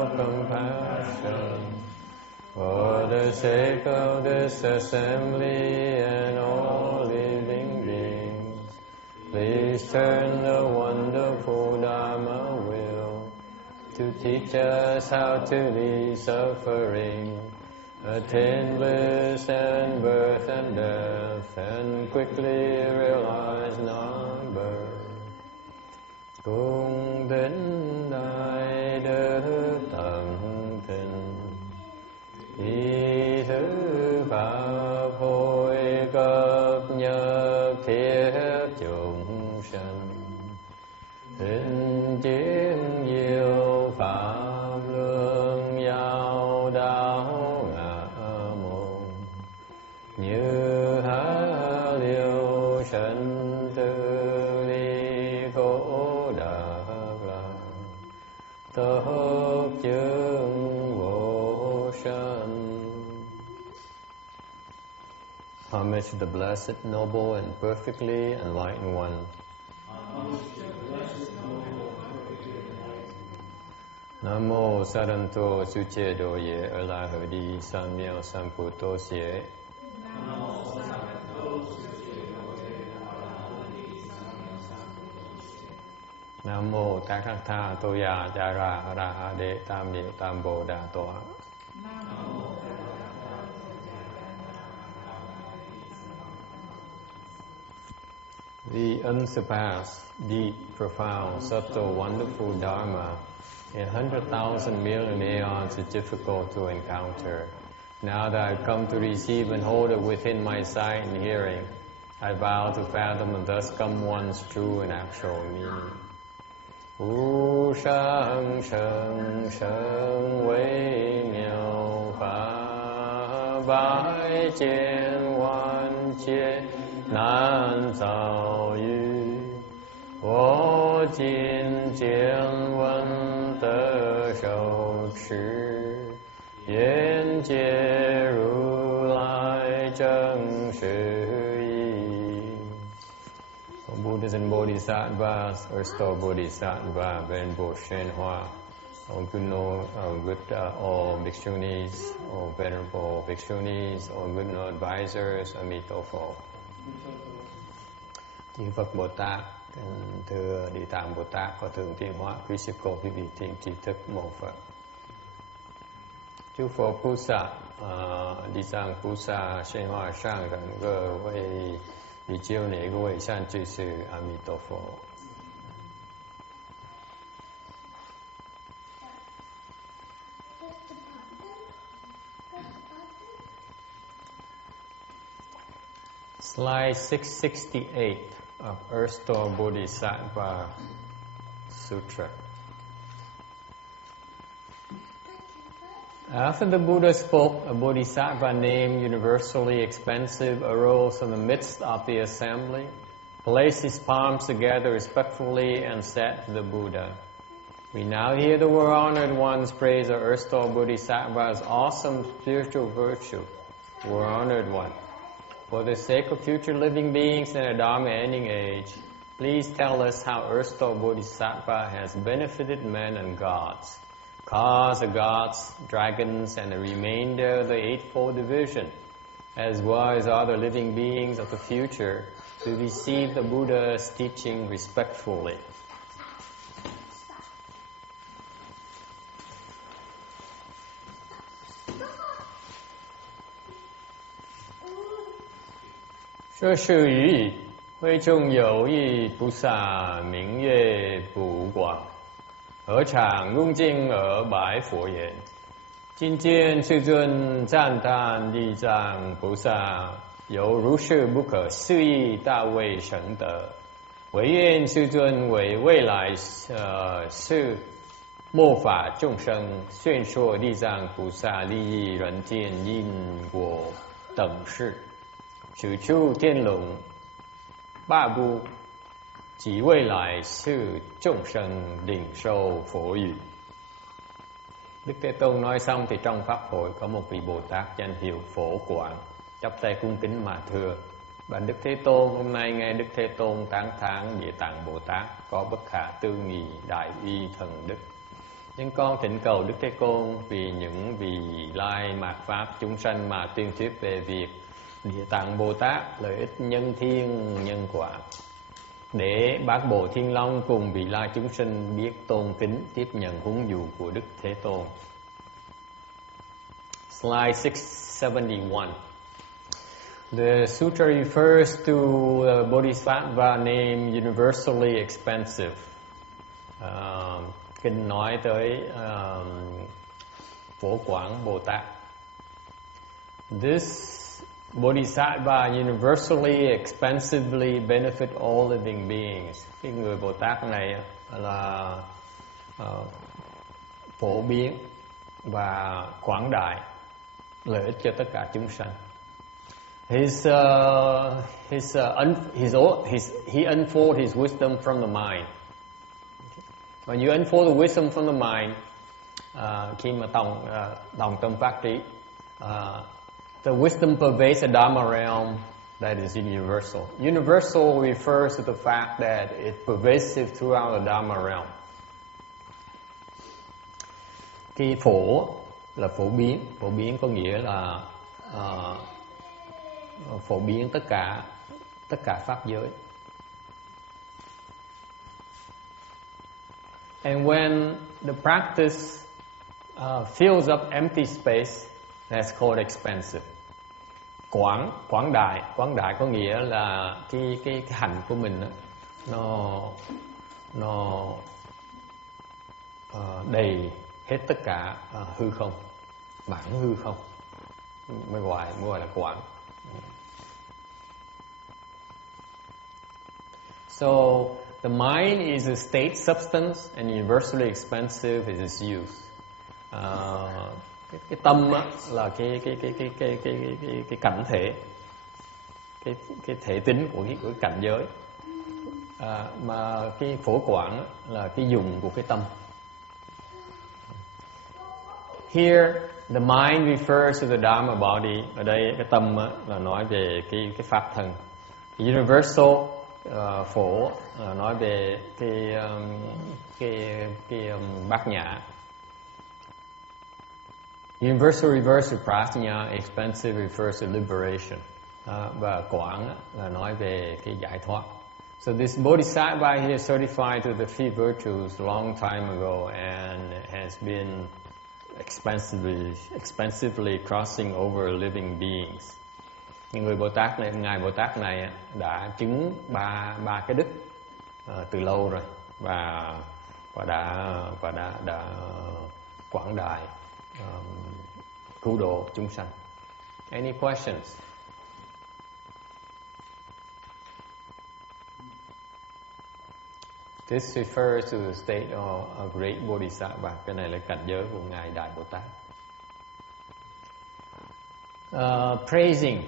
of compassion, for the sake of this assembly and all living beings, please turn the wonderful Dharma wheel to teach us how to leave suffering, attain bliss and birth and death, and quickly realize non-birth. Cung kính đại đức tận tình, ý thứ pháp hội cập nhật thiết chúng sanh, thịnh chiến diệu pháp lương giáo đạo ngã môn, như há liêu sanh tư ly khổ đắc lạc, tốc chứng vô sanh. Homage to the blessed, noble, and perfectly enlightened one. Nam mô Saranto Suchedoye Erlahadi Samyo Samputosye. Nam mô Takatha Toya Jara Arahade Tam Niệm Tam Bồ Đà Tọa. The unsurpassed, deep, profound, subtle, wonderful Dharma in 100,000 million aeons is difficult to encounter. Now that I've come to receive and hold it within my sight and hearing, I vow to fathom and thus come one's true and actual meaning. Wu shang sheng sheng wei miao fa bai jian wan jie nan zao yu wo jin jian wen de shou chi yan jie ru lai zheng shi yi. Buddhas and Bodhisattvas, Earth Store Bodhisattva, Venerable Shenhua, all Bhikshunis, all Venerable Bhikshunis, all good advisors, Amitofo. Chư Phật Bồ Tát, thưa Địa Tạng Bồ Tát, có thường tiên hóa, quý sư cô, quý vị thiện tri thức mô Phật. Chư Phật菩萨，地藏菩萨现化上人各位比丘尼、各位善知识，阿弥陀佛。Slide 668 of Earth Store Bodhisattva Sutra. After the Buddha spoke, a bodhisattva named Universally Expansive arose from the midst of the assembly, placed his palms together respectfully, and said to the Buddha, "We now hear the world-honored ones praise our Earth Store Bodhisattva's awesome spiritual virtue. World-honored one, for the sake of future living beings in a Dharma-ending age, please tell us how Earth Store Bodhisattva has benefited men and gods, caused the gods, dragons, and the remainder of the Eightfold Division, as well as other living beings of the future, to receive the Buddha's teaching respectfully." Sơ sư语, 会众有意菩萨明月不广，何尝恭敬而白佛言：今见世尊赞叹地藏菩萨有如是不可思议大威神德，唯愿世尊为未来世末法众生宣说地藏菩萨利益人间因果等事，使出天龙八部及未来世众生领受phổ语. Đức Thế Tôn nói xong thì trong pháp hội có một vị Bồ Tát danh hiệu Phổ Quảng, chắp tay cung kính mà thưa: Bạch Đức Thế Tôn, hôm nay nghe Đức Thế Tôn tán thán Địa Tạng Bồ Tát có bất khả tư nghị đại uy thần đức. Nhưng con thỉnh cầu Đức Thế Tôn vì những vị lai mạt pháp chúng sanh mà tuyên thuyết về việc Địa Tạng Bồ Tát lợi ích nhân thiên nhân quả, để bát Bộ Thiên Long cùng vị lai chúng sinh biết tôn kính tiếp nhận huấn dụ của Đức Thế Tôn. Slide 671. The sutra refers to a bodhisattva named universally expansive. Kinh nói tới Phổ Quảng Bồ Tát. This bodhisattva universally expansively benefit all living beings. Cái người Bồ Tát này là phổ biến và quảng đại lợi ích cho tất cả chúng sanh. He unfold his wisdom from the mind. When you unfold the wisdom from the mind, khi mà đồng tâm phát trí, the wisdom pervades the Dharma realm that is universal. Universal refers to the fact that it's pervasive throughout the Dharma realm. Khi phổ là phổ biến có nghĩa là phổ biến tất cả pháp giới. And when the practice fills up empty space, that's called expansive. Quảng đại có nghĩa là cái hành của mình nó đầy hết tất cả hư không, bản hư không mới gọi là quảng. So the mind is a state substance and universally expansive is its use. Cái tâm là cái cảnh thể, cái thể tính của cái cảnh giới, mà cái phổ quảng là cái dùng của cái tâm. Here the mind refers to the Dharma body. Ở đây cái tâm là nói về cái pháp thân. Universal phổ nói về cái bát nhã. Universal refers to prajna, expansive refers to liberation. Và quảng là nói về cái giải thoát. So this bodhisattva here certified to the three virtues long time ago and has been expansively crossing over living beings. Những người Bồ Tát này, ngài Bồ Tát này đã chứng ba cái đức từ lâu rồi và đã quảng đại cứu độ chúng sanh. Any questions? This refers to the state of a great bodhisattva. Cái này là cảnh giới của ngài Đại Bồ Tát. Praising.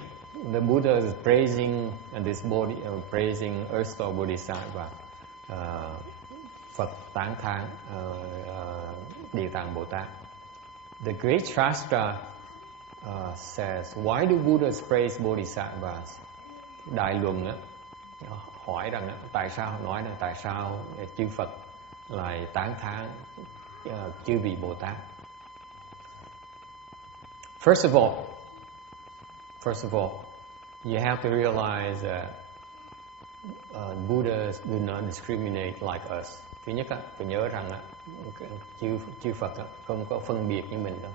The Buddha is praising this body, praising Earth Store Bodhisattva. Phật tán thán Địa Tạng Bồ Tát. The Great Shastra says, why do Buddhas praise Bodhisattvas? Đại luận hỏi rằng tại sao chư Phật lại tán thán chư vị Bồ Tát? First of all, you have to realize that Buddhas do not discriminate like us. Thứ nhất, phải nhớ rằng chư Phật không có phân biệt như mình đâu.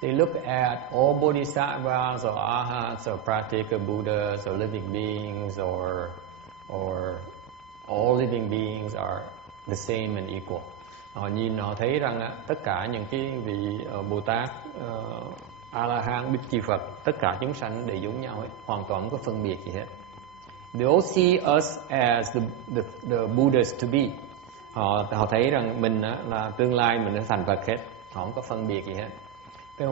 They look at all bodhisattvas or arhats or pratyeka Buddhas or living beings or all living beings are the same and equal. Họ thấy rằng tất cả những cái vị Bồ Tát, A-la-hán, Bích Chi Phật, tất cả chúng sanh đều giống nhau hết, hoàn toàn không có phân biệt gì hết. They all see us as the Buddhas to be. Họ thấy rằng mình là tương lai mình sẽ thành Phật hết, họ không có phân biệt gì hết. Then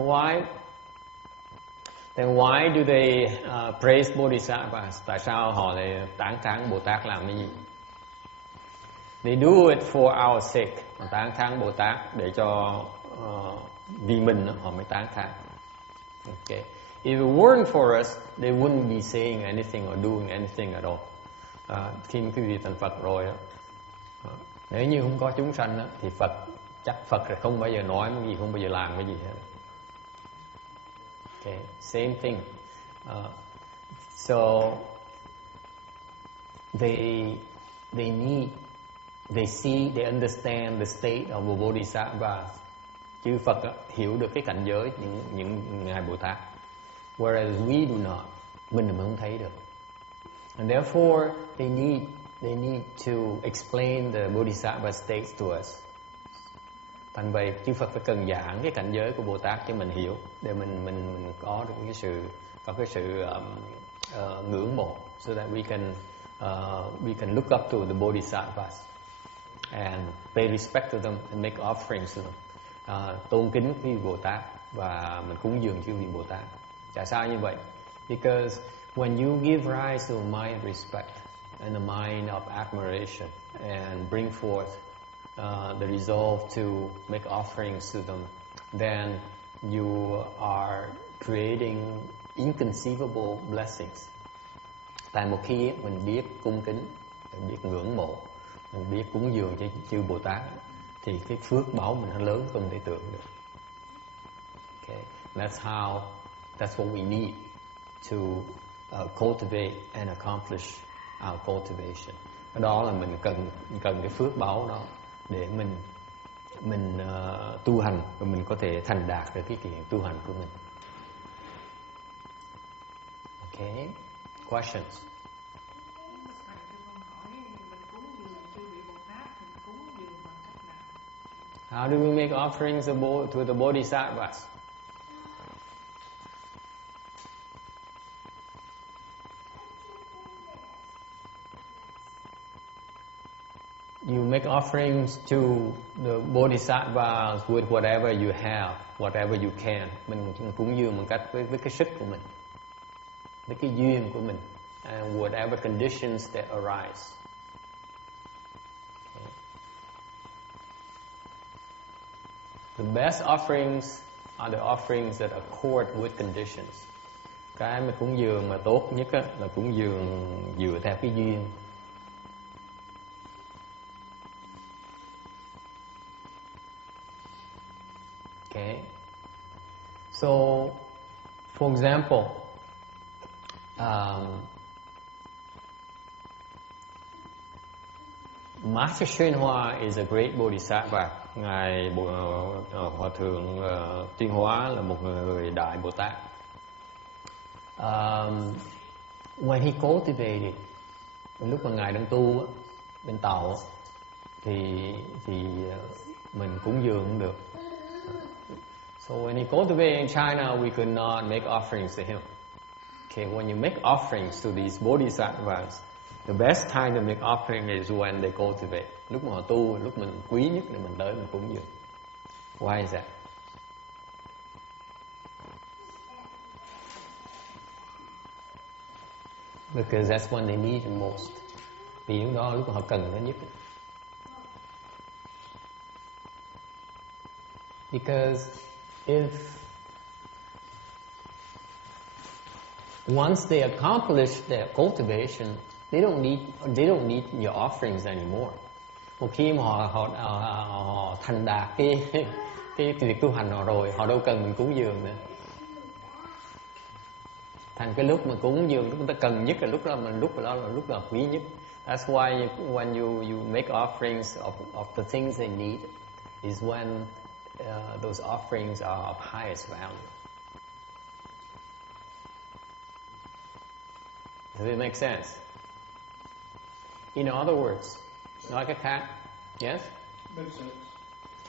why do they praise Bodhisattvas? Tại sao họ lại tán thán Bồ Tát làm cái gì? They do it for our sake. Họ tán thán Bồ Tát để cho vì mình họ mới tán thán. Okay. If it weren't for us, they wouldn't be saying anything or doing anything at all. Khi quý vị thành Phật rồi, nếu như không có chúng sanh thì Phật chắc Phật là không bao giờ nói cái gì, không bao giờ làm cái gì hết. Okay, same thing. So they see, they understand the state of a bodhisattva. Chư Phật hiểu được cái cảnh giới những ngài Bồ Tát. Whereas we do not, mình không thấy được. And therefore they need to explain the bodhisattva states to us. Thành vậy chư Phật phải cần giảng cái cảnh giới của Bồ Tát cho mình hiểu, để mình có được cái sự ngưỡng mộ, so that we can look up to the bodhisattvas and pay respect to them and make offerings to them. Tôn kính quý vị Bồ Tát và mình cúng dường cho quý vị Bồ Tát. Tại sao như vậy? Because when you give rise to a mind of respect and a mind of admiration and bring forth the resolve to make offerings to them, then you are creating inconceivable blessings. Tại một khi mình biết cung kính, mình biết ngưỡng mộ, mình biết cúng dường cho chư Bồ Tát, thì cái phước báu mình nó lớn không thể tưởng được. Okay, that's what we need to cultivate and accomplish our cultivation. Đó là mình cần cái phước báu đó để mình tu hành và mình có thể thành đạt được cái kiện tu hành của mình. Okay, questions? How do we make offerings to the bodhisattvas? You make offerings to the bodhisattvas with whatever you have, whatever you can. Mình cúng dường bằng cách với cái sức của mình, với cái duyên của mình, and whatever conditions that arise. Okay. The best offerings are the offerings that accord with conditions. Cái mà cúng dường mà tốt nhất là cúng dường dựa theo cái duyên. Okay. So, for example, Master Xuyên Hoa is a great bodhisattva. Ngài Hòa thượng Tuyên Hóa là một người đại Bồ Tát. When he cultivated, lúc mà ngài đang tu bên Tàu, thì mình cúng dường cũng được. So when he cultivated in China, we could not make offerings to him. Okay, when you make offerings to these bodhisattvas, the best time to make offering is when they cultivate. Lúc mà họ tu, lúc mình quý nhất để mình tới mình cúng dường. Why is that? Because that's when they need it most. Vì lúc đó lúc mà họ cần nó nhất. Because if once they accomplish their cultivation, they don't need your offerings anymore. Một khi mà họ thành đạt cái việc tu hành họ rồi, họ đâu cần mình cúng dường nữa. Thành cái lúc mà cúng dường chúng ta cần nhất là lúc là quý nhất. That's why when you make offerings of the things they need, is when those offerings are of highest value. Does it make sense? In other words, nói cách khác, yes? Makes sense.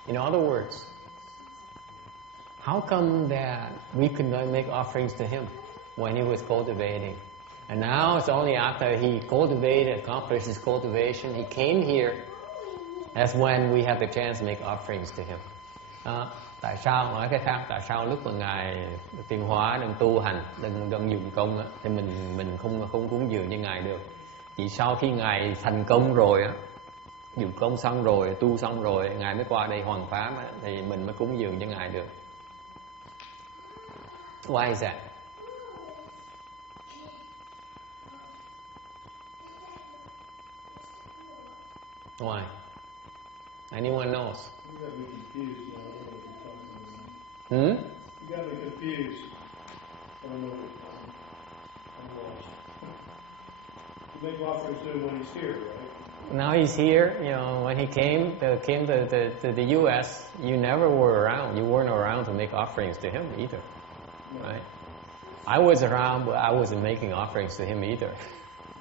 In other words, how come that we could not make offerings to him when he was cultivating? And now it's only after he cultivated, accomplished his cultivation, he came here, that's when we have the chance to make offerings to him. Tại sao, nói cái khác, tại sao lúc mà ngài Tuyên Hóa đang tu hành, đang dùng công thì mình không cúng dường cho ngài được? Chỉ sau khi ngài thành công rồi á, dùng công xong rồi, tu xong rồi, ngài mới qua đây hoàn pháp á, thì mình mới cúng dường cho ngài được. Why is that? Why? Anyone knows? You got me confused now. I don't know what you're talking about. Hmm? You got me confused. I don't know what you're talking about. I'm lost. You make offerings to him when he's here, right? Now he's here. You know, when he came to the U.S., you never were around. You weren't around to make offerings to him either, No. right? I was around, but I wasn't making offerings to him either.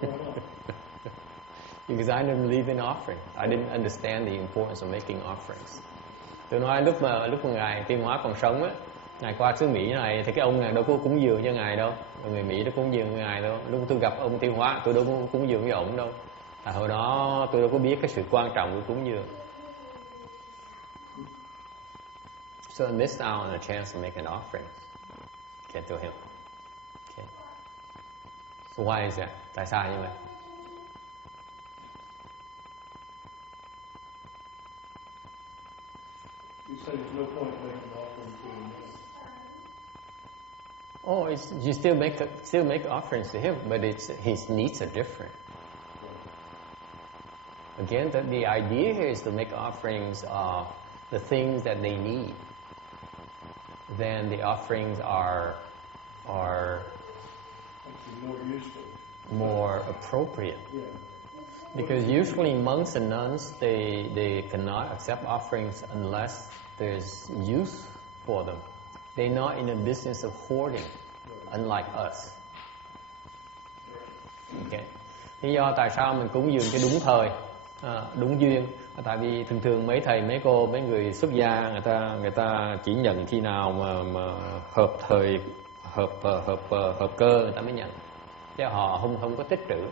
Why not? Because I didn't believe in offering. I didn't understand the importance of making offerings. Tôi nói lúc mà ngài Tiên Hóa còn sống á, ngài qua xứ Mỹ này thì cái ông này đâu có cúng dường cho ngài đâu, người Mỹ đâu cúng dường cho ngài đâu. Lúc tôi gặp ông Tiên Hóa, tôi đâu có cúng dường với ổng đâu. Hồi đó tôi đâu có biết cái sự quan trọng của cúng dường. So I missed out on a chance to make an offering. Okay, to him. Okay. So why is that? Tại sao như vậy? You said there's no point in making an offering to him now. Oh, you still make offerings to him, but his needs are different. Again, the idea here is to make offerings of the things that they need. Then the offerings are More useful. more appropriate. Yeah. Because usually monks and nuns, they cannot accept offerings unless there's use for them. They're not in the business of hoarding, unlike us. Okay. Lý do tại sao mình cúng dường cho đúng thời, đúng duyên, tại vì thường thường mấy thầy, mấy cô, mấy người xuất gia người ta chỉ nhận khi nào mà hợp thời, hợp cơ người ta mới nhận, chứ họ không có tích trữ.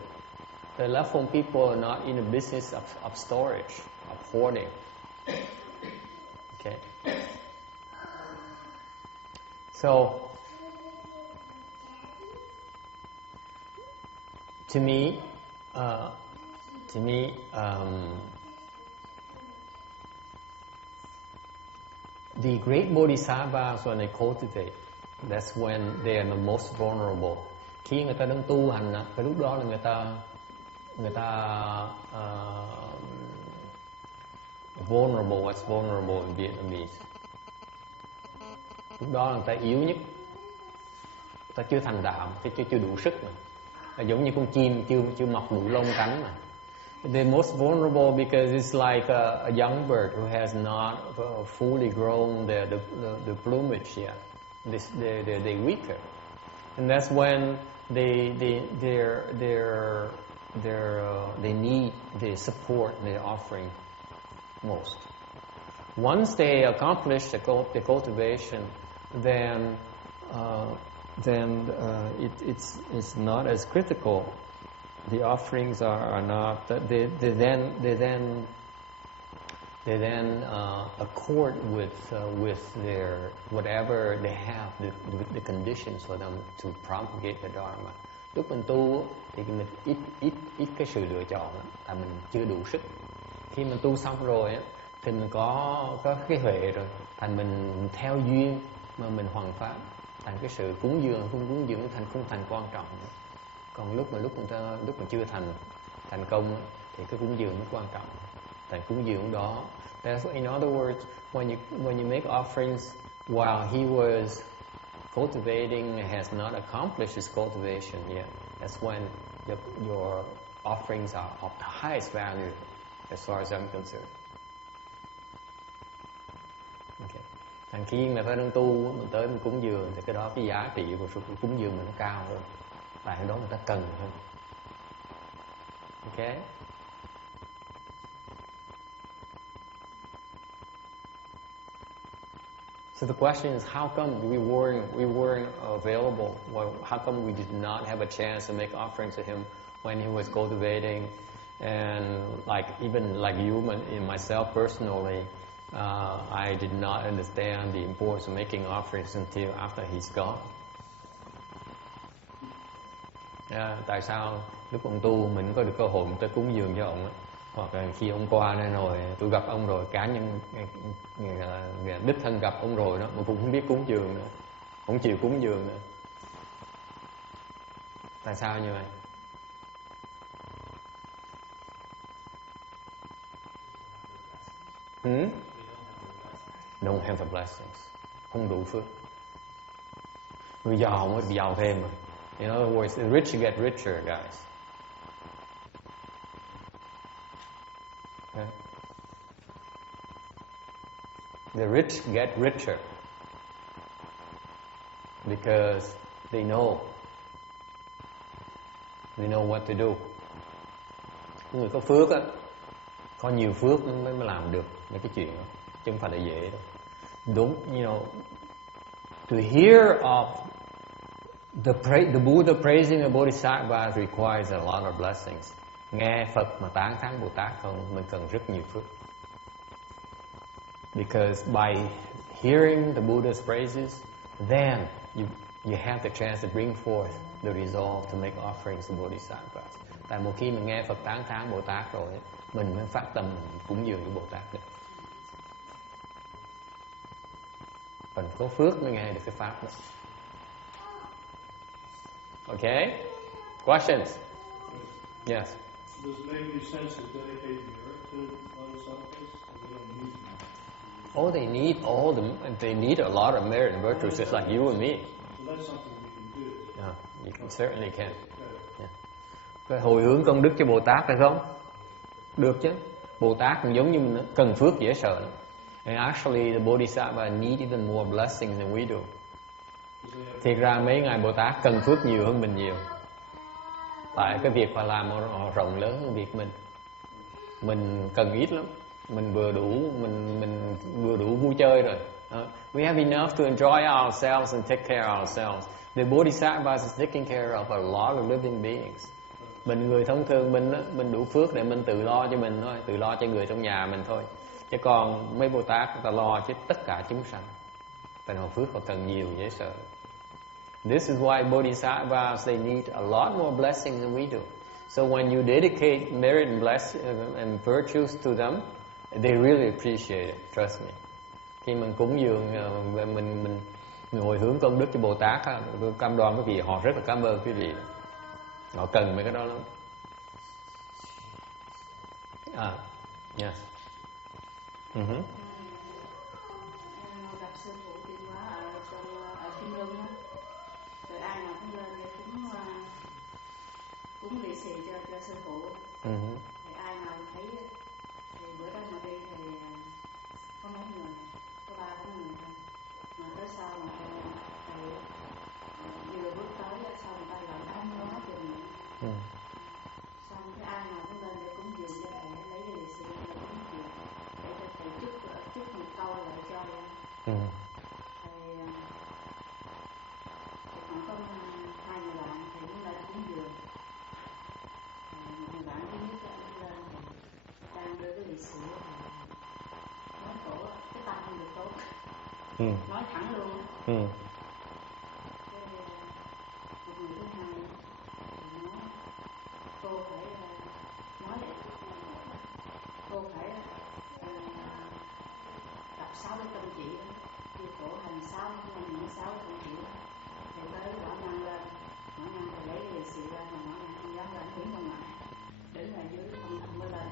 The left-home people are not in the business of storage, of hoarding. Okay. So, to me, the great bodhisattvas, when they cultivate, that's when they are the most vulnerable. Khi người ta đang tu hành, cái lúc đó là người ta vulnerable. What's vulnerable in Vietnamese? Lúc đó là người ta yếu nhất, người ta chưa thành đạo, chưa đủ sức mà. Là giống như con chim chưa mọc đủ lông cánh mà. They're most vulnerable because it's like a young bird who has not fully grown the plumage yet. They're weaker, and that's when they need the support, the offering most. Once they accomplish the cultivation, then it's not as critical. The offerings are not. They then accord with their whatever they have, the conditions for them to propagate the Dharma. Lúc mình tu thì mình ít cái sự lựa chọn, tại mình chưa đủ sức. Khi mình tu xong rồi thì mình có cái huệ rồi, thành mình theo duyên mà mình hoằng pháp, thành cái sự cúng dường không cúng dường không thành quan trọng nữa. Còn lúc mà chưa thành công thì cái cúng dường nó quan trọng. Thành cúng dường đó. That's, in other words, when you make offerings while he was cultivating, has not accomplished his cultivation yet, that's when your offerings are of the highest value, as far as I'm concerned. Okay. Thành khi mà ta đang tu, mình tới mình cúng dường thì cái đó cái giá trị của sự cúng dường mình nó cao hơn. Tại cái đó người ta cần hơn. Okay. So the question is, how come we weren't available? Well, how come we did not have a chance to make offerings to him when he was cultivating? And even like you and myself personally, I did not understand the importance of making offerings until after he's gone. Tại sao lúc ông tu mình có được cơ hội mình tới cúng dường cho ông, hoặc là khi ông qua đây rồi tôi gặp ông rồi, cá nhân đích thân gặp ông rồi đó, mà cũng không biết cúng dường nữa, không chịu cúng dường nữa. Tại sao như vậy? Don't have the blessings. Không đủ phước. Người giàu mới giàu thêm rồi. In other words, the rich get richer, guys. Okay. The rich get richer because they know what to do. Người có phước á, có nhiều phước mới làm được mấy cái chuyện đó, chứ không phải là dễ đâu. Đúng, to hear of the Buddha praising the Bodhisattvas requires a lot of blessings. Nghe Phật mà tán thán Bồ Tát không, mình cần rất nhiều phước. Because by hearing the Buddha's praises, then you have the chance to bring forth the resolve to make offerings to Bodhisattvas. Tại một khi mình nghe Phật tán thán Bồ Tát rồi, mình mới phát tâm mình cúng dường với Bồ Tát được. Phần có phước mới nghe được cái pháp đó. Okay? Questions? Yes. Does it make any sense to dedicate the earth to bodhisattvas? They don't need them. Oh, they need a lot of merit and virtues, just like you and me. So that's something we can do. Yeah, you certainly can. Okay. Yeah. Cái hồi hướng công đức cho Bồ Tát phải không? Được chứ. Bồ Tát cũng giống như mình đó, cần phước dễ sợ lắm. And actually, the Bodhisattva need even more blessings than we do. Thiệt ra mấy ngài Bồ Tát cần phước nhiều hơn mình nhiều. Tại cái việc phải làm họ rộng lớn hơn việc mình. Mình cần ít lắm. Mình vừa đủ vui chơi rồi. We have enough to enjoy ourselves and take care of ourselves. The Bodhisattva is taking care of a lot of living beings. Mình người thông thường mình đủ phước để mình tự lo cho mình thôi, tự lo cho người trong nhà mình thôi. Chứ còn mấy Bồ Tát người ta lo cho tất cả chúng sanh. Tại họ phước họ cần nhiều dễ sợ. This is why Bodhisattvas, they need a lot more blessings than we do. So when you dedicate merit and virtues to them, they really appreciate it, trust me. Khi mình cúng dường, mình hồi hướng công đức cho Bồ Tát, tôi cam đoan quý vị họ rất là cảm ơn quý vị. Họ cần mấy cái đó lắm. Yes. Gặp sư phụ Tiên Hóa ở Kim Lương á, rồi ai nào cũng lên để cúng lì xì cho sư phụ. Thì ai nào thấy thì bữa đó mà đi thì có mấy người, có 3-4 người thôi. Mà tới sau mà thầy vừa bước tới sau người ta lại đóng nó cho mình. Xong cái ai nào cũng lên để cúng dường cho thầy, lấy cái lì xì để cúng dường, để cho thầy chúc một câu lại cho thầy. Còn có 2 người bạn thì cũng lên cúng dường. Một người bạn thứ nhất lên thì đang đưa cái lì xì, nói cổ cái tâm không được tốt, nói thẳng luôn á. Một người thứ hai thì nói cô phải nói vậy, cô phải tập 6 cái tâm chỉ đó, kêu cổ hành 6 tâm chỉ đó. Thì tới Võ Năng lên, Võ Năng thì lấy cái lì xì ra, mà Võ Năng không dám lên, đứng không nặng, đứng ở dưới không có lên,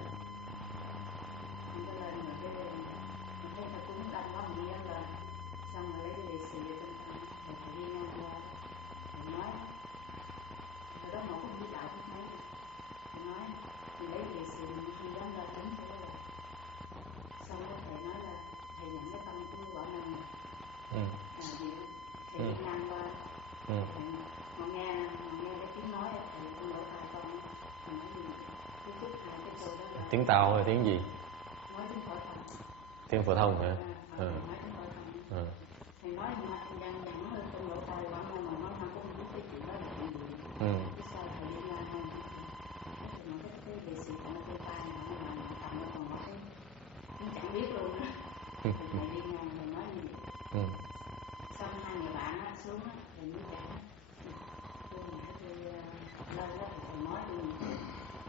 rồi mình thấy ta cúng đông quá mình dám lên, xong rồi lấy cái lì xì về trên tay, rồi thầy đi ngang qua, thầy nói, rồi đó mà cũng biết đạo cũng thấy, thầy nói, thì lấy cái lì xì mình không dám lên đứng thế rồi, xong rồi thầy nói là thầy nhận cái tâm của Võ Năng này, thầy đi ngang qua, mà nghe cái tiếng nói thầy con lỗ tai con, thầy nói gì cái chút hai cái câu đó là tiếng Tàu hay tiếng gì? nói tiếng phổ thông. Tiếng phổ thông hả? Nói tiếng phổ thông. Thầy nói mà dằn hơn con lỗ tai Võ Năng, mà nói không có biết cái chuyện đó là chuyện gì. Cái sau thầy đi ngang không, thầy nói cái lì xì còn ở trên tay mà cầm nó còn có cái cũng chẳng biết luôn á. Thầy đi ngang thầy nói như vậy. Xong 2 người bạn á xuống á thì mới trả. Tôi lên đó thầy nói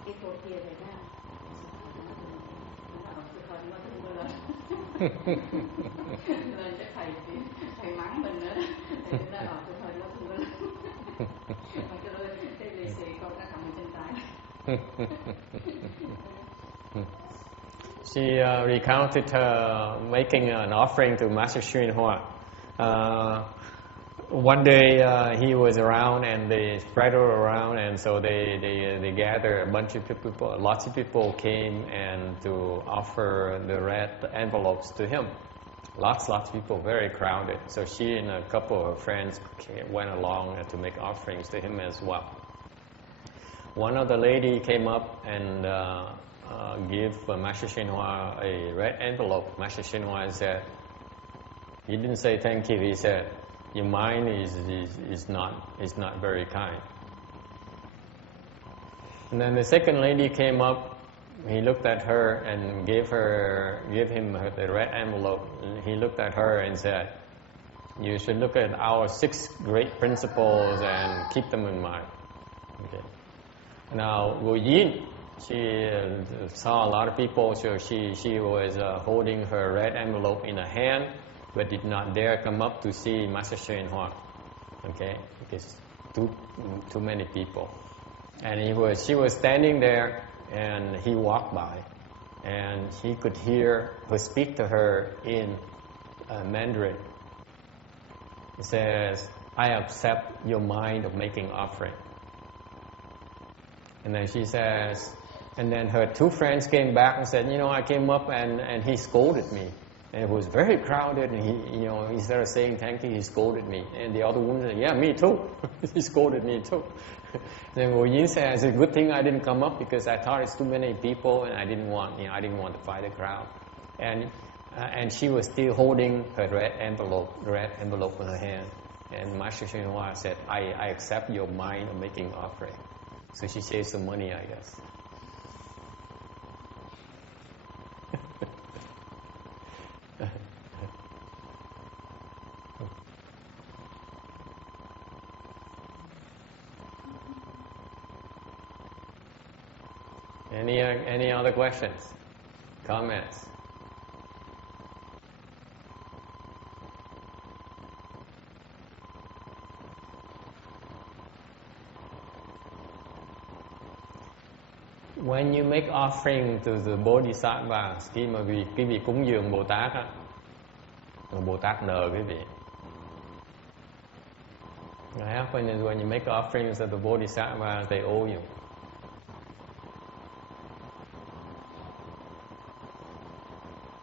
cái cô kia thì nó tôi thôi nói tôi không lên. Lên chắc thầy mắng mình nữa. Thầy nói tôi thôi nói tôi không lên. Mà cái lì xì con nó cầm trên tay. she recounted her making an offering to Master Hsuan Hua. One day he was around and they spread around, and so they gathered a bunch of people. Lots of people came and to offer the red envelopes to him. Lots of people, very crowded. So she and a couple of her friends went along to make offerings to him as well. One of the lady came up and gave Master Hsuan Hua a red envelope. Master Hsuan Hua said, he didn't say thank you. He said, your mind is not very kind. And then the second lady came up. He looked at her and gave him the red envelope. He looked at her and said, you should look at our 6 great principles and keep them in mind. Okay. Now, Wu Yin, she saw a lot of people, so she was holding her red envelope in her hand, but did not dare come up to see Master Hsuan Hua. Okay, because too many people. And she was standing there, and he walked by, and he could hear her speak to her in Mandarin. He says, I accept your mind of making offering. And then she says, and then her 2 friends came back and said, I came up and he scolded me. And it was very crowded, and he, instead of saying thank you, he scolded me. And the other one said, yeah, me too. He scolded me too. Then Wu Yin said, it's a good thing I didn't come up because I thought it's too many people, and I didn't want to fight the crowd. And she was still holding her red envelope in her hand. And Master Hsuan Hua said, I accept your mind of making offering. So she saved some money, I guess. Any other questions, comments? When you make offering to the Bodhisattvas, khi mà quý vị cúng dường Bồ Tát á, Bồ Tát nợ quý vị. What happens is when you make offerings to the Bodhisattvas, they owe you.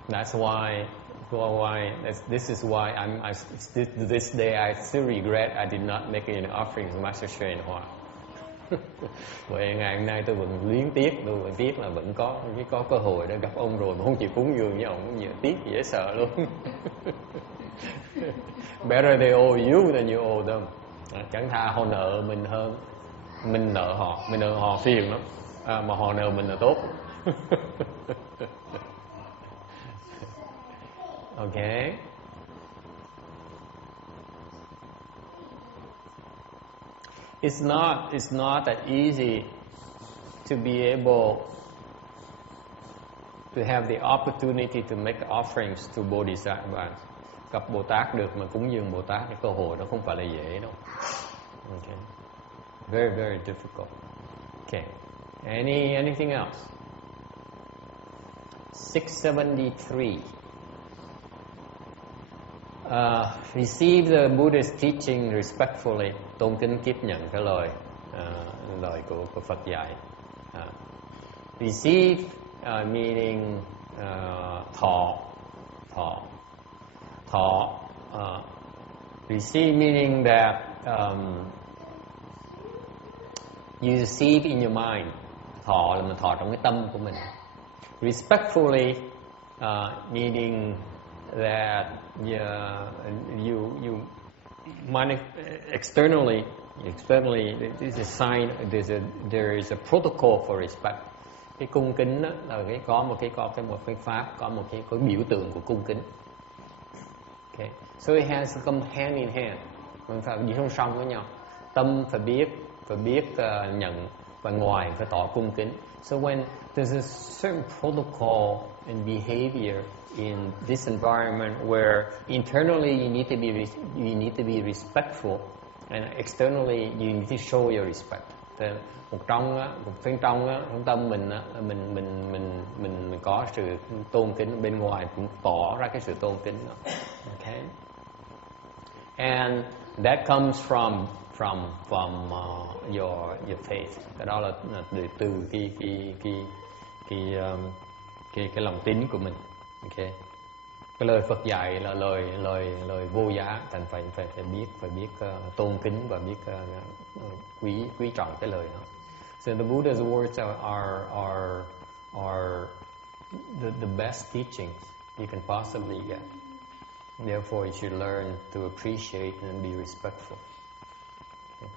That's why this is why to this day I still regret I did not make any offerings to Master Hsuan Hua. Vậy ngày hôm nay tôi vẫn luyến tiếc, tôi vẫn tiếc là vẫn có cơ hội để gặp ông rồi mà không chịu cúng dường với ông, cũng tiếc dễ sợ luôn. Better they owe you than you owe them. Chẳng thà họ nợ mình hơn mình nợ họ phiền lắm, mà họ nợ mình là tốt. Okay. It's not that easy to be able to have the opportunity to make offerings to Bodhisattvas. Gặp Bồ Tát được mà cúng dường Bồ Tát, cái cơ hội đó không phải là dễ đâu. Okay. Very, very difficult. Okay. Anything else? 673. Receive the Buddha's teaching respectfully. Tôn kính tiếp nhận cái lời của Phật dạy. Receive meaning thọ. Receive meaning that you receive in your mind. Thọ là mình thọ trong cái tâm của mình. Respectfully meaning that you externally this is a sign, there is a protocol for respect. Cái cung kính đó là có một cái pháp, có một cái biểu tượng của cung kính. Okay. So it has to come hand in hand. Mình phải đi song song với nhau. Tâm phải biết nhận, và ngoài phải tỏ cung kính. So when there's a certain protocol and behavior in this environment where internally you need to be respectful, and externally you need to show your respect. một bên trong á, trong tâm mình á, mình có sự tôn kính, bên ngoài cũng tỏ ra cái sự tôn kính đó. Okay. And that comes from your faith. Cái đó là từ cái lòng tín của mình. Okay. Cái lời Phật dạy là lời vô giá, thành phải biết tôn kính và biết quý trọng cái lời đó. So the Buddha's words are the best teachings you can possibly get. Therefore, you should learn to appreciate and be respectful. Okay.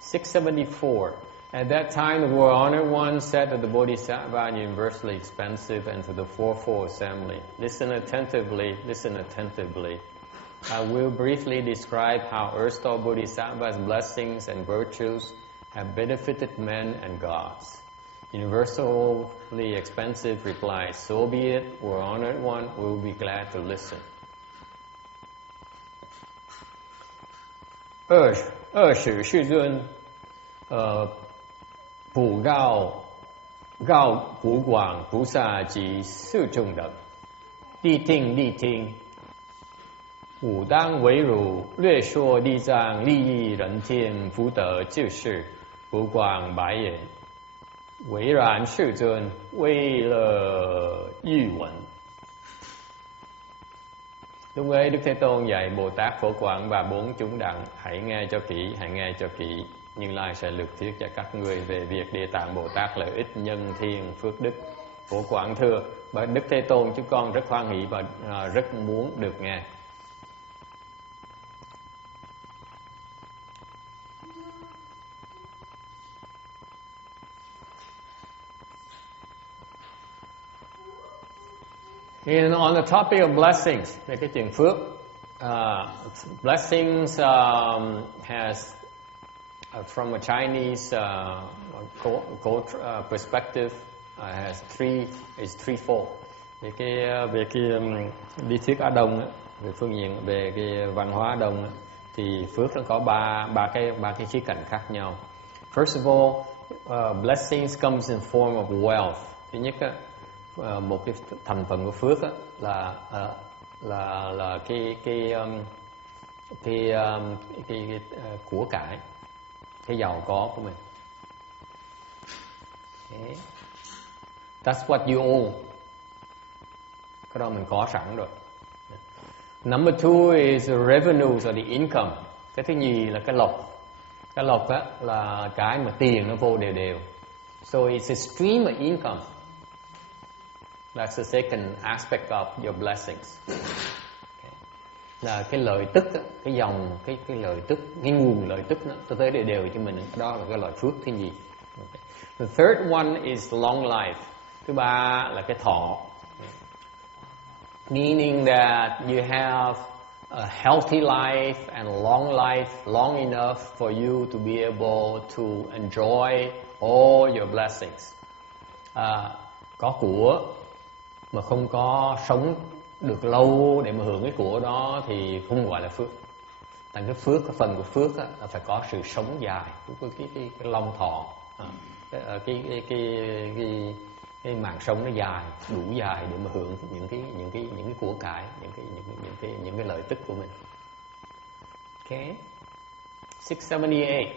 674. At that time, the World Honored One said to the Bodhisattva, universally expansive, and to the fourfold assembly, listen attentively. I will briefly describe how Earth Store Bodhisattva's blessings and virtues have benefited men and gods. Universally expansive replies, so be it, World Honored One will be glad to listen. 二十世尊普告普广菩萨及四众等，谛听，吾当为汝略说地藏利益人天福德救世普广白言。唯然世尊为了欲闻。Lúc ấy Đức Thế Tôn dạy Bồ Tát Phổ Quảng và bốn chúng đặng: hãy nghe cho kỹ, Như Lai sẽ lược thuyết cho các người về việc Địa Tạng Bồ Tát lợi ích nhân thiên phước đức. Phổ Quảng thưa: bởi Đức Thế Tôn, chúng con rất hoan hỷ và rất muốn được nghe. And on the topic of blessings, về cái chuyện phước, blessings has, from a Chinese perspective, has threefold. Về cái lý thuyết Á Đông, về phương diện về cái văn hóa Á Đông, thì phước nó có ba cái khía cạnh khác nhau. First of all, blessings comes in form of wealth. Thứ nhất á, một cái thành phần của phước á, là cái của cải, cái giàu có của mình. Okay. That's what you own. Cái đó mình có sẵn rồi. Number two is the revenues or the income. Cái thứ nhì là cái lộc. Cái lộc á là cái mà tiền nó vô đều. So it's a stream of income. That's the second aspect of your blessings. Okay. Là cái lợi tức, cái dòng, cái lợi tức, cái nguồn lợi tức nó tới đều cho mình. Đó là cái loại phước thứ nhì. Okay. The third one is long life. Thứ ba là cái thọ. Meaning that you have a healthy life and long life, long enough for you to be able to enjoy all your blessings. Có của mà không có sống được lâu để mà hưởng cái của đó thì không gọi là phước. Thành cái phước, cái phần của phước á, là phải có sự sống dài, cái long thọ, cái mạng sống nó dài, đủ dài để mà hưởng những cái của cải, những cái lợi tức của mình. Okay. 678.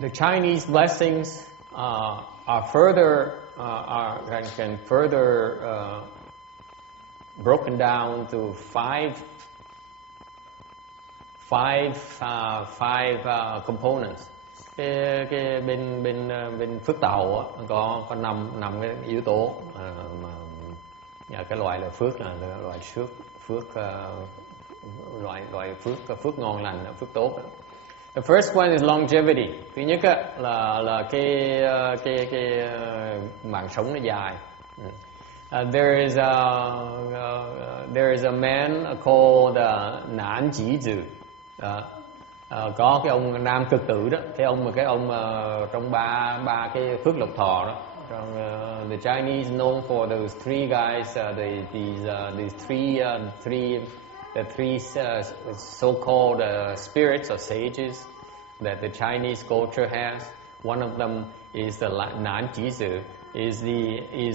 The Chinese blessings are further broken down to five components. Cái bên phước tàu có năm cái yếu tố mà cái loại là phước là loại phước ngon lành, phước tốt. The first one is longevity. Thứ nhất là cái mạng sống nó dài. There is a man called Nản Chỉ Dự. Có cái ông nam cực tử đó, cái ông trong ba cái phước lộc thọ đó. The Chinese known for those three guys, the three so-called spirits or sages that the Chinese culture has. One of them is the Nản Chỉ Dự, is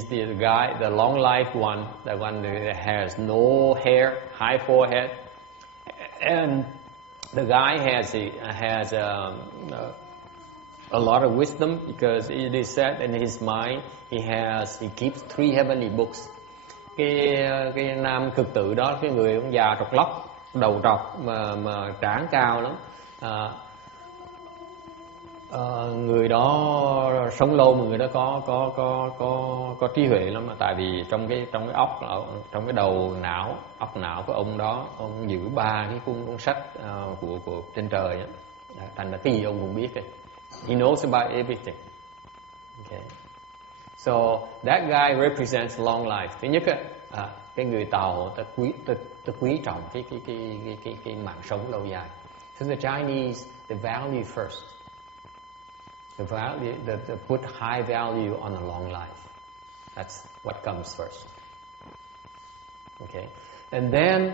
the guy, the long life one, the one that has no hair, high forehead, and the guy has a lot of wisdom because it is said in his mind he keeps 3 heavenly books. Cái nam cực tử đó, cái người ông già trọc lóc, đầu trọc mà trán cao lắm. Người đó sống lâu mà người đó có trí huệ lắm, tại vì trong cái óc, trong cái đầu não, óc não của ông đó, ông giữ 3 cái cuốn sách của trên trời á, thành là cái gì ông cũng biết rồi. He knows about everything. Okay. So that guy represents long life. Thứ nhất á, cái người Tàu ta quý trọng cái mạng sống lâu dài. So the Chinese, they value first. They put high value on a long life. That's what comes first. Okay. And then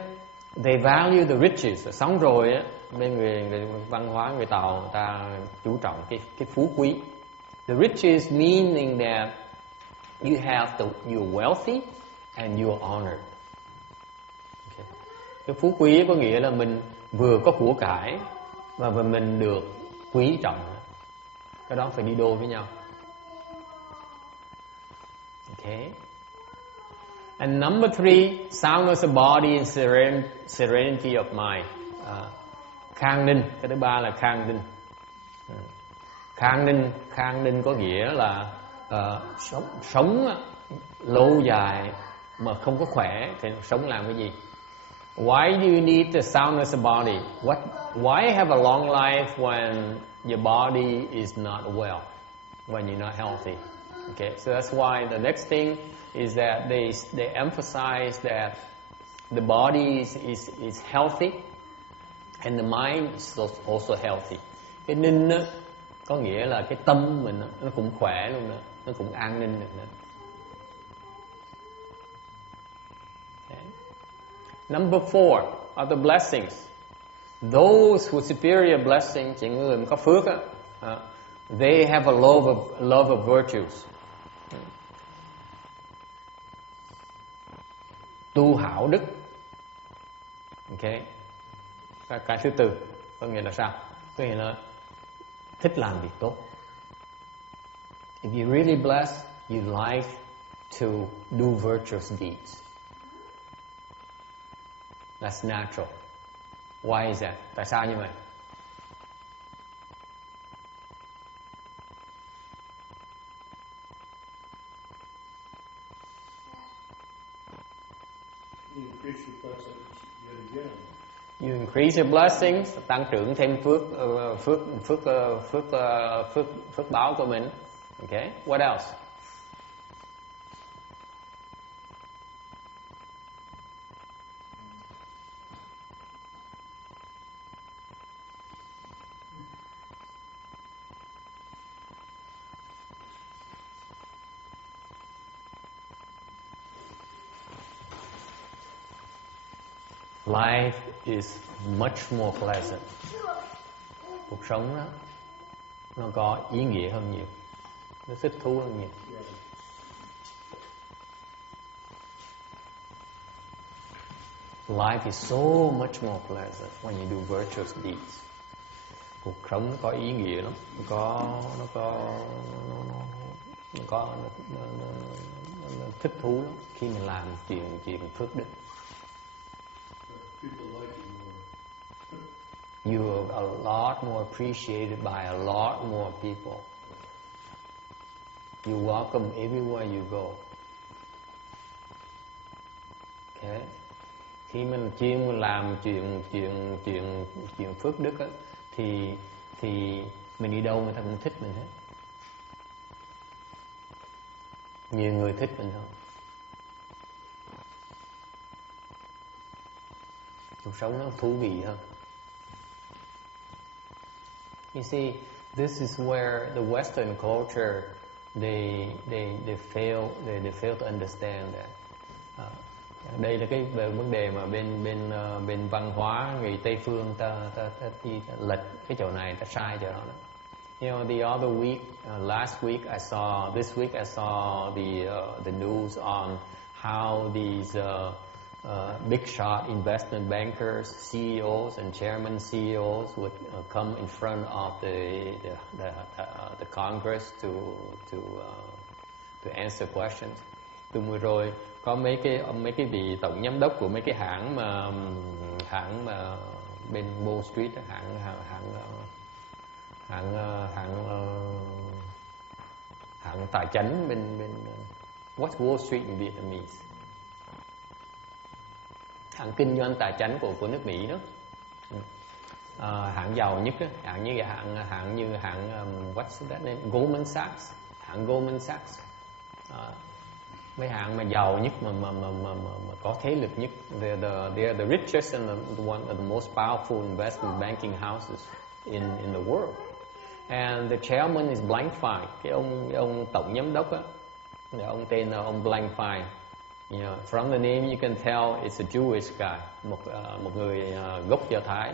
they value the riches. Sống rồi á, bên người văn hóa người Tàu, người ta chú trọng cái phú quý. The riches meaning that you're wealthy and you're honored. Okay. Cái phú quý có nghĩa là mình vừa có của cải và mình được quý trọng. Cái đó phải đi đôi với nhau. Okay. And number 3, soundness of body and serenity of mind. Khang ninh, cái thứ 3 là khang ninh. Khang ninh có nghĩa là sống lâu dài mà không có khỏe thì sống làm cái gì? Why do you need the soundness of body? Why have a long life when your body is not well, when you're not healthy? Okay, so that's why the next thing is that they emphasize that the body is healthy and the mind is also healthy. Cái ninh đó, có nghĩa là cái tâm mình nó cũng khỏe luôn nữa, nó cũng an ninh được nữa. Okay. Number 4 are the blessings. Those who superior blessings, những người mà có phước á, they have a love of virtues. Tu hảo đức. Okay. Cái thứ 4 có nghĩa là sao? Có nghĩa là thích làm việc tốt. If you're really blessed, you like to do virtuous deeds. That's natural. Why is that? Tại sao như vậy? You increase your blessings yet again. You increase your blessings, tăng trưởng thêm phước báo của mình. Okay. What else? Life is much more pleasant. Cuộc sống đó, nó có ý nghĩa hơn nhiều, nó thích thú hơn nhiều. Life is so much more pleasant when you do virtuous deeds. Cuộc sống nó có ý nghĩa lắm, nó thích thú lắm khi mình làm chuyện phước đức. People like you more. You are a lot more appreciated by a lot more people. You welcome everywhere you go. Okay. Khi mình chuyên làm chuyện phước đức á, thì mình đi đâu người ta cũng thích mình hết. Nhiều người thích mình hơn. cuộc sống nó thú vị hơn. You see, this is where the Western culture they fail to understand that. Đây là cái vấn đề mà bên văn hóa người Tây phương ta lệch cái chỗ này, ta sai chỗ đó. You know, the other week, last week this week I saw the news on how these big shot investment bankers, CEOs and chairman CEOs would come in front of the Congress to answer questions. Từ vừa rồi có mấy cái vị tổng giám đốc của mấy cái hãng mà bên Wall Street, hãng tài chính bên what's Wall Street in Vietnamese? Hãng kinh doanh tài chính của nước Mỹ đó. Hãng giàu nhất đó, hãng như what's that name? Goldman Sachs, hãng Goldman Sachs. Mấy hãng mà giàu nhất mà có thế lực nhất, they are the richest and one of the most powerful investment banking houses in the world. And the chairman is Blankfein. Cái ông tổng giám đốc á, ông tên là ông Blankfein. You know, from the name you can tell it's a Jewish guy, một người gốc Do Thái.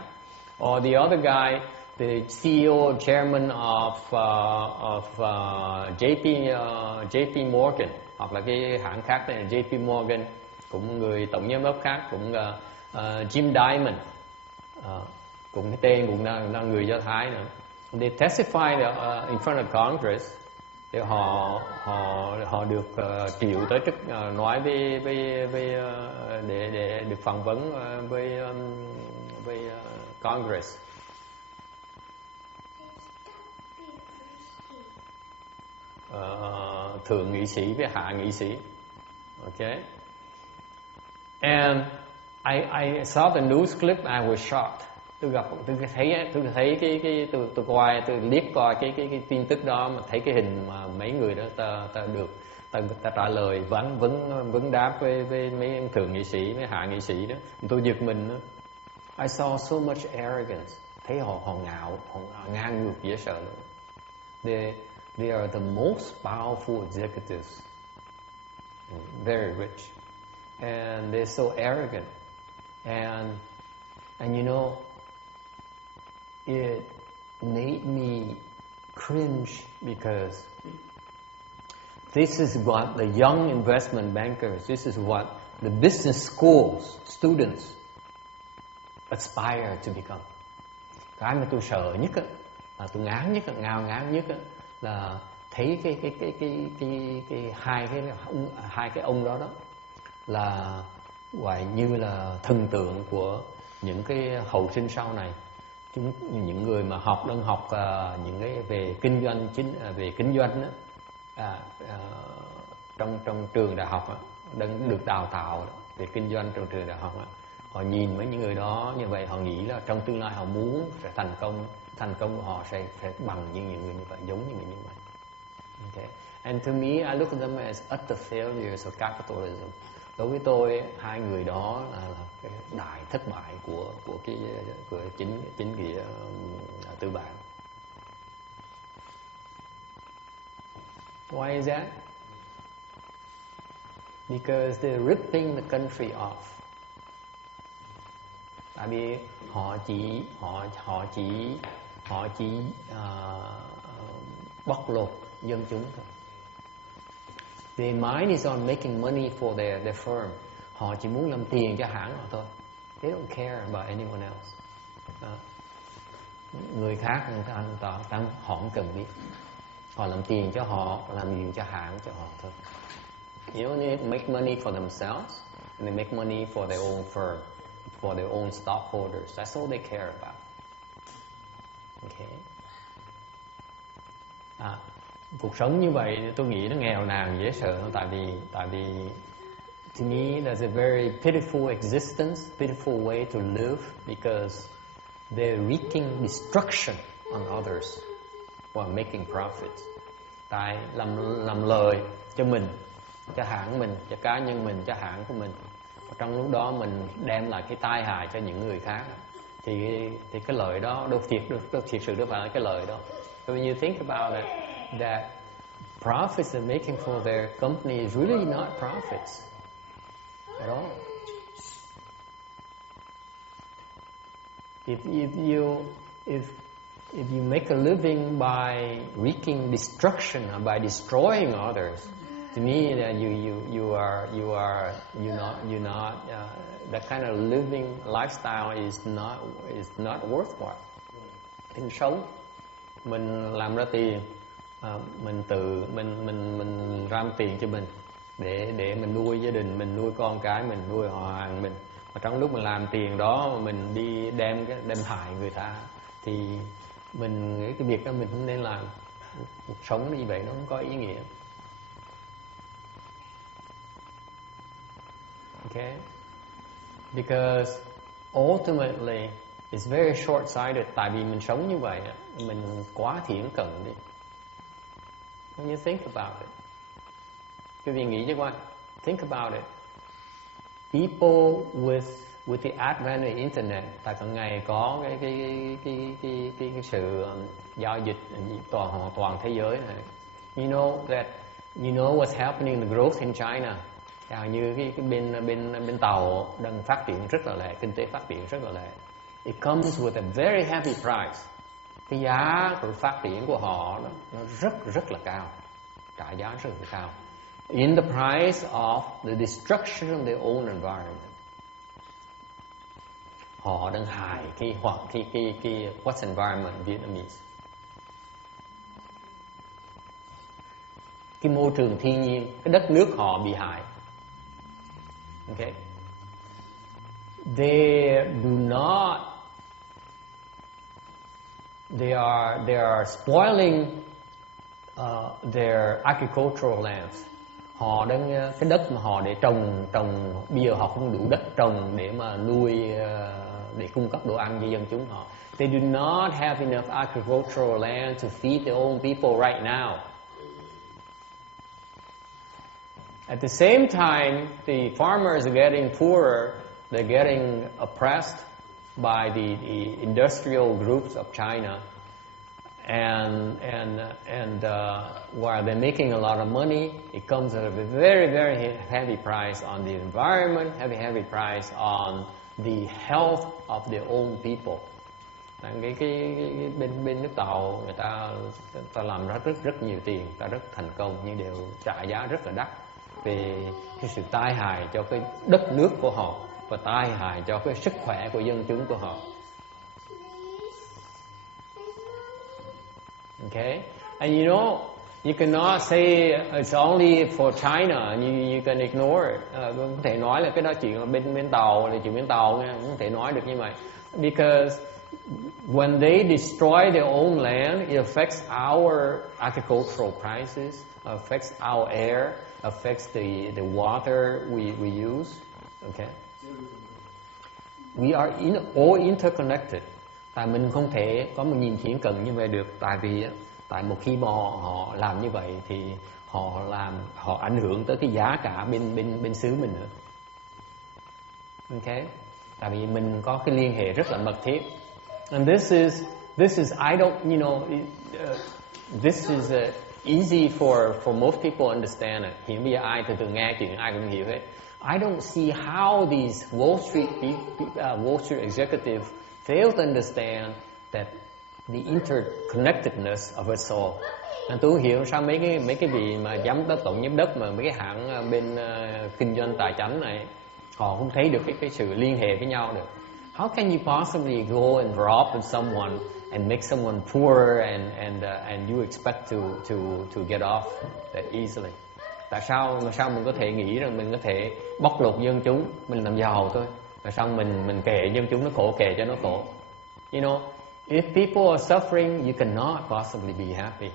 Or the other guy, the CEO, chairman of JP Morgan, hoặc là cái hãng khác này là JP Morgan, cũng người tổng giám đốc khác cũng Jim Dimon, cũng cái tên cũng là người Do Thái nữa. They testified in front of Congress. Thì họ được triệu tới chức nói để được phỏng vấn với Congress. Thượng nghị sĩ với hạ nghị sĩ. Okay. And I saw the news clip. I was shocked. Tôi liếc coi cái tin tức đó, mà thấy cái hình mà mấy người đó ta trả lời vấn đáp với mấy ông thượng nghị sĩ, mấy hạ nghị sĩ đó. Tôi giật mình đó. I saw so much arrogance. Thấy họ ngạo, họ ngang ngược dễ sợ luôn. They are the most powerful executives, very rich, and they're so arrogant, and you know, it made me cringe because this is what the young investment bankers, this is what the business schools students aspire to become. Cái mà tôi sợ nhất á, là tôi ngán nhất, ngao ngán nhất á, là thấy hai cái ông đó là gọi như là thần tượng của những cái hậu sinh sau này. Những người mà đang học những cái về kinh doanh về kinh doanh đó, trong trường đại học đó, đang được đào tạo về kinh doanh trong trường đại học đó. Họ nhìn mấy những người đó như vậy, họ nghĩ là trong tương lai họ muốn sẽ thành công của họ sẽ bằng những người như vậy, giống như người như vậy. Okay. And to me, I look at them as utter failures of capitalism. Đối với tôi, hai người đó là cái đại thất bại của chính nghĩa tư bản. Why is that? Because they're ripping the country off. Tại vì họ chỉ bóc lột dân chúng thôi. Their mind is on making money for their firm. Họ chỉ muốn làm tiền cho hãng họ thôi. They don't care about anyone else. Người khác họ không cần biết. Họ làm tiền cho họ, làm tiền cho hãng cho họ thôi. You know, they make money for themselves and they make money for their own firm, for their own stockholders. That's all they care about. Okay. Cuộc sống như vậy tôi nghĩ nó nghèo nàn dễ sợ, tại vì to me there's a very pitiful existence, pitiful way to live, because they're wreaking destruction on others while making profits. Tại làm lời cho mình, cho hãng mình, cho cá nhân mình, cho hãng của mình, Trong lúc đó mình đem lại cái tai hại cho những người khác, thì cái lợi đó đâu thiệt sự đâu phải là cái lợi đâu. So when you think about it, that profits they're making for their company is really not profits at all. If you make a living by wreaking destruction or by destroying others, to me that you're not that kind of living lifestyle is not worthwhile. Tính sống mình làm ra tiền, mình ram tiền cho mình để mình nuôi gia đình mình, nuôi con cái mình, nuôi họ hàng mình. Và trong lúc mình làm tiền đó mình đi đem hại người ta, thì cái việc đó mình không nên làm. Cuộc sống như vậy nó không có ý nghĩa. Okay? Because ultimately it's very short-sighted. Tại vì mình sống như vậy, mình quá thiển cận đi. When you think about it, quý vị nghĩ cho coi, think about it. People with the advent of the internet, tại cả ngày có cái sự giao dịch toàn thế giới này. You know what's happening in the growth in China. Như cái bên Tàu đang phát triển rất là lẹ, kinh tế phát triển rất là lẹ. It comes with a very heavy price. Cái giá của phát triển của họ nó rất là cao, trả giá rất là cao. In the price of the destruction of their own environment. Họ đang hại cái what's environment Vietnamese. Cái môi trường thiên nhiên, cái đất nước họ bị hại. Okay. They are spoiling their agricultural lands. Họ đang cái đất mà họ để trồng bây giờ họ không đủ đất trồng để mà nuôi, để cung cấp đồ ăn cho dân chúng họ. They do not have enough agricultural land to feed their own people right now. At the same time, the farmers are getting poorer. They're getting oppressed by the industrial groups of China, and while they're making a lot of money, it comes at a very, very heavy price on the environment, heavy price on the health of their own people. Cái bên nước Tàu người ta làm rất nhiều tiền, ta rất thành công, nhưng đều trả giá rất là đắt về cái sự tai hại cho cái đất nước của họ và tai hại cho cái sức khỏe của dân chúng của họ. Okay, and you cannot say it's only for China. You can ignore it. Không thể nói là cái đó chuyện là bên Tàu, là chuyện bên Tàu nha, không thể nói được như vậy. Because when they destroy their own land, it affects our agricultural prices, affects our air, affects the water we use. Okay, we are all interconnected. Tại mình không thể có một nhìn thiển cận như vậy được, tại một khi mà họ làm như vậy thì họ ảnh hưởng tới cái giá cả bên xứ mình nữa. Okay, tại vì mình có cái liên hệ rất là mật thiết. And this is I don't this is easy for most people to understand it. Hiện bây giờ ai từ nghe chuyện ai cũng hiểu hết. I don't see how these Wall Street executives fail to understand that the interconnectedness of us all. Nên tôi hiểu sao mấy cái vị mà tổng giám đốc mà mấy cái hãng bên kinh doanh tài chính này họ không thấy được cái sự liên hệ với nhau được. How can you possibly go and rob someone and make someone poor and you expect to get off that easily? Tại sao mình có thể nghĩ rằng mình có thể bóc lột dân chúng, mình làm giàu thôi. Tại sao mình kệ dân chúng nó khổ, kệ cho nó khổ. If people are suffering, you cannot possibly be happy.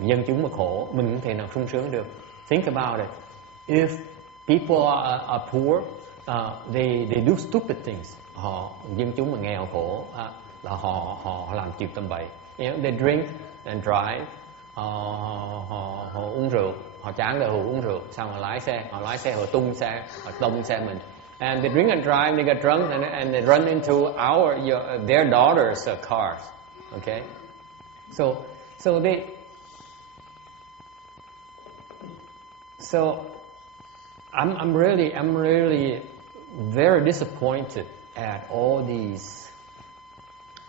Dân chúng mà khổ, mình không thể nào sung sướng được. Think about it. If people are poor, they do stupid things. Dân chúng mà nghèo khổ, là họ làm chuyện tầm bậy. They drink and drive. Họ uống rượu, họ chán rồi họ uống rượu, xong họ lái xe họ tung xe mình. and they drink and drive. They get drunk and they run into their daughters' cars. Okay, so I'm really very disappointed at all these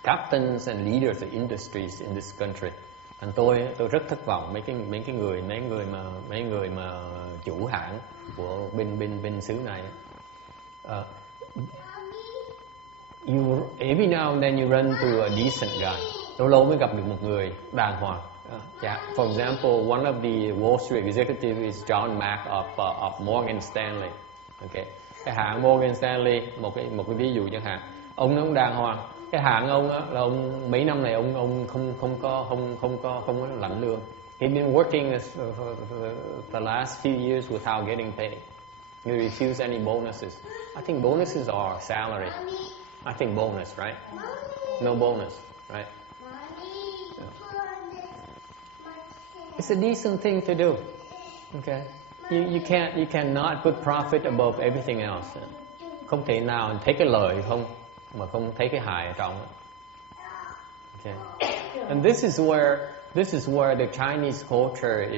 captains and leaders of industries in this country. And tôi rất thất vọng mấy người mà chủ hãng của bên xứ này. Every now and then you run into a decent guy. Lâu mới gặp được một người đàng hoàng. For example, one of the Wall Street executives is John Mack of Morgan Stanley. Okay, cái hãng Morgan Stanley, một cái ví dụ chẳng hạn. Ông nó cũng đàng hoàng. Cái hãng ông á, là ông mấy năm này ông không có lãnh lương. He's been working for the last few years without getting paid. He refused any bonuses. I think bonuses are salary. I think bonus, right? No bonus, right? It's a decent thing to do. Okay, you cannot put profit above everything else. Không thể nào thấy cái lợi không mà không thấy cái hại ở trong. Okay, and this is where the Chinese culture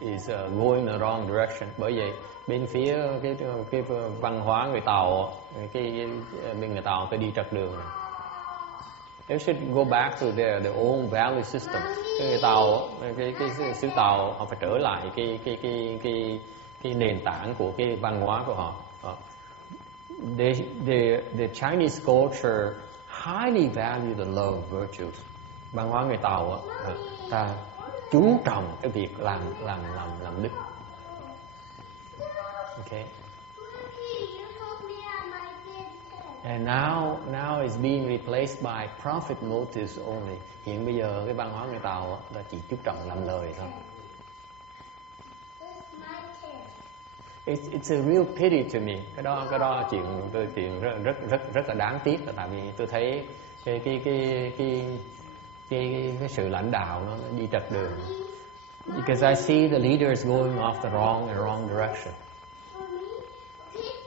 is going the wrong direction. Bởi vậy bên phía cái văn hóa người Tàu, bên người Tàu phải đi trật đường. They should go back to their own value system. Cái người Tàu, cái xứ Tàu họ phải trở lại cái nền tảng của cái văn hóa của họ. The Chinese culture highly value the love virtues. Văn hóa người Tàu ta chú trọng cái việc làm đức. Okay. And now it's being replaced by profit motives only. Hiện bây giờ cái văn hóa người Tàu là chỉ chú trọng làm lời thôi. It's a real pity to me. Cái đó chuyện rất là đáng tiếc, là tại vì tôi thấy cái sự lãnh đạo nó đi trật đường. Because I see the leaders going off the wrong direction.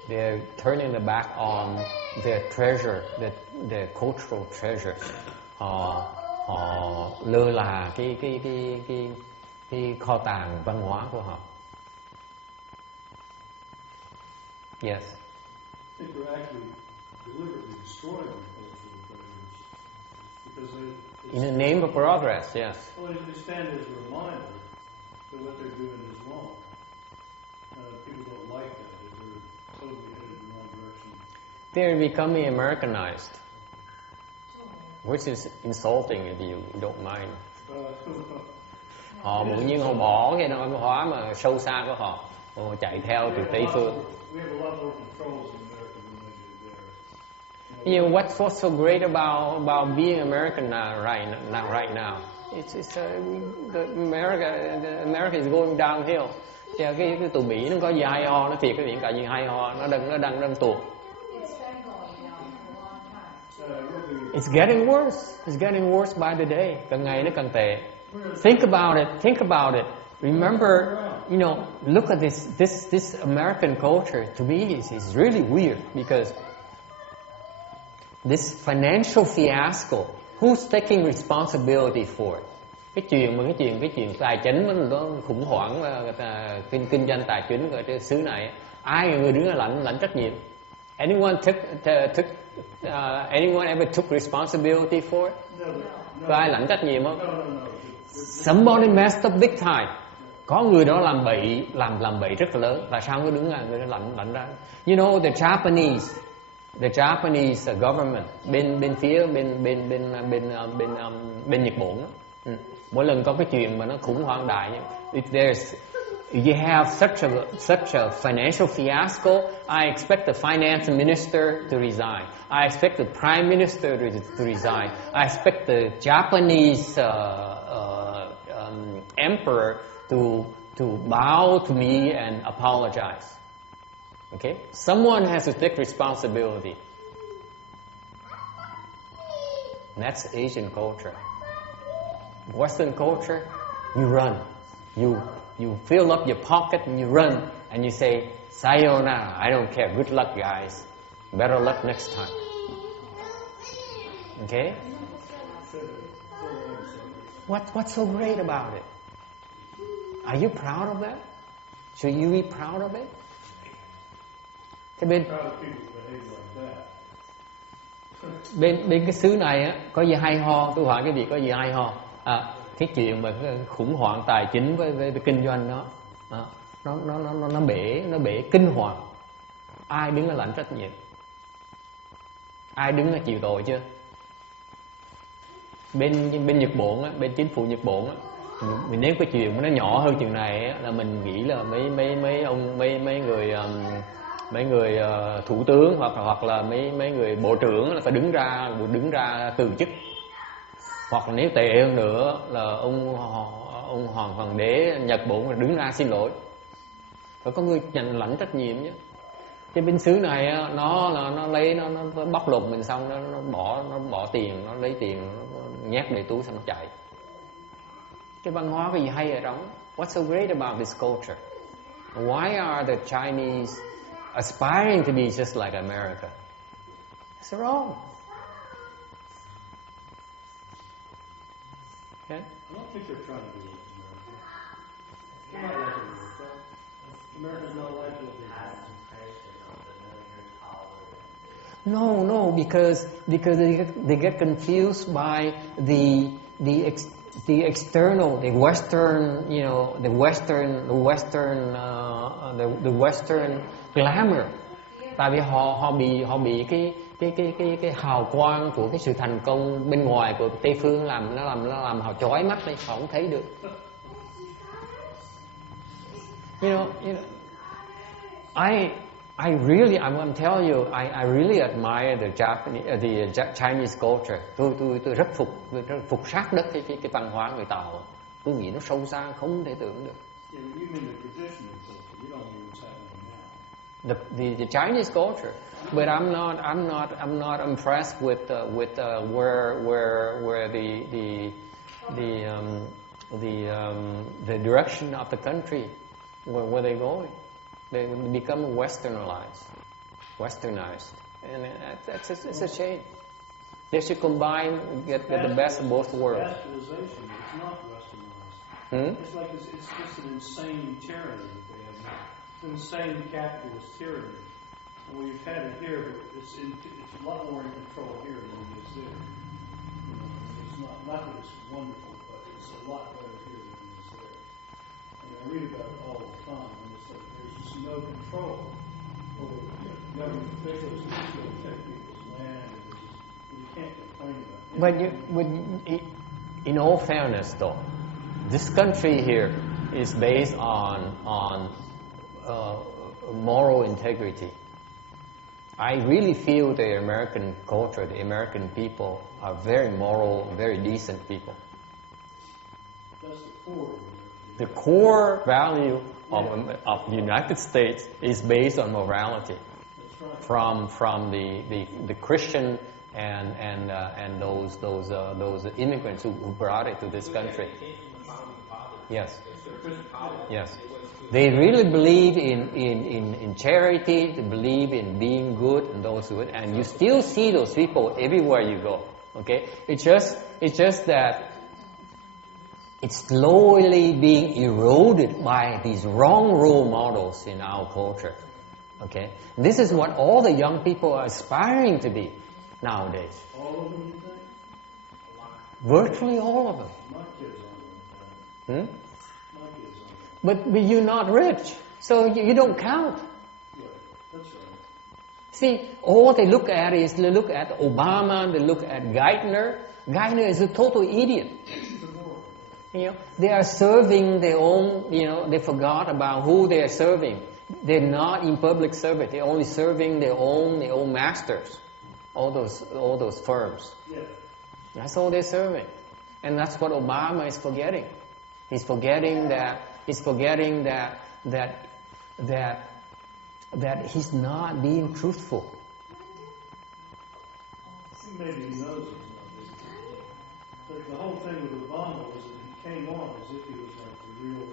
They're turning their back on their treasure, their cultural treasures. Họ lơ là cái kho tàng văn hóa của họ. Yes. I think they're actually deliberately destroying the cultural treasures because they in the name of progress. Yes. Well, they stand as a reminder that what they're doing is wrong. People don't like that. They're totally headed in the wrong direction. They're becoming Americanized, which is insulting if you don't mind. Họ bỗng nhiên họ bỏ cái văn hóa mà sâu xa của họ, họ chạy theo từ Tây phương. We have a lot more controls in America than they do there. You know what's so great about being American right now? America is going downhill. Cái tụi Mỹ nó có gì hay ho, nó thiệt cái chuyện cả gì hay ho, nó đang tuột. It's getting worse. It's getting worse by the day. Càng ngày nó càng tệ. Think about it. Remember, you know, look at this American culture. To me, is really weird because this financial fiasco. Who's taking responsibility for it? Cái chuyện tài chính nó khủng hoảng, kinh doanh tài chính ở trên xứ này, ai là người đứng ra lãnh trách nhiệm? Anyone ever took responsibility for it? Có ai lãnh trách nhiệm không? Somebody messed up big time. Có người đó làm bậy rất là lớn. Tại sao người đứng ra người đó lãnh ra? You know the Japanese government bên Nhật Bản. Mỗi lần có cái chuyện mà nó khủng hoảng đại, if you have such a financial fiasco, I expect the finance minister to resign. I expect the prime minister to resign. I expect the Japanese emperor to bow to me and apologize. Okay? Someone has to take responsibility. And that's Asian culture. Western culture, you run. You fill up your pocket and you run. and you say, sayonara, I don't care, good luck guys, better luck next time. Okay? What's so great about it? Are you proud of that? Should you be proud of it? Thế bên cái xứ này á, có gì hay ho? Tôi hỏi cái gì có gì hay ho? Cái chuyện mà cái khủng hoảng tài chính với kinh doanh đó, nó bể kinh hoàng. Ai đứng ra lãnh trách nhiệm? Ai đứng ra chịu tội chưa? Bên Nhật Bản á, bên chính phủ Nhật Bản á, nếu cái chuyện nó nhỏ hơn chuyện này á, là mình nghĩ là mấy người thủ tướng hoặc là mấy người bộ trưởng là phải đứng ra từ chức, hoặc là nếu tệ hơn nữa là ông hoàng đế Nhật Bản là đứng ra xin lỗi, phải có người nhận lãnh trách nhiệm chứ. Cái bên xứ này á, nó bóc lột mình xong nó bỏ tiền, nó lấy tiền, nó nhét đầy túi xong nó chạy. Cái văn hóa cái gì hay ở trong? What's so great about this culture? Why are the Chinese aspiring to be just like America? It's wrong. Okay? I don't think they're trying to be like America. They're not like America. America's not like what they have. No, because they get confused by the external, the Western, you know, the Western glamour. Tại vì họ bị cái hào quang của cái sự thành công bên ngoài của Tây phương làm họ chói mắt đi, họ không thấy được. You know, I'm telling you, I really admire the Chinese culture. Tôi rất phục sát đất cái văn hóa người Tàu. Tôi nghĩ nó sâu xa không thể tưởng được. The Chinese culture, but I'm not impressed with where the direction of the country, where they're going. They become westernized, and it's a shame. They should combine, get the best of both worlds. Bastardization, it's not westernized. It's like it's just an insane tyranny that they have now. It's an insane capitalist tyranny. And we've had it here, but it's a lot more in control here than it is there. You know, it's not that it's wonderful, but it's a lot better here than it is there. I mean, I read about it all the time, and it's like there's just no control over government officials who still take people's land, and you can't complain about it. But in all fairness, though, this country here is based on moral integrity. I really feel the American culture, the American people are very moral, very decent people. That's the core. The core value of the United States is based on morality. That's right. From the Christian and those immigrants who brought it to this country. Yes. Yes. They really believe in charity, they believe in being good and those good, and you still see those people everywhere you go. Okay? It's just that it's slowly being eroded by these wrong role models in our culture. Okay? This is what all the young people are aspiring to be nowadays. All of them, you think? Virtually all of them. My kids aren't like that. My kids aren't. But you're not rich, so you don't count. Right. That's right. See, all they look at is they look at Obama, they look at Geithner. Geithner is a total idiot. You know, they are serving their own, you know, they forgot about who they are serving. They're not in public service, they're only serving their own masters. All those firms. Yeah. That's all they're serving. And that's what Obama is forgetting. He's forgetting that he's not being truthful. Maybe he knows he's not being truthful. But the whole thing with Obama was that he came on as if he was like the real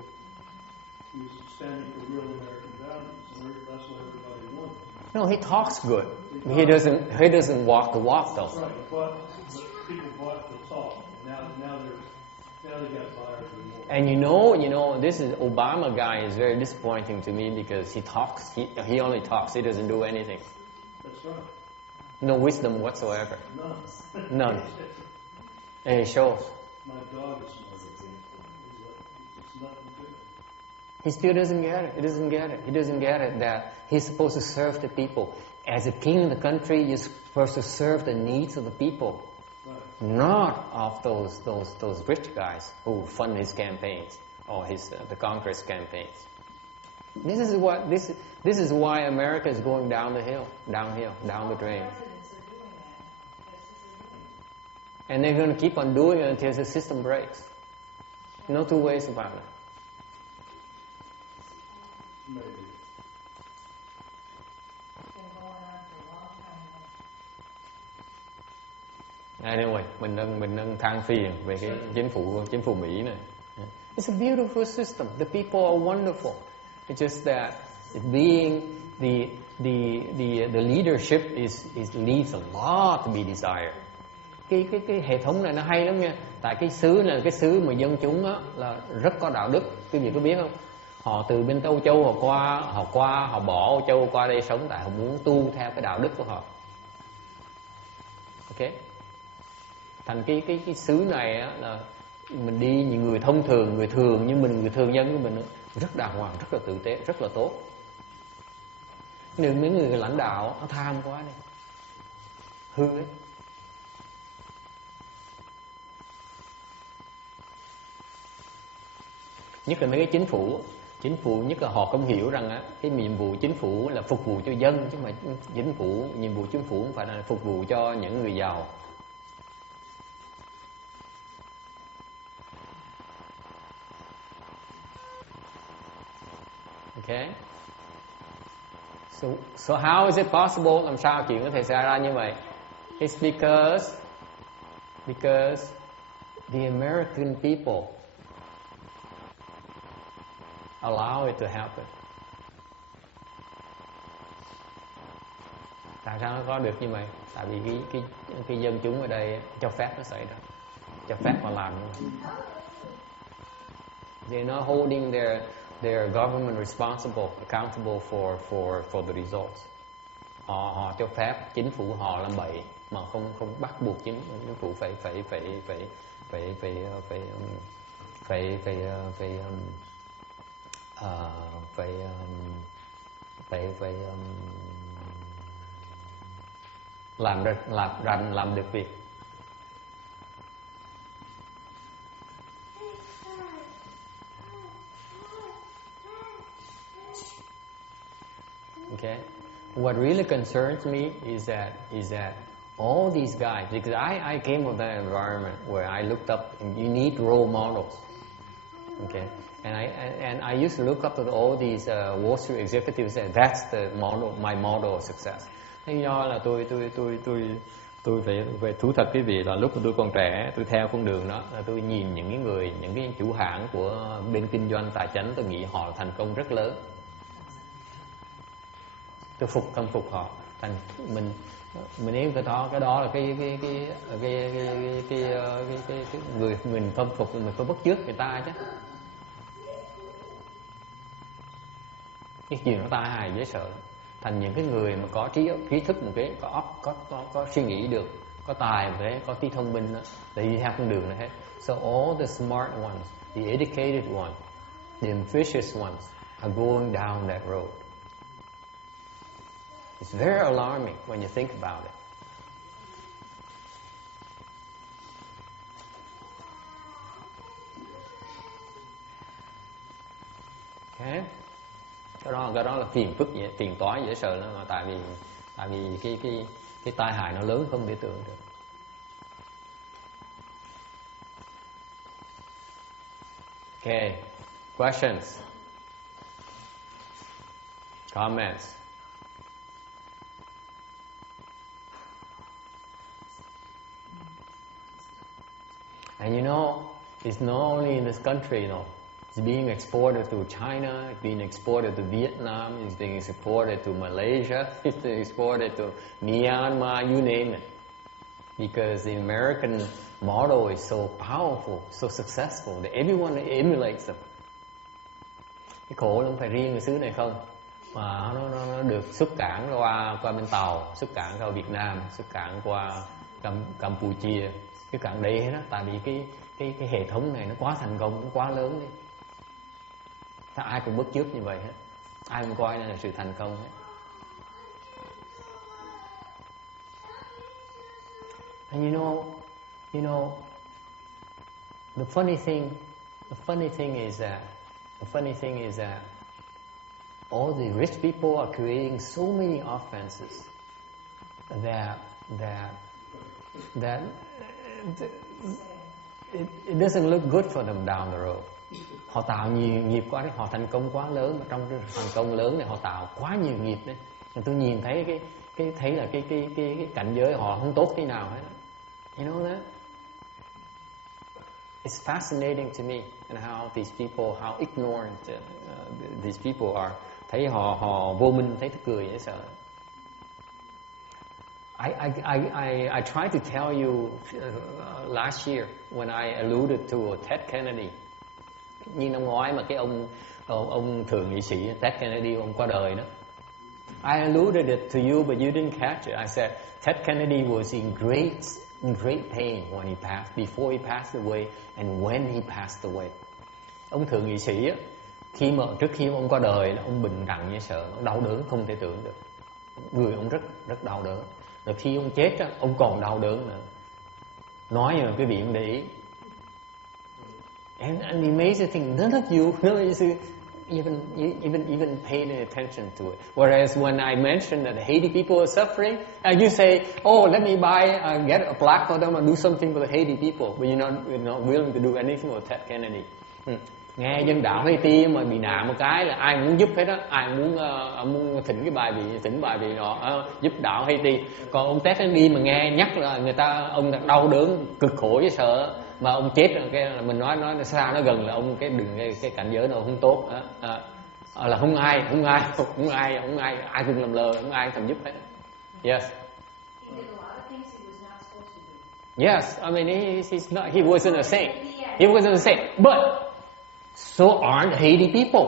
He was standing for real American values, and that's what everybody wanted. No, he talks good. He doesn't walk the walk though. That's right, but people bought the talk, and now they got buyers and more. And you know, this is Obama guy is very disappointing to me because he talks. He only talks. He doesn't do anything. That's right. No wisdom whatsoever. None. None. And it shows. My dog is smarter than him. It's nothing good. He still doesn't get it. He doesn't get it. He doesn't get it that he's supposed to serve the people. As a king of the country, you're supposed to serve the needs of the people, Right. not of those rich guys who fund his campaigns or the Congress campaigns. This is why America is going downhill, down the drain. And they're going to keep on doing it until the system breaks. No two ways about it. Maybe. Anyway, mình đang than phiền về cái chính phủ Mỹ này. It's a beautiful system. The people are wonderful. It's just that being the leadership leaves a lot to be desired. Cái hệ thống này nó hay lắm nha. Tại cái xứ này là cái xứ mà dân chúng á, là rất có đạo đức. Quý vị có biết không? Họ từ bên Âu Châu họ bỏ Âu Châu qua đây sống tại họ muốn tu theo cái đạo đức của họ. Ok. Thành cái xứ này á, là mình đi những người thông thường, người thường dân của mình rất đàng hoàng, rất là tử tế, rất là tốt. Nhưng mấy người lãnh đạo nó tham quá đi, hư ấy. Nhất là mấy cái chính phủ nhất là họ không hiểu rằng á, cái nhiệm vụ chính phủ là phục vụ cho dân, chứ mà nhiệm vụ chính phủ không phải là phục vụ cho những người giàu. Okay. So how is it possible? Làm sao chuyện có thể xảy ra như vậy? It's because the American people allow it to happen. Tại sao nó có được như vậy? Tại vì cái dân chúng ở đây cho phép nó xảy ra, cho phép mà làm. They're not holding their government responsible, accountable for the results. Họ cho phép chính phủ họ làm bậy mà không bắt buộc chính phủ phải làm được việc. Okay, what really concerns me is that all these guys, because I came from that environment where I looked up, and you need role models. Okay, and I used to look up to all these Wall Street executives and that's my model of success. Thế do là tôi phải thú thật quý vị là lúc mà tôi còn trẻ, tôi theo con đường đó là tôi nhìn những cái chủ hãng của bên kinh doanh tài chính, tôi nghĩ họ thành công rất lớn. Tôi khâm phục họ. Thành mình nếu cái đó là cái người mình khâm phục, mình phải bắt chước người ta chứ. Cái chuyện nó tai hại dễ sợ. Thành những cái người mà có trí thức một cái, có óc, có suy nghĩ được, có tài một cái, có trí thông minh đó, để đi theo con đường này hết. So all the smart ones, the educated ones, the ambitious ones are going down that road. It's very alarming when you think about it. Okay. Cái đó là phiền toái dễ sợ lắm, tại vì cái tai hại nó lớn không thể tưởng được. Okay, questions, comments. And you know, it's not only in this country, you know. It's being exported to China, it's being exported to Vietnam, it's being exported to Malaysia, it's being exported to Myanmar, you name it. Because the American model is so powerful, so successful that everyone emulates them. Cái khổ không phải riêng ở xứ này không, mà nó được xuất cảng qua bên Tàu, xuất cảng qua Việt Nam, xuất cảng qua Campuchia, cái cảng đấy hết đó, tại vì cái hệ thống này nó quá thành công, nó quá lớn đi. Ai cũng bắt chước như vậy hết, ai cũng coi đây là sự thành công hết. And you know, the funny thing is that all the rich people are creating so many offenses that it doesn't look good for them down the road. Họ tạo nhiều nghiệp quá đấy, họ thành công quá lớn, trong cái thành công lớn này họ tạo quá nhiều nghiệp đấy. Tôi nhìn thấy thấy là cái cảnh giới họ không tốt thế nào hết. You know that? It's fascinating to me and how these people, how ignorant these people are. Thấy họ vô minh, thấy tức cười dễ sợ. I tried to tell you last year when I alluded to Ted Kennedy. Nhưng năm ngoái mà cái ông thượng nghị sĩ Ted Kennedy ông qua đời đó. I alluded it to you, but you didn't catch it. I said Ted Kennedy was in great pain when he passed, before he passed away, and when he passed away. Ông thượng nghị sĩ á, trước khi ông qua đời là ông bình đẳng như sợ, ông đau đớn không thể tưởng được. Người ông rất đau đớn. Rồi khi ông chết á, ông còn đau đớn nữa. Nói như là quý vị cũng để ý. And the amazing thing, none of you even paid any attention to it. Whereas when I mentioned that Haiti people are suffering, you say, "Oh, let me get a plaque for them and do something for the Haiti people," but you're not willing to do anything for Ted Kennedy. Nghe dân đạo Haiti mà bị nạn một cái là ai muốn giúp hết á, ai muốn thỉnh bài vị đó giúp đạo Haiti. Còn ông Ted Kennedy mà nghe nhắc là ông đau đớn cực khổ với sợ. Mà ông chết rồi cái là mình nói xa nó gần là ông cái cảnh giới nào không tốt là không ai cùng làm lờ, không ai thèm giúp hết. Yes. Yes, I mean he wasn't a saint. He wasn't a saint, but so aren't Haiti people.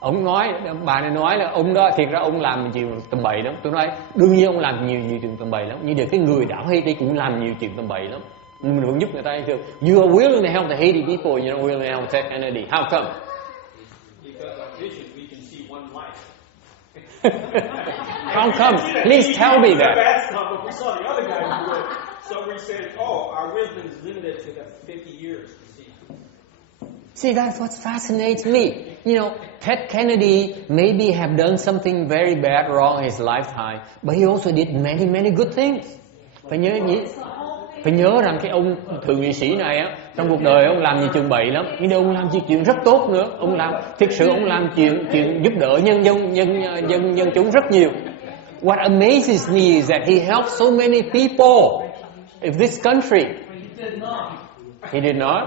Ông nói, bà này nói là ông đó thiệt ra ông làm nhiều tầm bậy lắm. Tôi nói đương nhiên ông làm nhiều chuyện tầm bậy lắm, nhưng điều cái người đảo Haiti cũng làm nhiều chuyện tầm bậy lắm. Mình vẫn giúp người ta được. You are willing to help the Haiti people, you're not willing to help Ted Kennedy. How come? Because our vision, we can see one life. How come? Please tell me that. That's not what we saw the other guy do it. So we said, our wisdom is limited to the 50 years to see. See, that's what fascinates me. You know, Ted Kennedy maybe have done something very bad, wrong in his lifetime, but he also did many good things. Phải nhớ rằng cái ông thượng nghị sĩ này á, trong cuộc đời ông làm nhiều chuyện bậy lắm, nhưng ông làm chuyện rất tốt nữa. Ông làm chuyện giúp đỡ nhân chúng rất nhiều. What amazes me is that he helped so many people in this country. He did not. He did not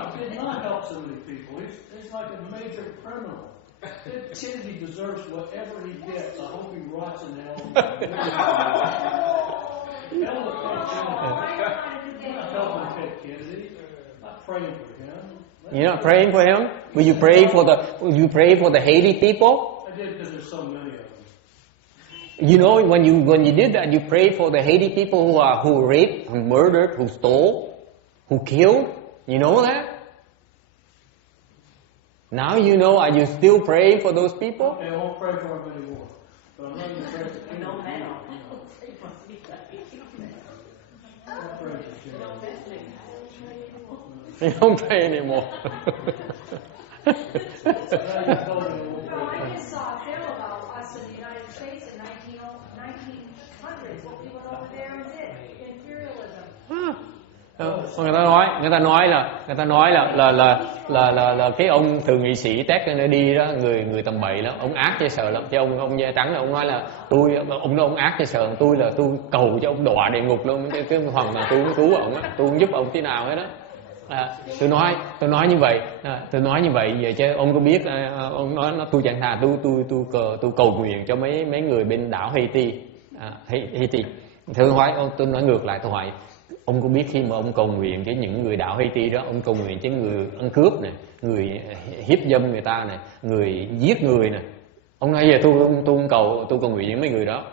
help so many people. He's like a major criminal. Kennedy deserves whatever he gets. I hope he rots in hell. You're not praying for him? Will you pray for the Haiti people? I did because there's so many of them. You know, when you did that, you prayed for the Haiti people who raped, who murdered, who stole, who killed. You know that? Now you know. Are you still praying for those people? I won't pray for them anymore. But I'm not going to pray for them. You don't pray anymore. I just saw a film about us in the United States in 1900s, what we went over there and did, imperialism. Người ta nói là cái ông thượng nghị sĩ Ted Kennedy đó, người tầm bậy lắm, ông ác dễ sợ lắm. Chứ ông da trắng là ông nói là ông ác dễ sợ, tôi cầu cho ông đọa địa ngục luôn, cái phần mà tôi không cứu ông á, tôi không giúp ông tí nào hết đó. Tôi nói như vậy vậy chứ ông có biết ông nói nó tôi chẳng thà tôi cầu nguyện cho mấy người bên đảo Haiti. Thưa hỏi tôi nói ngược lại, tôi hỏi ông có biết khi mà ông cầu nguyện cho những người đảo Haiti đó, ông cầu nguyện cho người ăn cướp này, người hiếp dâm người ta này, người giết người này, ông nói về tôi cầu nguyện với mấy người đó.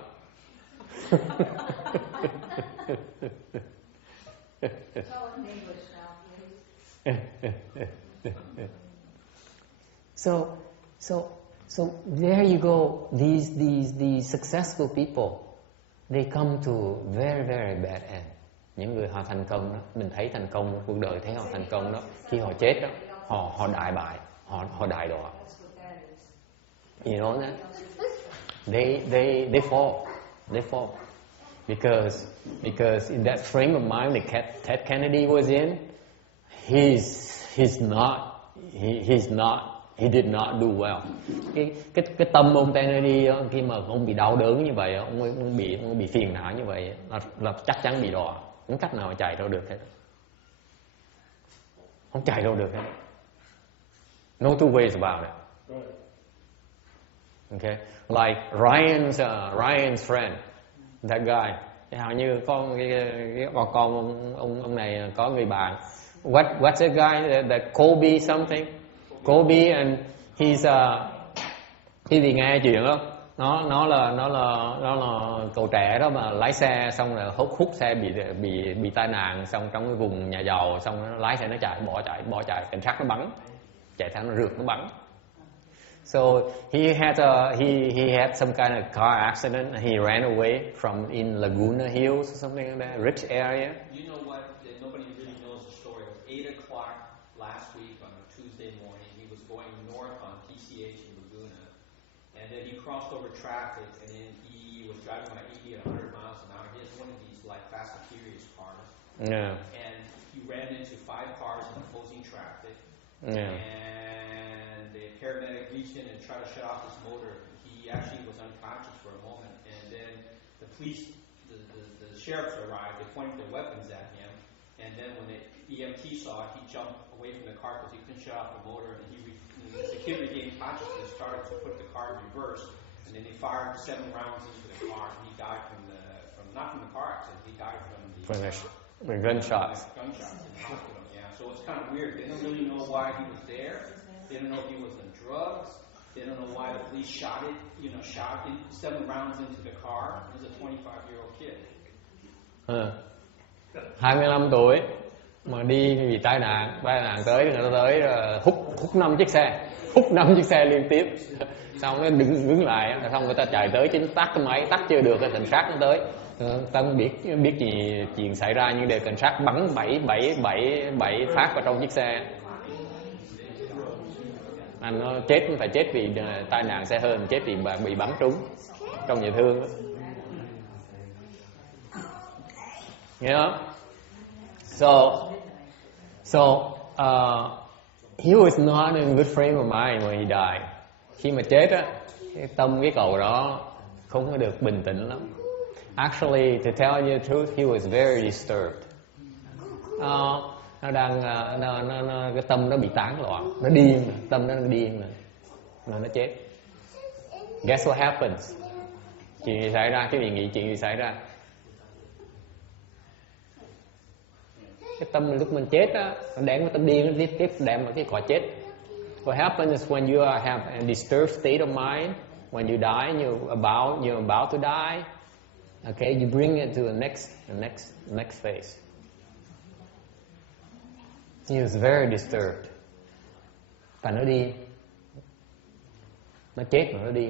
So there you go. These successful people, they come to very very bad end. Những người họ thành công đó, mình thấy thành công cuộc đời, thấy họ thành công đó, khi họ chết đó, họ đại bại, họ đại đọa. You know that? They fall because in that frame of mind that Ted Kennedy was in, he did not do well. Cái tâm ông Kennedy đó, khi mà ông bị đau đớn như vậy, ông bị phiền não như vậy là chắc chắn bị đọa, không cách nào chạy đâu được hết, không chạy đâu được hết. No two ways about it. Okay, like Ryan's friend, that guy. Hầu như có cái bà con ông này có người bạn. What's that guy? That Kobe something. Kobe and he's khi thì nghe chuyện đó, nó là cậu trẻ đó mà lái xe xong rồi hút xe bị tai nạn, xong trong cái vùng nhà giàu, xong nó lái xe nó bỏ chạy, cảnh sát nó bắn, chạy theo nó rượt nó bắn. So he had some kind of car accident and he ran away from in Laguna Hills or something like that, rich area. You know what? Nobody really knows the story. It was 8 o'clock last week on a Tuesday morning. He was going north on PCH in Laguna, and then he crossed over traffic, and then he was driving like 80 at 100 miles an hour. He has one of these like Fast and Furious cars. Yeah. And he ran into 5 cars in opposing traffic. Yeah. And the paramedic reached in and tried to shut off his motor. He actually was unconscious for a moment, and then the police, the sheriffs arrived. They pointed their weapons at him, and then when the EMT saw it, he jumped away from the car because he couldn't shut off the motor. And the kid regained consciousness, started to put the car in reverse, and then they fired 7 rounds into the car. And he died not from the car accident. He died from the gunshots. Gunshots in the hospital. Yeah, so it's kind of weird. They don't really know why he was there. They don't know if he was on drugs. They don't know why the police shot 7 rounds into the car. He was a 25-year-old kid. 25 tuổi mà đi bị tai nạn tới hút 5 chiếc xe liên tiếp, xong nó đứng lại, xong người ta chạy tới chính tắt cái máy, tắt chưa được, cái cảnh sát nó tới, ta không biết gì chuyện xảy ra, nhưng để cảnh sát bắn 7 phát vào trong chiếc xe. Anh nó phải chết vì tai nạn xe hơi, chết vì bị bắn trúng trong nhà thương đó. You know? So he was not in a good frame of mind when he died. Khi mà chết á, cái cậu đó không có được bình tĩnh lắm. Actually, to tell you the truth, he was very disturbed. Cái tâm nó bị tán loạn, nó điên, tâm nó điên mà nó chết. Guess what happens? Chuyện gì xảy ra? Cái gì nghĩ chuyện gì xảy ra? Cái tâm lúc mình chết á, nó đem cái tâm điên nó tiếp đem vào cái cõi chết. What happens is when you have a disturbed state of mind, when you die, you're about to die. Okay, you bring it to the next phase. He was very disturbed. Và nó đi. Nó chết mà nó đi.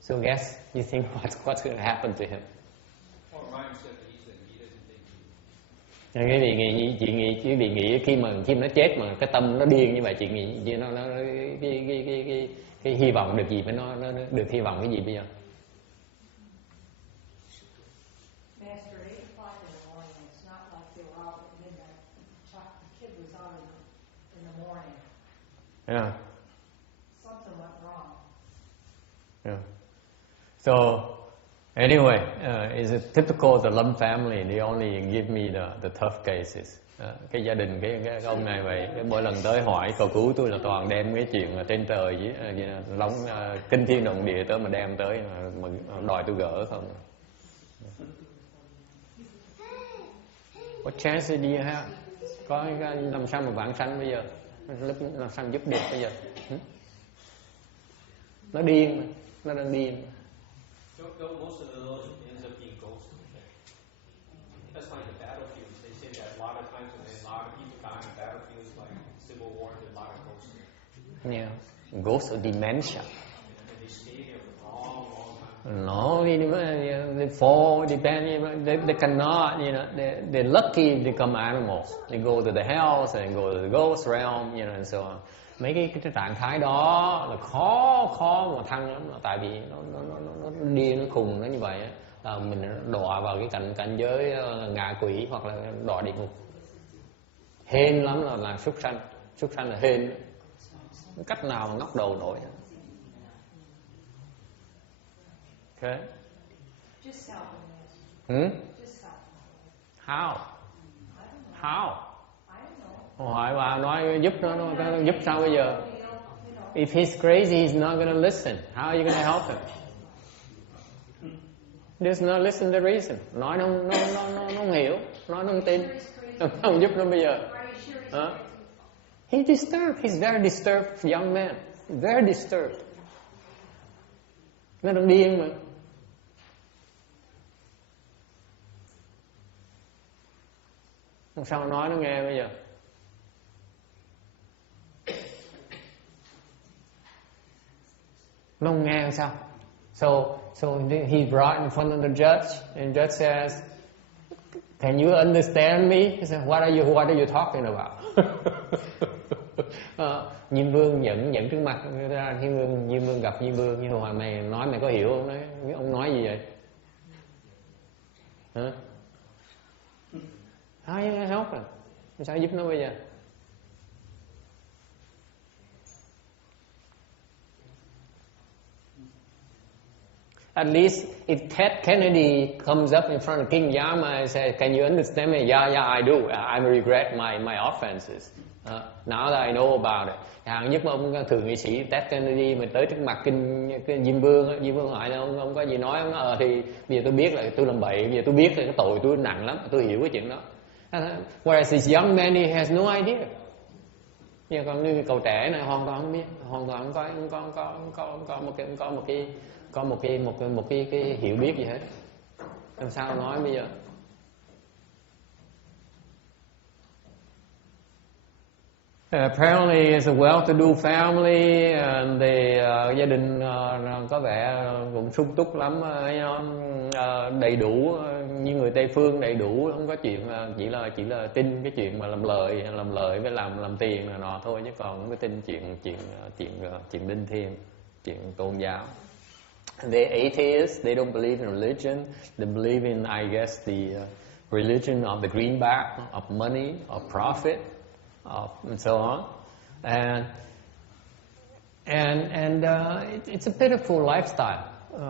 So guess you think what's going to happen to him? Quý vị nghĩ khi nó chết mà cái tâm nó điên như vậy, chị nghĩ nó cái hy vọng được gì với nó được hy vọng cái gì bây giờ? Yeah. Something went wrong. Yeah. So anyway, it's typical of the Lâm family. They only give me the tough cases. Cái gia đình cái ông này vậy, cái mỗi lần tới hỏi cầu cứu tôi là toàn đem cái chuyện là trên trời với lóng kinh thiên động địa tới mà đem tới mà đòi tôi gỡ không. What chance do you have? Có làm sao mà vãng sanh bây giờ? Làm sao giúp được bây giờ? Nó điên, nó đang điên. Most of those ends up being ghosts. That's like the battlefields. They say that a lot of times when a lot of people die in battlefields like civil war, there's a lot of ghosts there. Yeah, ghosts of dementia. And they stay there for a long, long time. No, they fall, they cannot, they're lucky they become animals. They go to the hells and go to the ghost realm, and so on. Mấy cái trạng thái đó là khó mà thăng lắm, tại vì nó điên, nó khùng, nó như vậy là mình đọa vào cái cảnh giới ngạ quỷ hoặc là đọa địa ngục. Hên lắm là súc sanh là hên, cách nào mà ngóc đầu nổi. Okay. Just help. Just help. How? Hỏi bà nói giúp nó giúp sao bây giờ? If he's crazy, he's not gonna listen. How are you gonna help him? Just not listen to reason. Nói nó không hiểu, nói nó không tin, không giúp nó bây giờ. He's disturbed. He's very disturbed young man. Very disturbed. Nó đang điên mà. Sao nói nó nghe bây giờ? Nó không nghe sao? So he brought in front of the judge, and the judge says, "Can you understand me?" He said, "What are you talking about?" Diêm Vương dẫn trước mặt ra, Diêm Vương gặp Diêm Vương, nhưng mà mày nói mày có hiểu không? Ông nói gì vậy? Hả? Ai help à? Sao giúp nó bây giờ? At least if Ted Kennedy comes up in front of King Yama and says, "Can you understand me?" Yeah, I do. I regret my offenses. Now that I know about it. Hạng nhất mà ông thượng nghị sĩ Ted Kennedy mà tới trước mặt kinh Diêm Vương hỏi ông có gì nói không? Thì bây giờ tôi biết là tôi làm bậy, bây giờ tôi biết là cái tội tôi nặng lắm, tôi hiểu cái chuyện đó. Whereas this young man he has no idea. Nhưng còn như cậu trẻ này hoàn toàn không biết, hoàn toàn có một cái hiểu biết gì hết. Làm sao nói bây giờ? Apparently it's a well-to-do family, and gia đình có vẻ cũng sung túc lắm, đầy đủ như người Tây phương, đầy đủ, không có chuyện chỉ là tin cái chuyện mà làm lợi với làm tiền là nọ thôi, chứ còn không có tin chuyện linh thiêng, chuyện tôn giáo. They're atheists. They don't believe in religion. They believe in, I guess, the religion of the greenback, of money, of profit, and so on. And it's a pitiful lifestyle.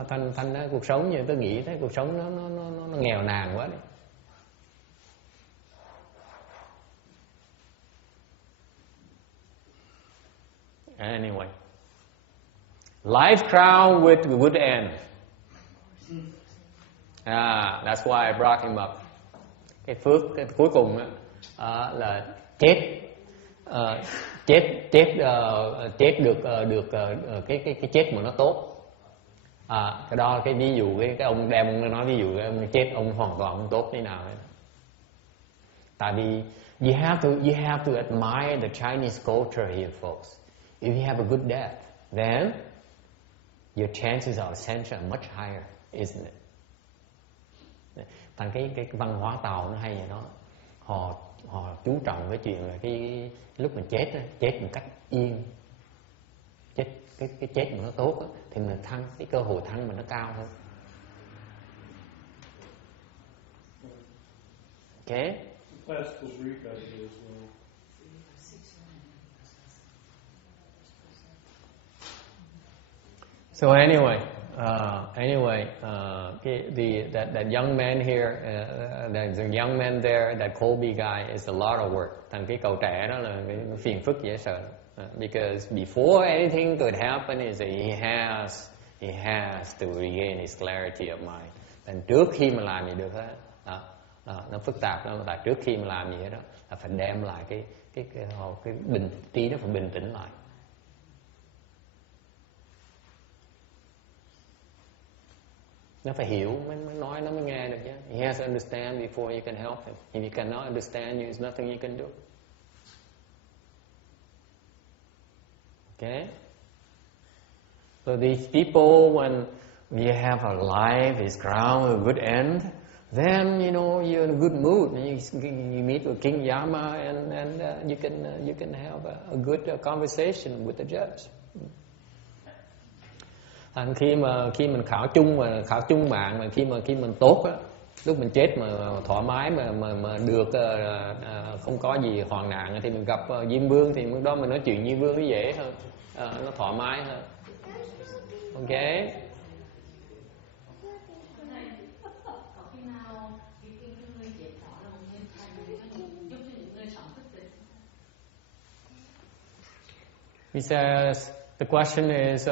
Thành ra cuộc sống như tôi nghĩ thấy cuộc sống nó nghèo nàn quá đấy. Anyway. Life crowned with a good end. That's why I brought him up. Cái phước cái cuối cùng là chết được cái chết mà nó tốt. Cái đó là cái ví dụ, cái ông đem ông nói ví dụ cái ông chết ông hoàn toàn không tốt thế nào ấy. Tại vì you have to admire the Chinese culture here, folks. If you have a good death, then your chances of ascension are much higher, isn't it? Thành cái văn hóa Tàu nó hay vậy đó. Họ chú trọng cái chuyện là cái lúc mình chết một cách yên. Cái chết mà nó tốt á, thì mình thăng, cái cơ hội thăng mình nó cao hơn. Okay? Classical Greek idea as well. So anyway, Anyway, that young man here, the young man there, that Colby guy, is a lot of work. Thằng cái cậu trẻ đó là cái phiền phức dễ sợ. Because before anything could happen, is that he has to regain his clarity of mind. Thành trước khi mà làm gì được hết, nó phức tạp lắm. Tại trước khi mà làm gì hết đó, là phải đem lại cái bình trí, nó phải bình tĩnh lại. Nó phải hiểu mới nói, nó mới nghe được chứ. He has to understand before you can help him. If you cannot understand, there's nothing you can do. Okay? So these people, when you have a life is crowned with a good end, then you're in a good mood. You meet with King Yama, and you can have a good conversation with the judge. Thành khi mình khảo chung mạng, mà khi mình tốt á, lúc mình chết mà thoải mái mà được không có gì hoạn nạn, thì mình gặp Diêm Vương, thì lúc đó mình nói chuyện Diêm Vương nó dễ hơn, nó thoải mái hơn. Ok. He says the question is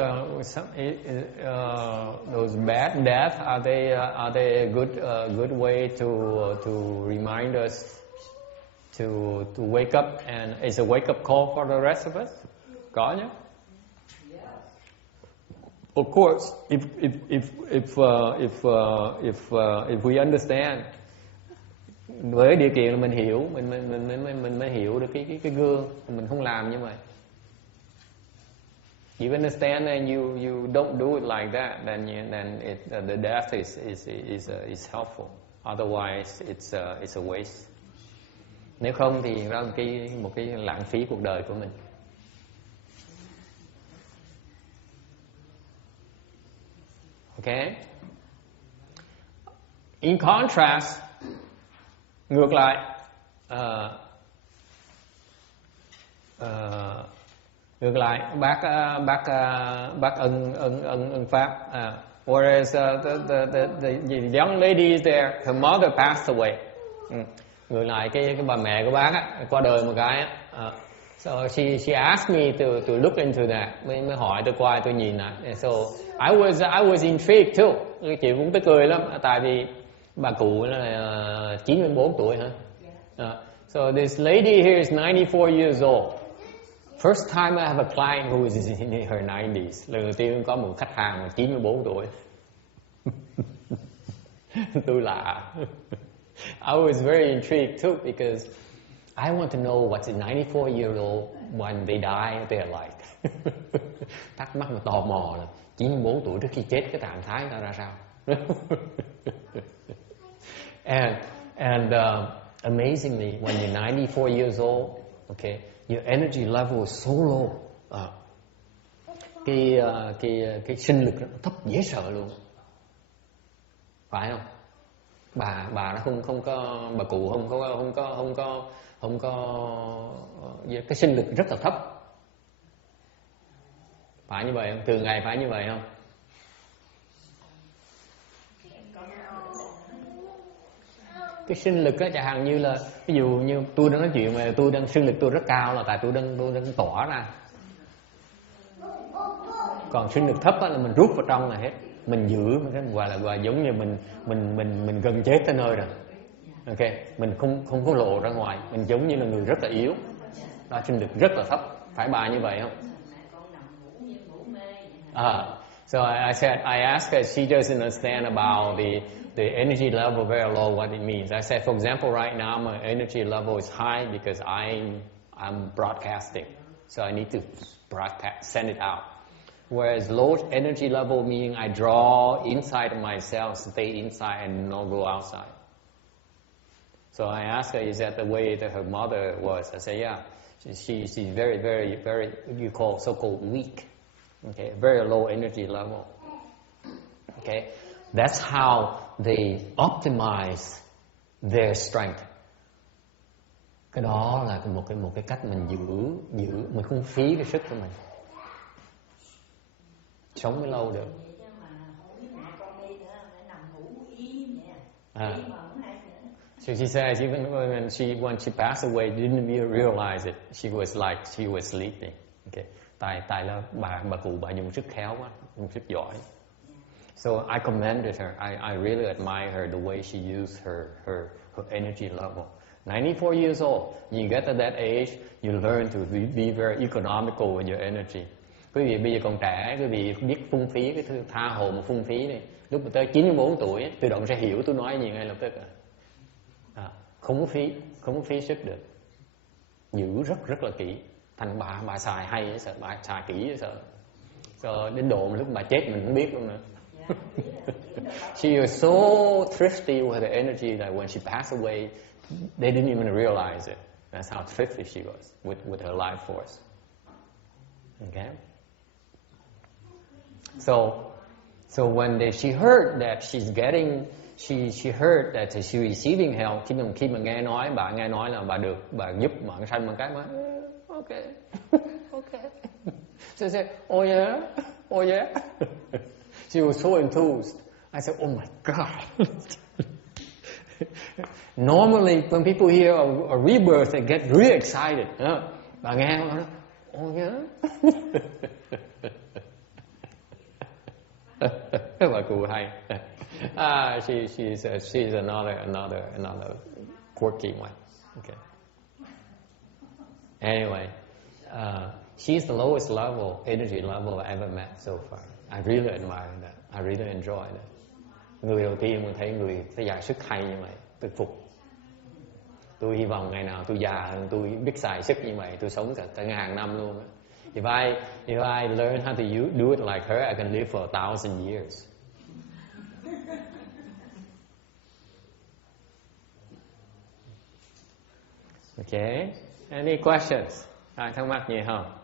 those bad death, are they a good way to remind us to wake up, and is a wake up call for the rest of us? Có nhé. Of course, if we understand, với điều kiện là mình hiểu, mình mới hiểu được cái gương, mình không làm như vậy. You understand, and you don't do it like that, then the death is helpful. Otherwise, it's a waste. Nếu không thì đó là một cái lãng phí cuộc đời của mình. Okay. In contrast, ngược lại, bác ân pháp. Whereas the young lady is there, her mother passed away. Ngược lại cái bà mẹ của bác á, qua đời một cái á. So she asked me to look into that. Mới hỏi tôi qua tôi nhìn lại. So I was intrigued too. Chị cũng tức cười lắm, tại vì bà cụ là 94 tuổi hả? So this lady here is 94 years old. First time I have a client who is in her 90s. Lần đầu tiên có một khách hàng mà 94 tuổi. Tôi lạ. I was very intrigued too, because I want to know what's a 94-year-old when they die, they're like. Thắc mắc mà tò mò là 94 tuổi trước khi chết cái trạng thái nó ra sao. And amazingly, when you're 94 years old, okay, your energy level is so low. Cái sinh lực nó thấp dễ sợ luôn. Phải không? Bà nó không có, bà cụ không có cái sinh lực rất là thấp. Phải như vậy không? Thường ngày phải như vậy không? Cái sinh lực á, chẳng hạn như là ví dụ như tôi đang nói chuyện mà tôi đang sinh lực tôi rất cao, là tại tôi đang tỏa ra. Còn sinh lực thấp á, là mình rút vào trong là hết. Mình giữ, mình gọi là giống như mình gần chết tới nơi rồi. Ok, mình không có lộ ra ngoài, mình giống như là người rất là yếu. Đó, sinh lực rất là thấp. Phải bà như vậy không? So I asked her, she doesn't understand about the energy level very low, what it means. I said, for example, right now my energy level is high because I'm broadcasting, so I need to send it out. Whereas low energy level meaning I draw inside of myself, stay inside and not go outside. So I asked her, is that the way that her mother was? I said, yeah. She's very, very, very, you call so-called weak. Okay, very low energy level. Okay, that's how they optimize their strength. Cái đó là một cái cách mình giữ mình không phí cái sức của mình, sống mới lâu được. So she says even when she passed away, didn't even realize it. She was like she was sleeping. Okay. Tại là bà cụ bà dùng rất khéo quá, dùng rất giỏi. So I commended her. I really admire her the way she used her energy level. 94 years old. You get to that age, you learn to be very economical with your energy. Quý vị bây giờ còn trẻ, quý vị biết phung phí cái thứ tha hồ mà phung phí đi. Lúc mà tới 94 tuổi, tự động sẽ hiểu tôi nói gì ngay lập tức. Không có phí sức được. Giữ rất là kỹ. Thành bà xài hay sợ, bà xài kỹ sợ. So, đến độ mà lúc bà chết mình không biết luôn nữa. She was so thrifty with her energy that when she passed away, they didn't even realize it. That's how thrifty she was with her life force. Okay. So when she heard that she's getting, she heard that she's receiving help. Khi mà nghe nói là bà giúp mạng sanh một cái mà, okay, okay. So she said, oh yeah. She was so enthused. I said, oh my God. Normally, when people hear a rebirth, they get really excited. Bà nghe nói, oh yeah. Bà cụ hay. She's another quirky one. Okay. Anyway, she's the lowest level energy level I ever met so far. I really admire that. I really enjoy that. Người đầu tiên mình thấy người phải giải sức hay như vậy, tôi phục. Tôi hy vọng ngày nào tôi già hơn, tôi biết xài sức như vậy, tôi sống cả ngàn năm luôn. If I learn how to do it like her, I can live for 1,000 years. Okay. Any questions? Ai thắc mắc gì không?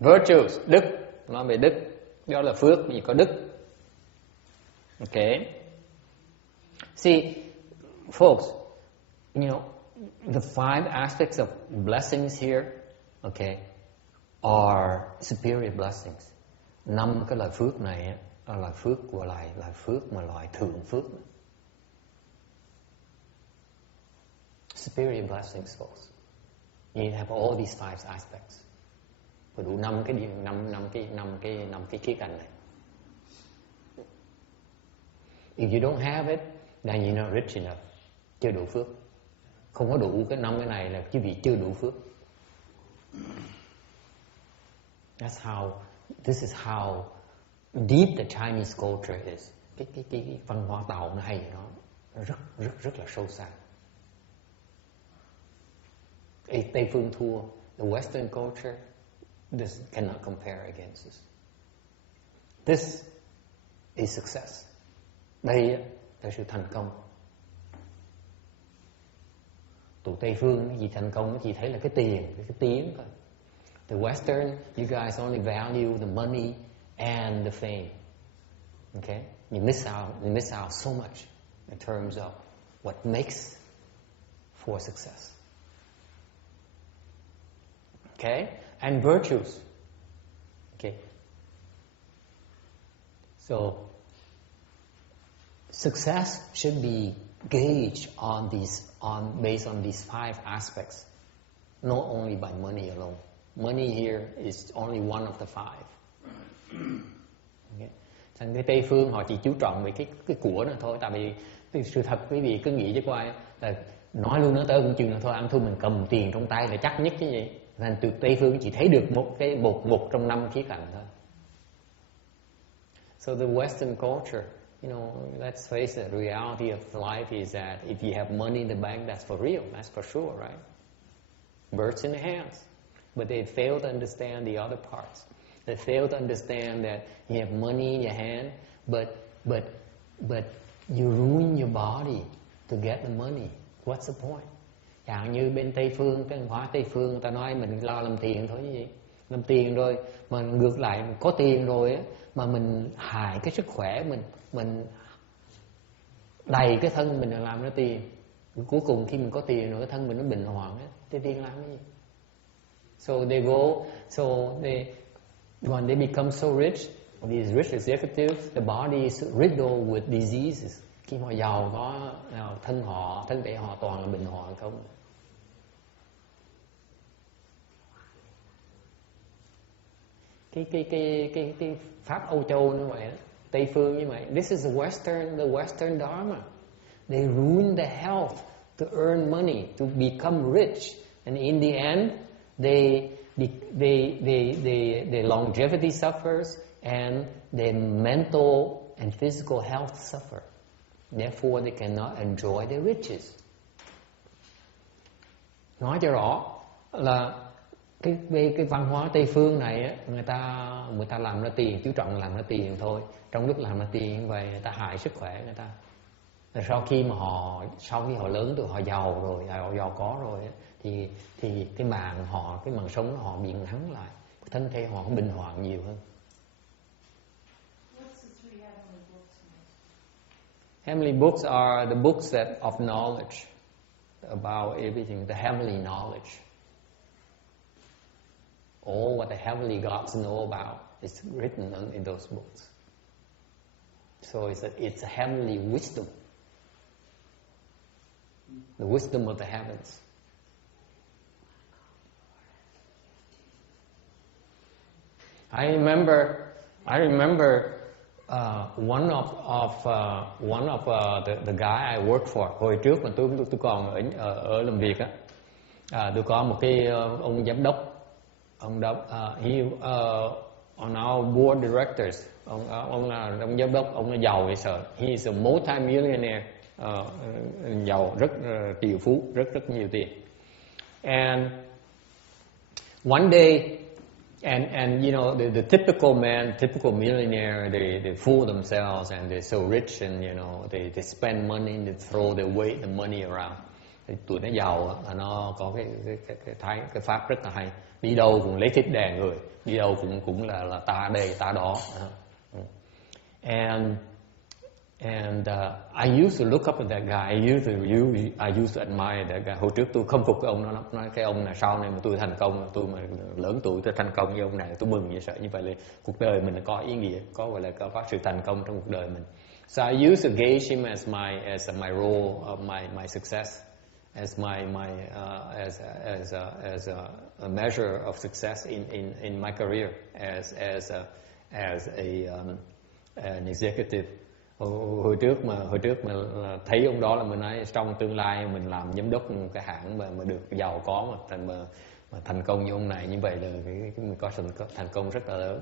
Virtues, đức, nói về đức, đó là phước, vì có đức. Okay. See, folks, you know, the 5 aspects of blessings here, okay, are superior blessings. 5 cái loại phước này là phước của loại phước mà loại thượng phước. Superior blessings, folks. You need to have all these 5 aspects. Phải đủ 5 cái khía cạnh này. If you don't have it, then you're not rich enough. Chưa đủ phước. Không có đủ cái 5 cái này là quý vị chưa đủ phước. This is how deep the Chinese culture is. Cái văn hóa Tàu nó hay nó rất là sâu xa. Tây phương thua. The Western culture, this cannot compare against this. This is success. Đây là sự thành công. Tụi Tây phương cái gì thành công, cái gì thấy là cái tiền, cái tiếng thôi. The Western, you guys only value the money and the fame. Okay? You miss out so much in terms of what makes for success. Okay? And virtues. Okay? So, success should be gauged based on these 5 aspects, not only by money alone. Money here is only one of the 5. Okay. Thành cái Tây phương họ chỉ chú trọng về cái của nó thôi. Tại vì cái sự thật quý vị cứ nghĩ chứ coi là nói luôn nó tới cũng chừng là thôi, ăn thua mình cầm tiền trong tay là chắc nhất cái gì. Thành từ Tây phương chỉ thấy được một trong 5 khía cạnh thôi. So the Western culture, you know, let's face it, the reality of life is that if you have money in the bank, that's for real, that's for sure, right? Birds in the hands. But they fail to understand the other parts. They fail to understand that you have money in your hand, but you ruin your body to get the money. What's the point? Chẳng như bên Tây phương, cái văn hóa Tây phương người ta nói mình lo làm tiền thôi chứ gì. Làm tiền rồi, mà ngược lại có tiền rồi á, mà mình hại cái sức khỏe mình đầy cái thân mình là làm ra tiền. Cuối cùng khi mình có tiền rồi cái thân mình nó bệnh hoạn á, thì tiền làm cái gì? So When they become so rich, these rich executives, the body is riddled with diseases. Khi họ giàu có, thân thể họ toàn là bệnh hoạn không. Cái pháp Âu Châu như vậy, Tây phương như vậy. This is the Western Dharma. They ruin the health to earn money, to become rich, and in the end, their longevity suffers and their mental and physical health suffer. Therefore, they cannot enjoy their riches. Nói cho rõ là cái văn hóa Tây phương này á, người ta làm ra tiền, chú trọng làm ra tiền thôi. Trong lúc làm ra tiền như vậy, người ta hại sức khỏe người ta. Rồi sau khi họ lớn tuổi, họ giàu rồi, họ giàu có rồi á, thì cái mạng sống họ bị ngắn lại, thân thể họ cũng bệnh hoạn nhiều hơn. Heavenly books are the books of knowledge about everything, the heavenly knowledge. All what the heavenly gods know about is written in those books. So it's a heavenly wisdom, the wisdom of the heavens. I remember one of the guy I worked for. Hồi trước mà tôi còn ở làm việc á, tôi có một cái ông giám đốc, on our board directors, ông là ông giám đốc, ông là giàu vậy sợ. He is a multi-millionaire, giàu rất triệu phú, rất nhiều tiền. And one day, and you know the typical millionaire, they fool themselves and they're so rich, and you know they spend money, they throw the money around. Thì tụi nó giàu, nó có cái pháp rất là hay. Đi đâu cũng lấy thịt đè người, đi đâu cũng là ta đây ta đó. And I used to look up at that guy. I used to admire that guy. Hồi trước tôi khâm phục cái ông đó, nói cái ông này sau này mà tôi thành công, tôi mà lớn tuổi tôi thành công như ông này, tôi mừng vậy sợ. Như vậy là cuộc đời mình có ý nghĩa, gọi là có sự thành công trong cuộc đời mình. So I used to gauge him as my role of my success, as a measure of success in my career as an executive. Hồi trước mà thấy ông đó là mình nói trong tương lai mình làm giám đốc một cái hãng mà được giàu có mà thành công như ông này, như vậy là mình có sự thành công rất là lớn.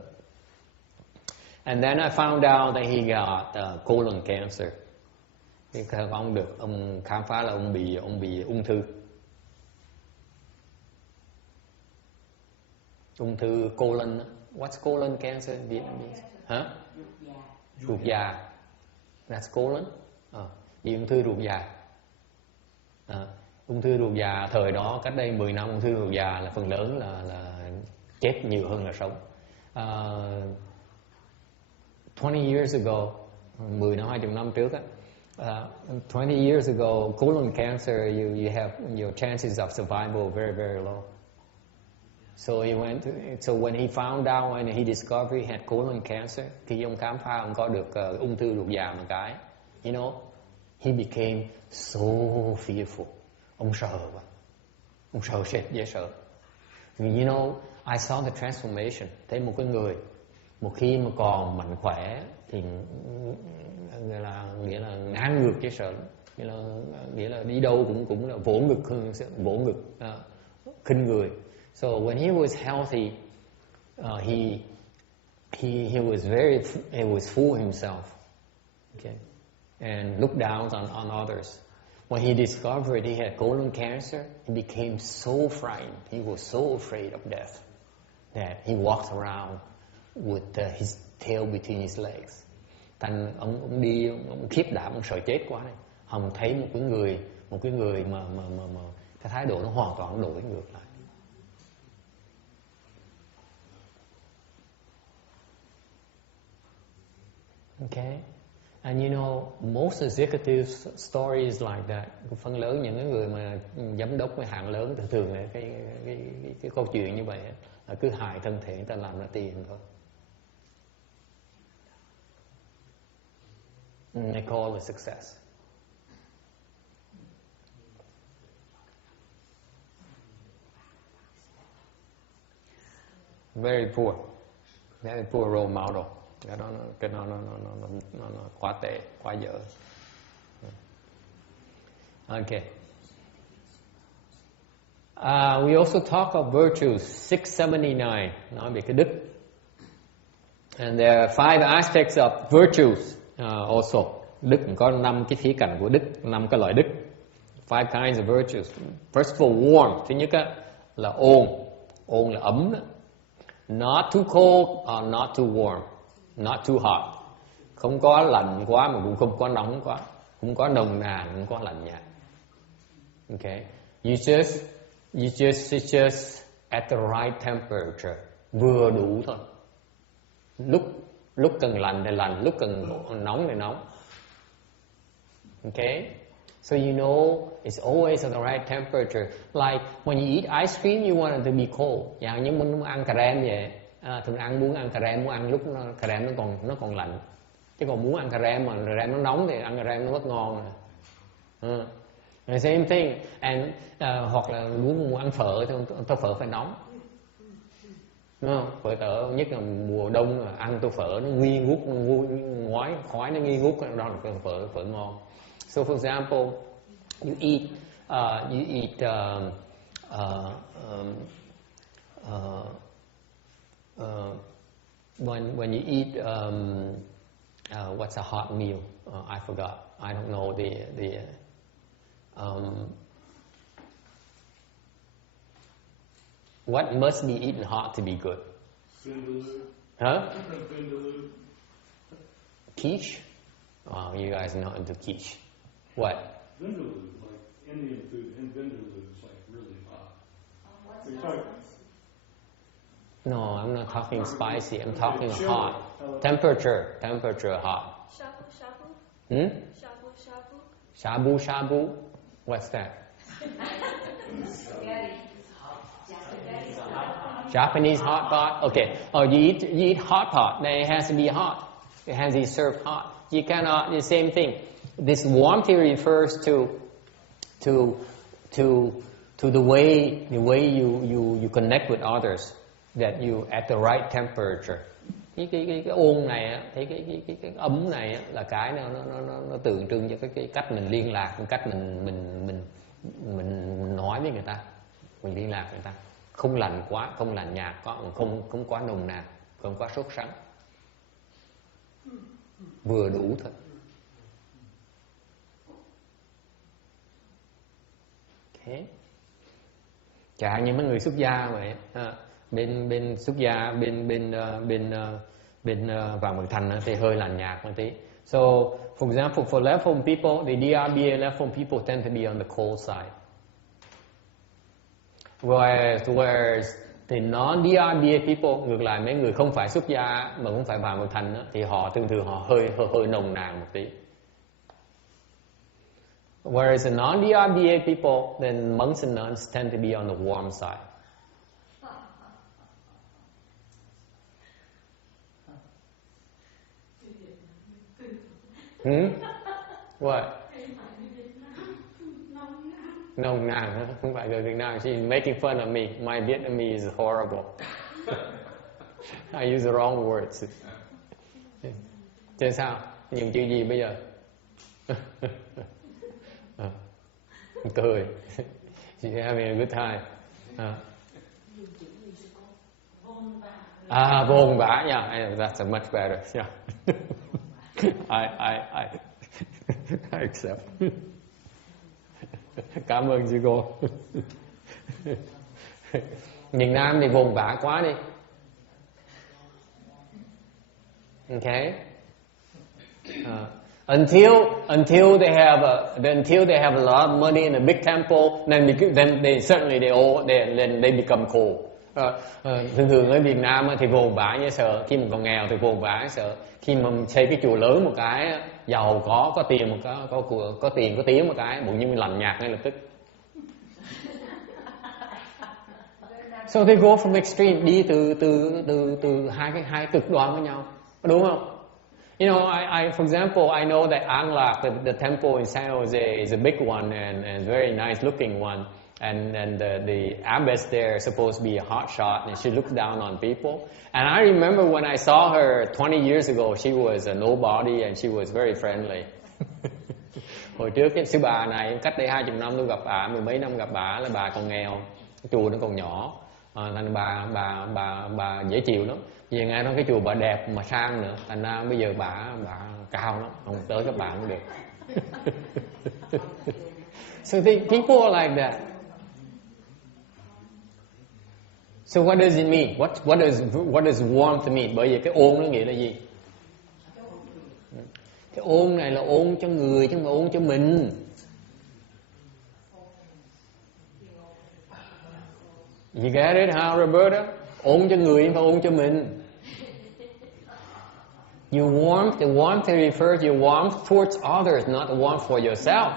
And then I found out that he got colon cancer. Ông khám phá là ông bị ung thư. Ung thư colon. What's colon cancer in Vietnamese? Hả? Ruột già. That's colon. Bị ung thư ruột già. Ung thư ruột già thời đó, cách đây 10 năm, ung thư ruột già là phần lớn là chết nhiều hơn là sống. 20 years ago, 10 năm 20 năm trước á, 20 years ago, colon cancer, you have your chances of survival very, very low. So when he found out, when he discovered he had colon cancer, khi ông khám phá ông có được ung thư ruột già một cái, you know, he became so fearful. Ông sợ quá, ông sợ sệt dễ sợ. You know, I saw the transformation. Thấy một cái người, một khi mà còn mạnh khỏe thì nghĩa là ngang ngược dễ sợ, nghĩa là đi đâu cũng là vỗ ngực khinh người. So when he was healthy, he was full himself, okay, and looked down on others. When he discovered he had colon cancer, he became so frightened. He was so afraid of death that he walked around with his tail between his legs. Thành ông đi, ông khiếp đảm, ông sợ chết quá này. Ông thấy một cái người mà cái thái độ nó hoàn toàn đổi ngược lại. Okay, And you know, most executive stories like that. Phần lớn những cái người mà giám đốc với hạng lớn thường là cái câu chuyện như vậy là cứ hại thân thể người ta làm ra tiền thôi. They call it success. Very poor role model. Cái nó quá tệ, quá dở. Okay. We also talk of virtues, 679, nói về cái đức. And there are 5 aspects of virtues also. Đức có 5 cái khía cạnh của đức, 5 cái loại đức. 5 kinds of virtues. First of all, warm. Thứ nhất là ôn là ấm đó. Not too cold or not too warm. Not too hot. Không có lạnh quá mà cũng không có nóng quá. Không có nồng nàn, không có lạnh nhạt. Okay. You just at the right temperature. Vừa đủ thôi. Lúc cần lạnh thì lạnh, lúc cần nóng thì nóng. Okay? So you know it's always at the right temperature. Like when you eat ice cream, you want it to be cold. Dạ, nhưng muốn ăn cà rem vậy, thường muốn ăn cà rem, muốn ăn lúc cà rem nó còn lạnh. Chứ còn muốn ăn cà rem mà cà rem nó nóng thì ăn cà rem nó rất ngon. The same thing. And hoặc là muốn ăn phở thì tô phở phải nóng. Đúng không? Phở tở nhất là mùa đông ăn tô phở nó nghi ngút, khói nó nghi ngút, đó là phở ngon. So for example, you eat when you eat what's a hot meal? I forgot. I don't know the what must be eaten hot to be good? Huh? Quiche? Oh, you guys are not into quiche. What? Vindaloo, like Indian food, and vindaloo is like really hot. No, I'm not talking spicy. I'm talking hot. Temperature hot. Shabu shabu. Hmm? Shabu shabu. Shabu. What's that? Japanese hot pot. Okay. Oh, you eat hot pot. Then it has to be hot. It has to be served hot. You cannot. The same thing. This warmth refers to the way you connect with others. That you at the right temperature. Cái ôn này, cái ấm này là cái nó tượng trưng cho cái cách mình liên lạc, cách mình nói với người ta, mình liên lạc người ta. Không lạnh quá, không lạnh nhạt quá, không quá nồng nàn, không quá sốt sắng. Vừa đủ thôi. Okay. Chẳng hạn như mấy người xuất gia vậy, bên xuất gia bên Vạn Mật Thành thì hơi lạnh nhạt một tí. So, for example, for left home people, the DRBA left home people tend to be on the cold side. Whereas the non-DRBA people, ngược lại mấy người không phải xuất gia mà cũng phải Vạn Mật Thành thì họ thường họ hơi nồng nàn một tí. Whereas the non-DRBA people, then monks and nuns tend to be on the warm side. What? Nồng nàn, không phải người Việt Nam. She's making fun of me. My Vietnamese is horrible. I use the wrong words. Chứ sao? Dùng chữ gì bây giờ? Cười. She's having a good time. Vồn vã. Yeah, that's much better. Yeah. I accept. Cảm ơn chị cô. Miền Nam thì vồn vã quá đi. Okay. Until they have a lot of money in a big temple, then they become cold. Thường ở Việt Nam thì vồn vã như sợ, khi mà còn nghèo thì vồn vã sợ, khi mà xây cái chùa lớn một cái giàu có tiền một cái, có tiền có tiếng một cái bỗng nhiên lành nhạt ngay lập tức. So they go from extreme, đi từ hai cực đoan với nhau, đúng không? You know, I for example, I know that An Lạc, the temple in San Jose is a big one and very nice looking one, and the abbess there is supposed to be a hot shot, and she looks down on people. And I remember when I saw her 20 years ago, she was a nobody and she was very friendly. Hồi trước cái sư bà này, cách đây 20 năm tôi gặp bà, mười mấy năm gặp bà, là bà còn nghèo, cái chùa nó còn nhỏ, thành bà dễ chịu lắm. Vì nghe nói cái chùa bà đẹp mà sang nữa, thành ra bây giờ bà cao lắm, không tới các bạn cũng được. So people are like that. So what does it mean? What does warmth mean? Bởi vì cái ôn nó nghĩa là gì? Cái ôn này là ôn cho người chứ không phải ôn cho mình. You get it, huh, Roberta? Ôn cho người không phải ôn cho mình. Your warmth, the warmth refers to your warmth towards others, not the warmth for yourself.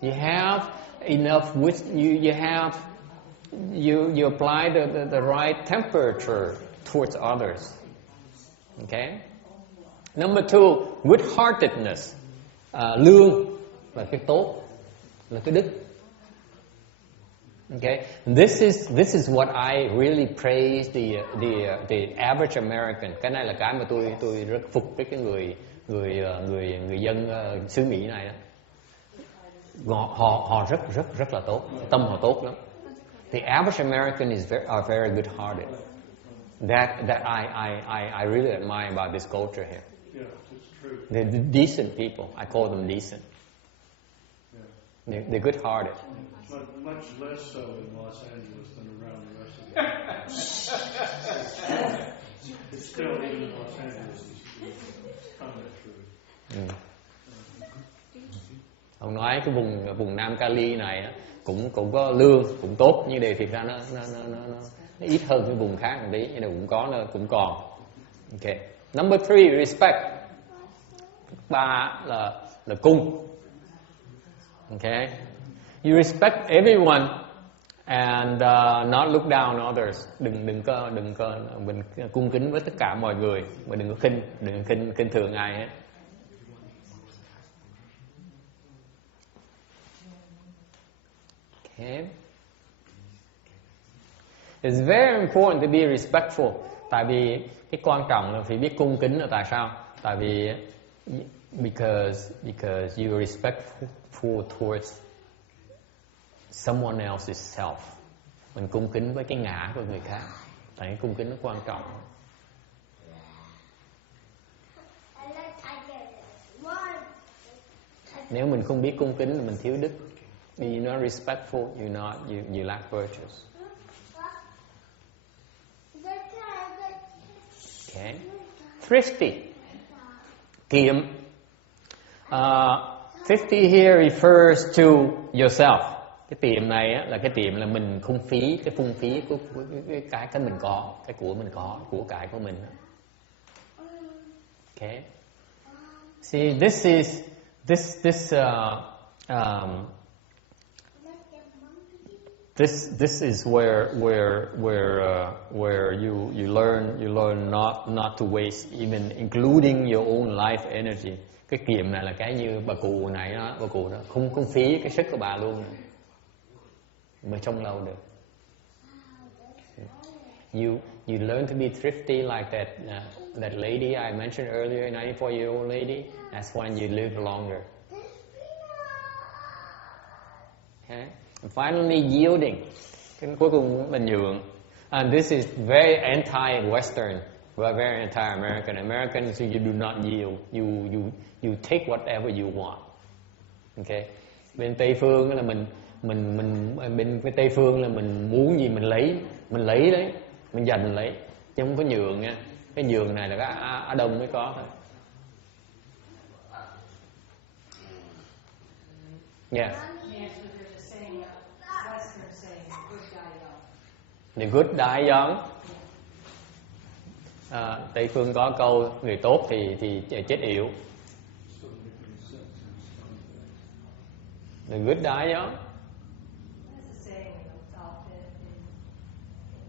You have enough, you apply the right temperature towards others. Okay? Number 2, good-heartedness. Lương là cái tốt, là cái đức. Okay, this is what I really praise the average American. Cái này là cái mà tôi rất phục cái người dân xứ Mỹ này đó. Họ rất là tốt, tâm họ tốt lắm. The average American are very good-hearted. That I really admire about this culture here. Yeah, it's true. They're decent people. I call them decent. They're good-hearted. Much less so in Los Angeles than around the rest of the world. It's still, even in Los Angeles, it's kind of true. Ông nói cái vùng Nam Cali này cũng có lương cũng tốt, nhưng đề thiệt ra nó ít hơn cái vùng khác một tí, nhưng mà cũng còn. Okay. Number 3, respect. 3 là cung. Okay. You respect everyone and not look down on others. Đừng có mình cung kính với tất cả mọi người, mà đừng có khinh thường ai hết. Okay. It's very important to be respectful. Tại vì cái quan trọng là phải biết cung kính là tại sao? Tại vì because you are respectful towards someone else's self. Mình cung kính với cái ngã của người khác. Tại cái cung kính nó quan trọng. Nếu mình không biết cung kính thì mình thiếu đức. You're not respectful, you lack virtues. Okay. Thrifty. Kiệm. Thrifty here refers to yourself. Cái tiệm này á, là cái tiệm là mình không phí, cái phung phí của cái mình có, cái của mình có, của cải của mình. Okay. See, this is where you learn not to waste, even including your own life energy. Cái kiệm này là cái như bà cụ này đó, bà cụ đó không phí cái sức của bà luôn, mới trông lâu được. You learn to be thrifty like that lady I mentioned earlier, 94-year-old lady. That's when you live longer. Okay. And finally, yielding. Cái cuối cùng là nhượng. And this is very anti-Western, very anti-American. Americans, you do not yield. You take whatever you want. Okay. Bên Tây phương là mình bên cái Tây phương là mình muốn gì mình lấy đấy, mình giành lấy, chứ không có nhường nha. Cái nhường này là cái Á Đông mới có thôi. Yeah. The good die young. Tây phương có câu người tốt thì chết yểu, The good die young. That's a saying that's often in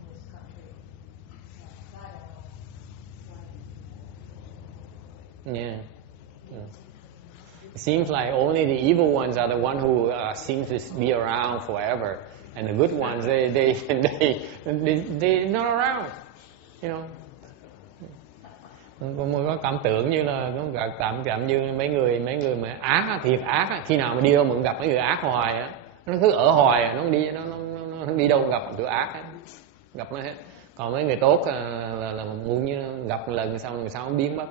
this country. I don't know. Yeah. It seems like only the evil ones are the ones who seem to be around forever, and the good ones they're not around. You know. Có cảm tưởng như là có cảm như mấy người mà ác thiệt ác khi nào mà đi đâu mà gặp mấy người ác hoài á, nó cứ ở hoài à, nó đi đâu gặp tụi ác á, gặp nó hết. Còn mấy người tốt là muốn như gặp một lần xong rồi sao không biến mất.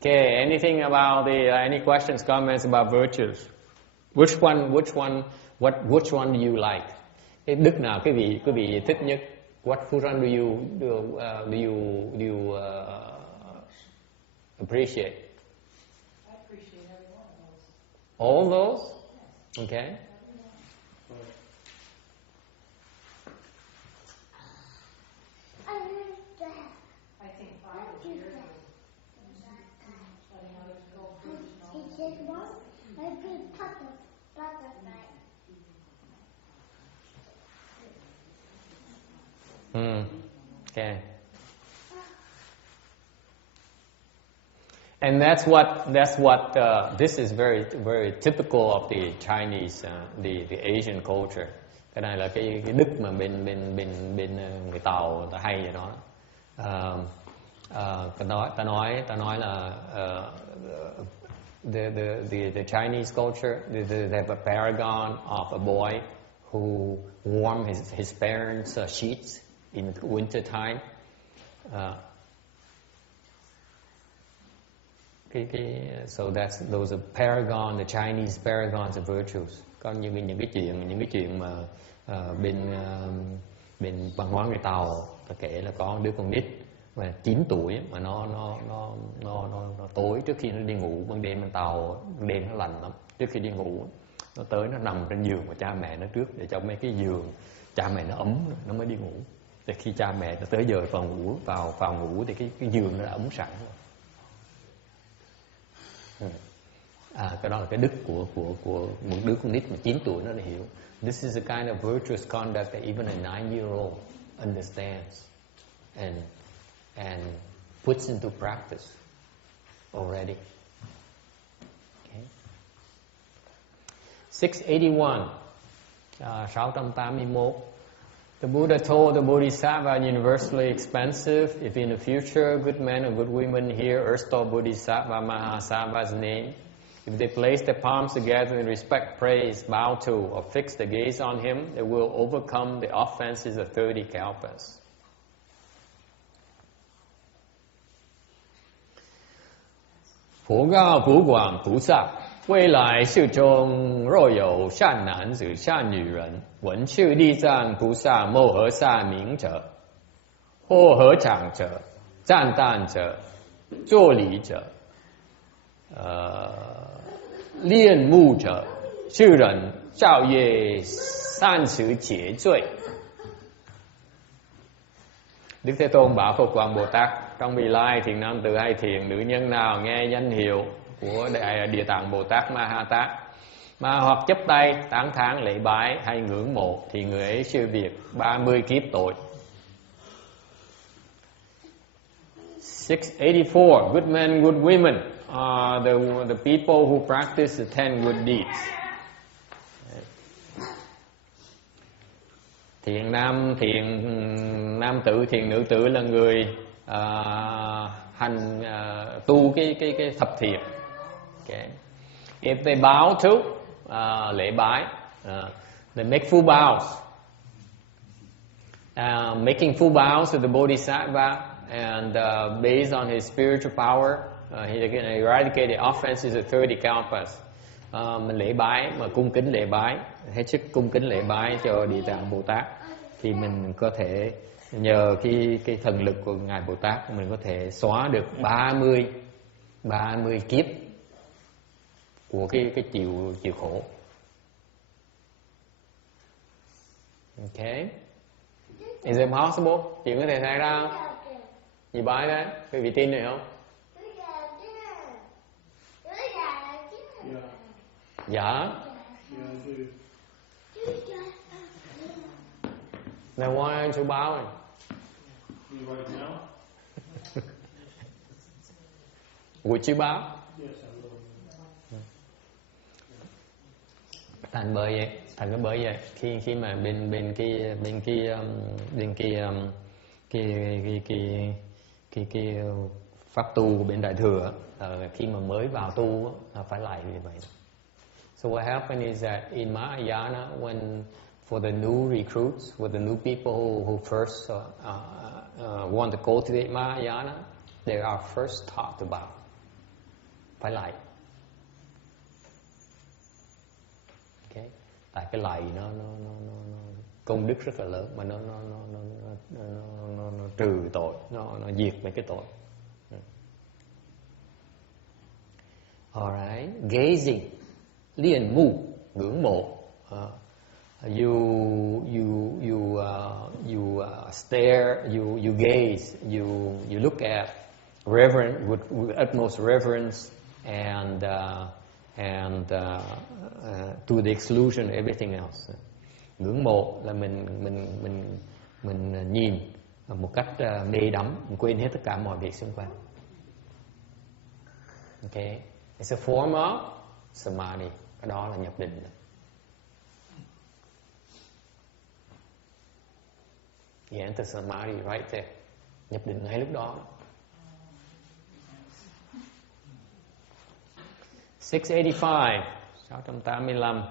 Okay, anything about any questions, comments about virtues? Which one do you like? Cái đức nào quý vị thích nhất? What one do you appreciate? I appreciate every one of those. All those? Okay. I think 5 is very good. Letting others go through this knowledge. Okay. And that's what this is very typical of the Chinese, the Asian culture. Cái này là cái đức mà bên người Tàu người ta hay vậy đó. Ta nói là the Chinese culture, they have a paragon of a boy who warmed his parents' sheets in winter time. So those are paragon, the Chinese paragons of virtues. Có những cái chuyện mà bên văn hóa người Tàu ta kể là có đứa con nít mà 9 tuổi mà nó tối trước khi nó đi ngủ ban đêm bên Tàu, ban đêm nó lạnh lắm, trước khi đi ngủ nó tới nó nằm trên giường của cha mẹ nó trước để cho mấy cái giường cha mẹ nó ấm nó mới đi ngủ. Để khi cha mẹ nó tới giờ vào ngủ thì cái giường nó đã ấm sẵn rồi. Cái đó là cái đức của một đứa con nít mà 9 tuổi nó đã hiểu. This is the kind of virtuous conduct that even a 9-year-old understands and puts into practice already. Okay. 681. 681. The Buddha told the Bodhisattva universally expansive, if in the future good men or good women hear Earth Store Bodhisattva Mahasattva's name, if they place their palms together in respect, praise, bow to, or fix their gaze on him, they will overcome the offenses of 30 kalpas. Phổ Cao Phú Quảng Phú Sát 未来世中若有善男子、善女人，闻是地藏菩萨摩诃萨名者，或合掌者、赞叹者、作礼者、恋慕者，世人照业30劫罪. Đức Thế Tôn bảo Phật Quảng Bồ Tát, trong vị lai thiện nam tử hay thiện nữ nhân nào nghe danh hiệu của Địa Tạng Bồ Tát Ma Ha Tát mà hoặc chấp tay tán thán lễ bái hay ngưỡng mộ thì người ấy siêu việt 30 kiếp tội. 684. Good men, good women are the people who practice the 10 good deeds. Thiện nam tử, thiện nữ tử là người hành tu cái thập thiện. Okay. If they bow to lễ bái, they make full bows. Making full bows to the Bodhisattva and based on his spiritual power, he can eradicate the offenses of 30 kalpas. Mình lễ bái mà cung kính lễ bái, hết sức cung kính lễ bái cho Địa Tạng Bồ Tát thì mình có thể nhờ cái thần lực của ngài Bồ Tát mình có thể xóa được 30 kiếp của cái chịu khổ. Okay. Is it possible? Chuyện có thể xảy ra không? Gì bái đấy? Quý vị tin được không? Yeah, Dạ. Then why aren't you bowing? Right now? Would you bow? Yes, I will. Thành bởi vậy khi mà bên cái pháp tu của bên Đại thừa khi mà mới vào tu phải lạy như vậy. So what happened is that in Mahayana, when for the new recruits, for the new people who first want to cultivate Mahayana, they are first taught to bow. Phải lạy. Okay. Tại cái lạy nó công đức rất là lớn mà nó trừ tội, nó diệt mấy cái tội. Alright, gazing, liền mù, ngưỡng mộ. You stare, you gaze, you look at reverent with utmost reverence and to the exclusion of everything else. Ngưỡng mộ là mình nhìn một cách mê đắm, mình quên hết tất cả mọi việc xung quanh. Okay, it's a form of samadhi. Cái đó là nhập định. You enter samadhi right there. Nhập định ngay lúc đó. 685.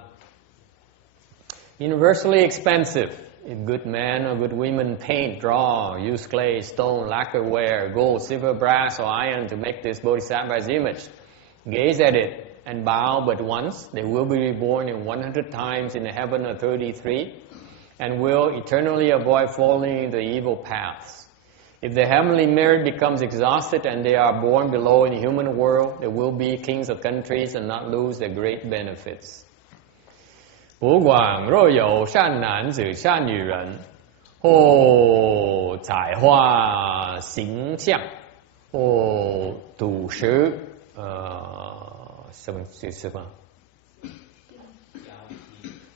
Universally expensive. If good men or good women paint, draw, use clay, stone, lacquerware, gold, silver, brass, or iron to make this bodhisattva's image, gaze at it and bow but once, they will be reborn in 100 times in the heaven of 33 and will eternally avoid falling into evil paths. If the heavenly merit becomes exhausted and they are born below in the human world, they will be kings of countries and not lose their great benefits. 不管若有善男子、善女人，或彩画形象，或赌石，什么？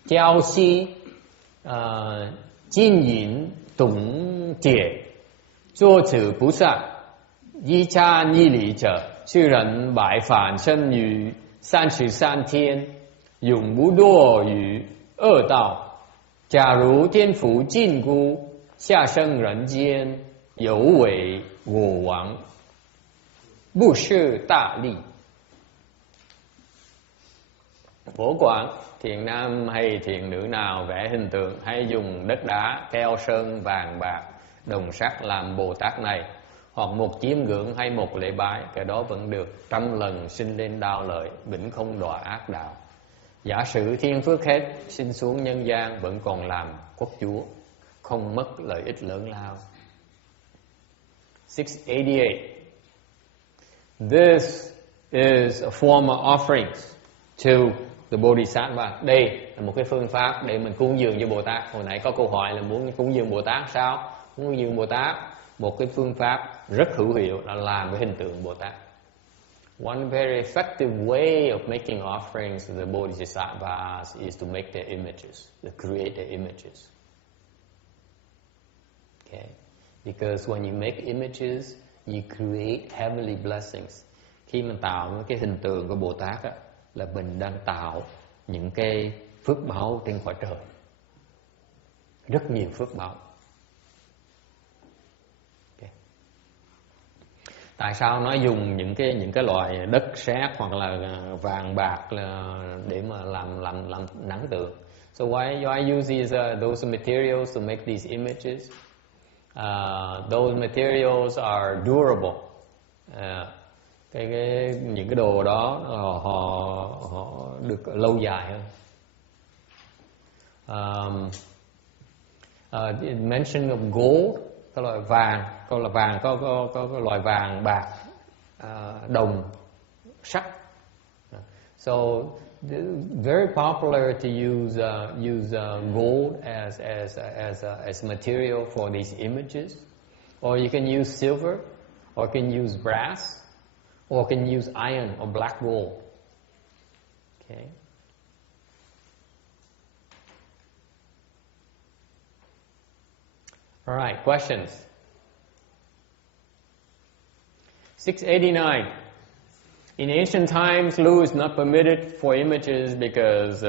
交西，金银铜铁，作此菩萨依参依理者，是人百返生于33天。永不堕于恶道。假如天福尽孤，下生人间，有为我王，不是大利。Bổ quản, thiện nam hay thiện nữ nào vẽ hình tượng hay dùng đất đá, keo sơn, vàng bạc, đồng sắt làm Bồ Tát này, hoặc một chiêm ngưỡng hay một lễ bái, cái đó vẫn được 100 lần sinh lên đạo lợi, vĩnh không đọa ác đạo. Giả sử thiên phước hết, sinh xuống nhân gian vẫn còn làm quốc chúa, không mất lợi ích lớn lao. 688. This is a form of offerings to the Bodhisattva. Đây là một cái phương pháp để mình cúng dường cho Bồ Tát. Hồi nãy có câu hỏi là muốn cúng dường Bồ Tát sao? Cúng dường Bồ Tát, một cái phương pháp rất hữu hiệu là làm cái hình tượng Bồ Tát. One very effective way of making offerings to the Bodhisattvas is to make their images, to create their images. Okay? Because when you make images, you create heavenly blessings. Khi mình tạo cái hình tượng của Bồ Tát á, là mình đang tạo những cái phước báo trên cõi trời. Rất nhiều phước báo. Tại sao nó dùng những cái loại đất sét hoặc là vàng bạc là để mà làm nắng tượng? So why use those materials to make these images? Those materials are durable. Những cái đồ đó họ được lâu dài hơn. Mention of gold, có loại vàng, có loại vàng bạc, đồng, sắt. So very popular to use gold as material for these images, or you can use silver, or you can use brass, or you can use iron or black gold. Okay, All right, questions. 689. In ancient times, glue is not permitted for images because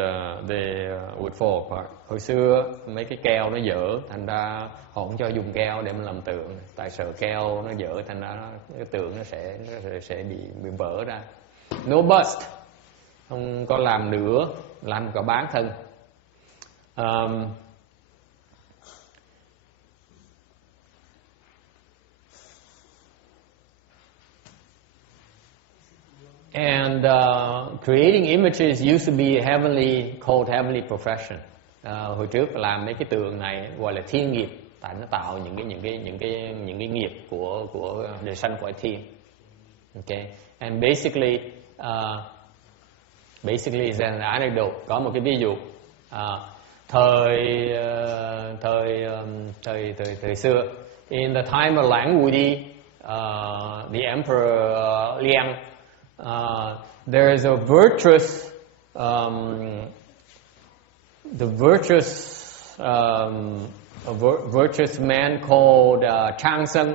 they would fall apart. Hồi xưa mấy cái keo nó dở, thành ra họ không cho dùng keo để mà làm tượng. Tại sợ keo nó dở, thành ra cái tượng nó sẽ bị vỡ ra. No bust, không có làm nữa, làm cả bán thân. And creating images used to be called heavenly profession. Hồi trước làm mấy cái tượng này gọi là thiên nghiệp, tại nó tạo những cái nghiệp của đời sanh cõi thiên. Okay, and basically is an anecdote. Có một cái ví dụ. Thời xưa, in the time of Lãng Wudi, the emperor Liang. There is a virtuous man called Trang Sân.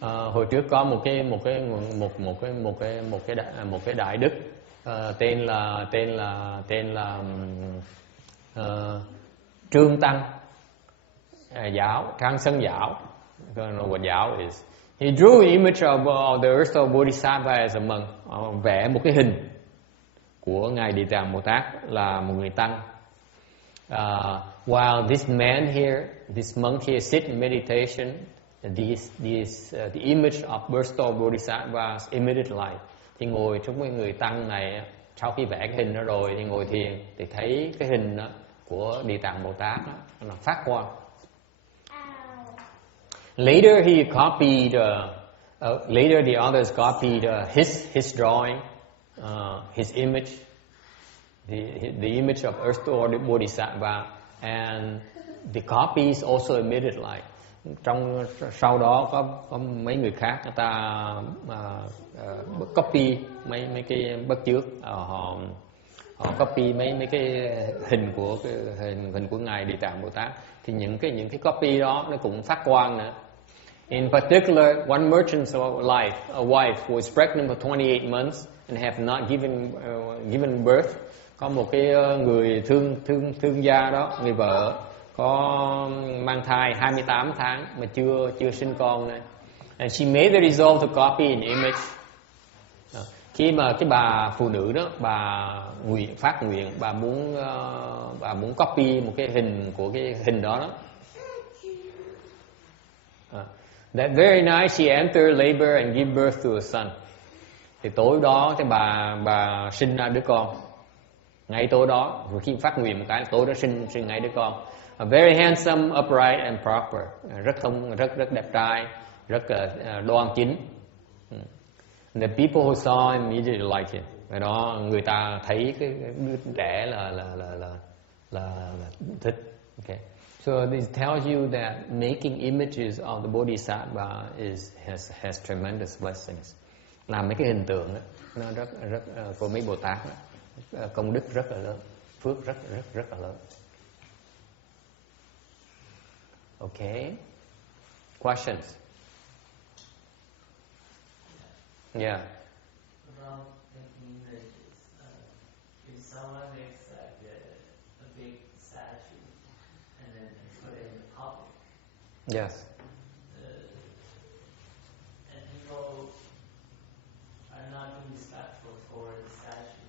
Hồi trước có một cái đại đức tên là Trương Tăng giáo, Trang Sân giáo. I don't know what giáo is. He drew an image of the Earth Store Bodhisattva as a monk. Vẽ một cái hình của ngài Địa Tạng Bồ Tát là một người tăng. While this monk here sit in meditation, the image of Earth Store Bodhisattva emitted light. Thì ngồi trong cái người tăng này, sau khi vẽ cái hình đó rồi thì ngồi thiền thì thấy cái hình đó của Địa Tạng Bồ Tát đó, nó phát quang. Later he copied. Later the others copied his drawing, his image, the image of Earth Store Bodhisattva, and the copies also emitted light. Sau đó có mấy người khác người ta copy mấy cái bất chước, họ copy mấy cái hình của ngài Địa Tạng Bồ Tát. Thì những cái copy đó nó cũng phát quang nữa. In particular, one merchant's wife was pregnant for 28 months and have not given birth. Có một cái người thương gia đó, người vợ có mang thai 28 tháng mà chưa sinh con này. And she made the resolve to copy an image. Khi mà cái bà phụ nữ đó, bà phát nguyện, bà muốn copy một cái hình của cái hình đó đó. That very night she entered labor and gave birth to a son. Thì tối đó cái bà sinh ra đứa con. Ngay tối đó, rồi khi phát nguyện một cái, tối đó sinh ngay đứa con. A very handsome, upright and proper. Rất đẹp trai, rất đoan chính. The people who saw him immediately liked him. Và đó người ta thấy cái đứa trẻ là thích. Okay. So this tells you that making images of the Bodhisattva has tremendous blessings. Làm mấy cái hình tượng đó, nó rất của mấy Bồ Tát đó, công đức rất là lớn, phước rất là lớn. Okay. Questions? Yeah. About making images, if someone makes like a big statue and then put it in the public. Yes. And people are not being respectful for the statue.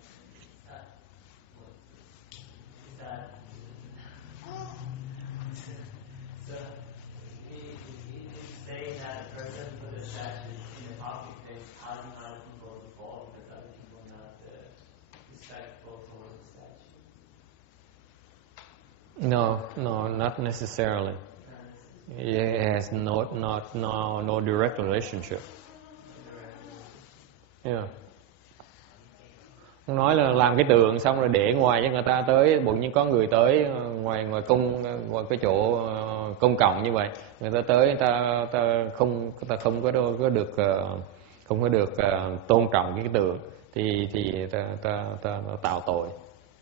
Is that so it's saying that a person put a statue in a public place causing other people to fall because other people are not respectful for the statue. No, not necessarily. It has no direct relationship. Yeah. Không nói là làm cái tượng xong rồi để ngoài cho người ta tới, bỗng nhiên có người tới ngoài ngoài cái chỗ công cộng như vậy, người ta tới người ta không có được tôn trọng cái tượng thì ta tạo tội.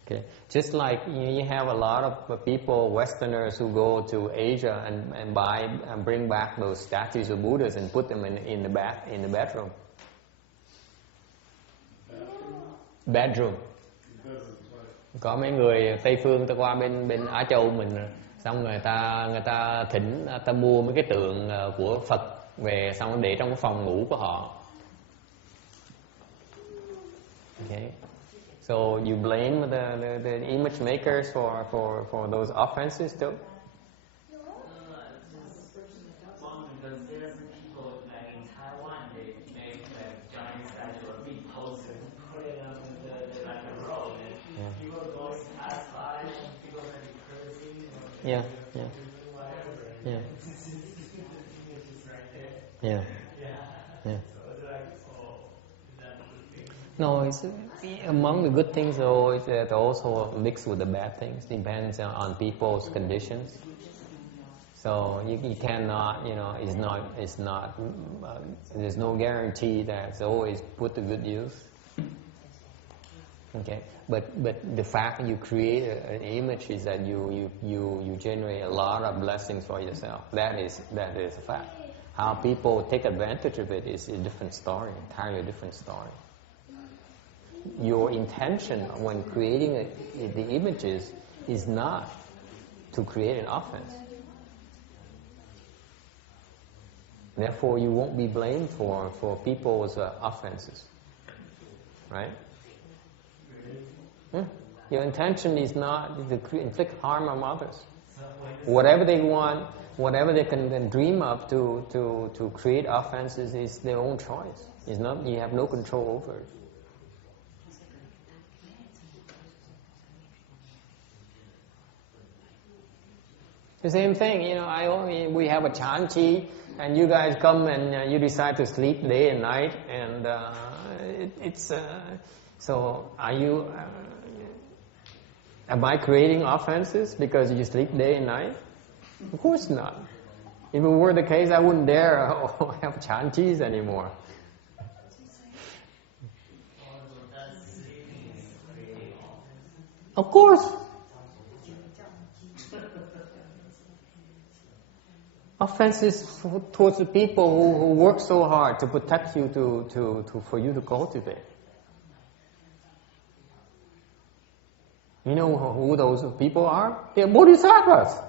Okay, just like you have a lot of people, Westerners, who go to Asia and buy and bring back those statues of Buddhas and put them in the bedroom. Bedroom. Có mấy người Tây phương ta qua bên Á Châu mình, xong người ta thỉnh, ta mua mấy cái tượng của Phật về, xong để trong cái phòng ngủ của họ. Okay. So you blame the image makers for those offenses too? Because there's people like in Taiwan, they make like giant statue of big poster and put it on the like a road, and people going pass by, and people are like cursing or Yeah. whatever. Yeah. It's just right there. Yeah. Yeah. So it's like, oh, is that a good thing? No, it's among the good things, though, it's also mixed with the bad things. Depends on people's conditions. So you cannot, it's not. There's no guarantee that it's always put to good use. Okay, but the fact that you create an image is that you generate a lot of blessings for yourself. That is a fact. How people take advantage of it is a different story, entirely different story. Your intention when creating the images is not to create an offense. Therefore, you won't be blamed for people's offenses, right? Your intention is not to inflict harm on others. Whatever they want, whatever they can dream up to create offenses is their own choice. It's not, you have no control over it. The same thing, we have a chanchi, and you guys come and you decide to sleep day and night, and so are you? Am I creating offenses because you sleep day and night? Of course not. If it were the case, I wouldn't dare have chanchis anymore. Of course. Offenses towards the people who work so hard to protect you, for you to cultivate. You know who those people are? They're bodhisattvas.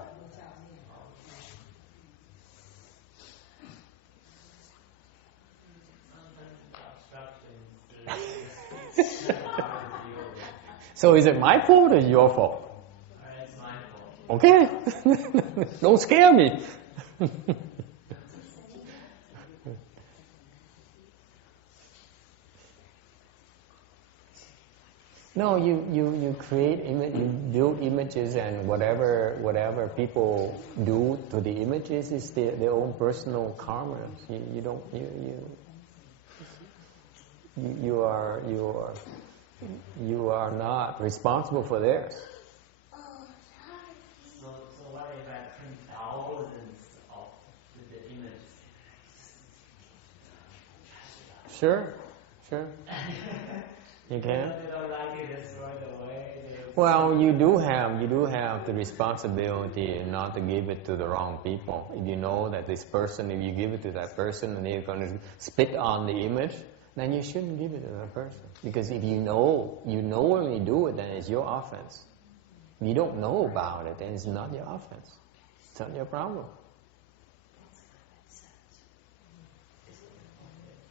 So is it my fault or your fault? It's my fault. Okay. Don't scare me. No, you create you build images, and whatever people do to the images is their own personal karma. You are not responsible for theirs. So what if I print thousands of the images? Sure. You can. They don't like it, it's right away. Well, you do have the responsibility not to give it to the wrong people. If you know that this person, if you give it to that person and they're going to spit on the image, then you shouldn't give it to that person. Because if you knowingly do it, then it's your offense. If you don't know about it, then it's not your offense. It's not your problem.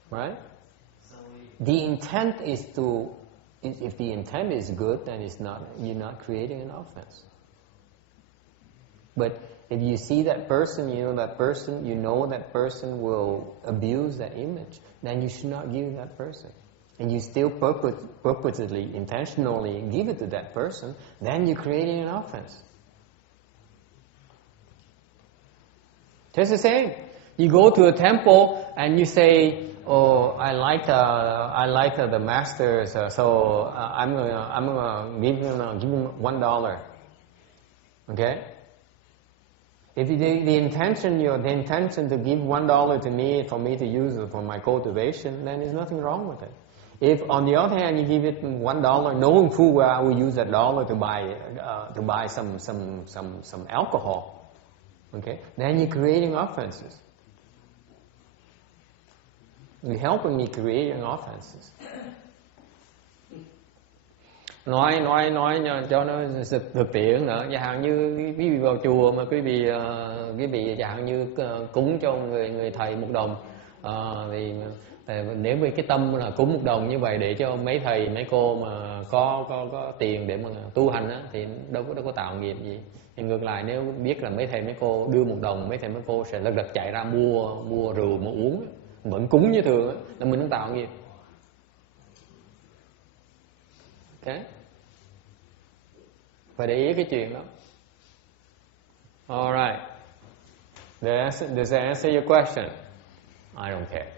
Right? The intent is if the intent is good, then you're not creating an offense. But if you see that person, you know that person will abuse that image, then you should not give that person. And you still purposely, intentionally give it to that person, then you're creating an offense. Just the same. You go to a temple and you say, "Oh, I like the masters, so I'm gonna give him $1." Okay. If the intention to give $1 to me for me to use it for my cultivation, then there's nothing wrong with it. If on the other hand you give it $1, knowing full well we use that dollar to buy some alcohol, okay, then you're creating offenses. You're helping me creating offenses. Nói cho nó thực tiễn nữa. Chẳng hạn như quý vị vào chùa mà quý vị chẳng hạn như cúng cho người thầy $1, thì nếu với cái tâm là cúng $1 như vậy để cho mấy thầy mấy cô mà có tiền để mà tu hành á, thì đâu có tạo nghiệp gì. Thì ngược lại nếu biết là mấy thầy mấy cô đưa $1, mấy thầy mấy cô sẽ lật đật chạy ra mua rượu mà uống, vẫn cúng như thường á, là mình không tạo nghiệp. Okay. Phải để ý cái chuyện đó. Alright. Does that answer your question? I don't care.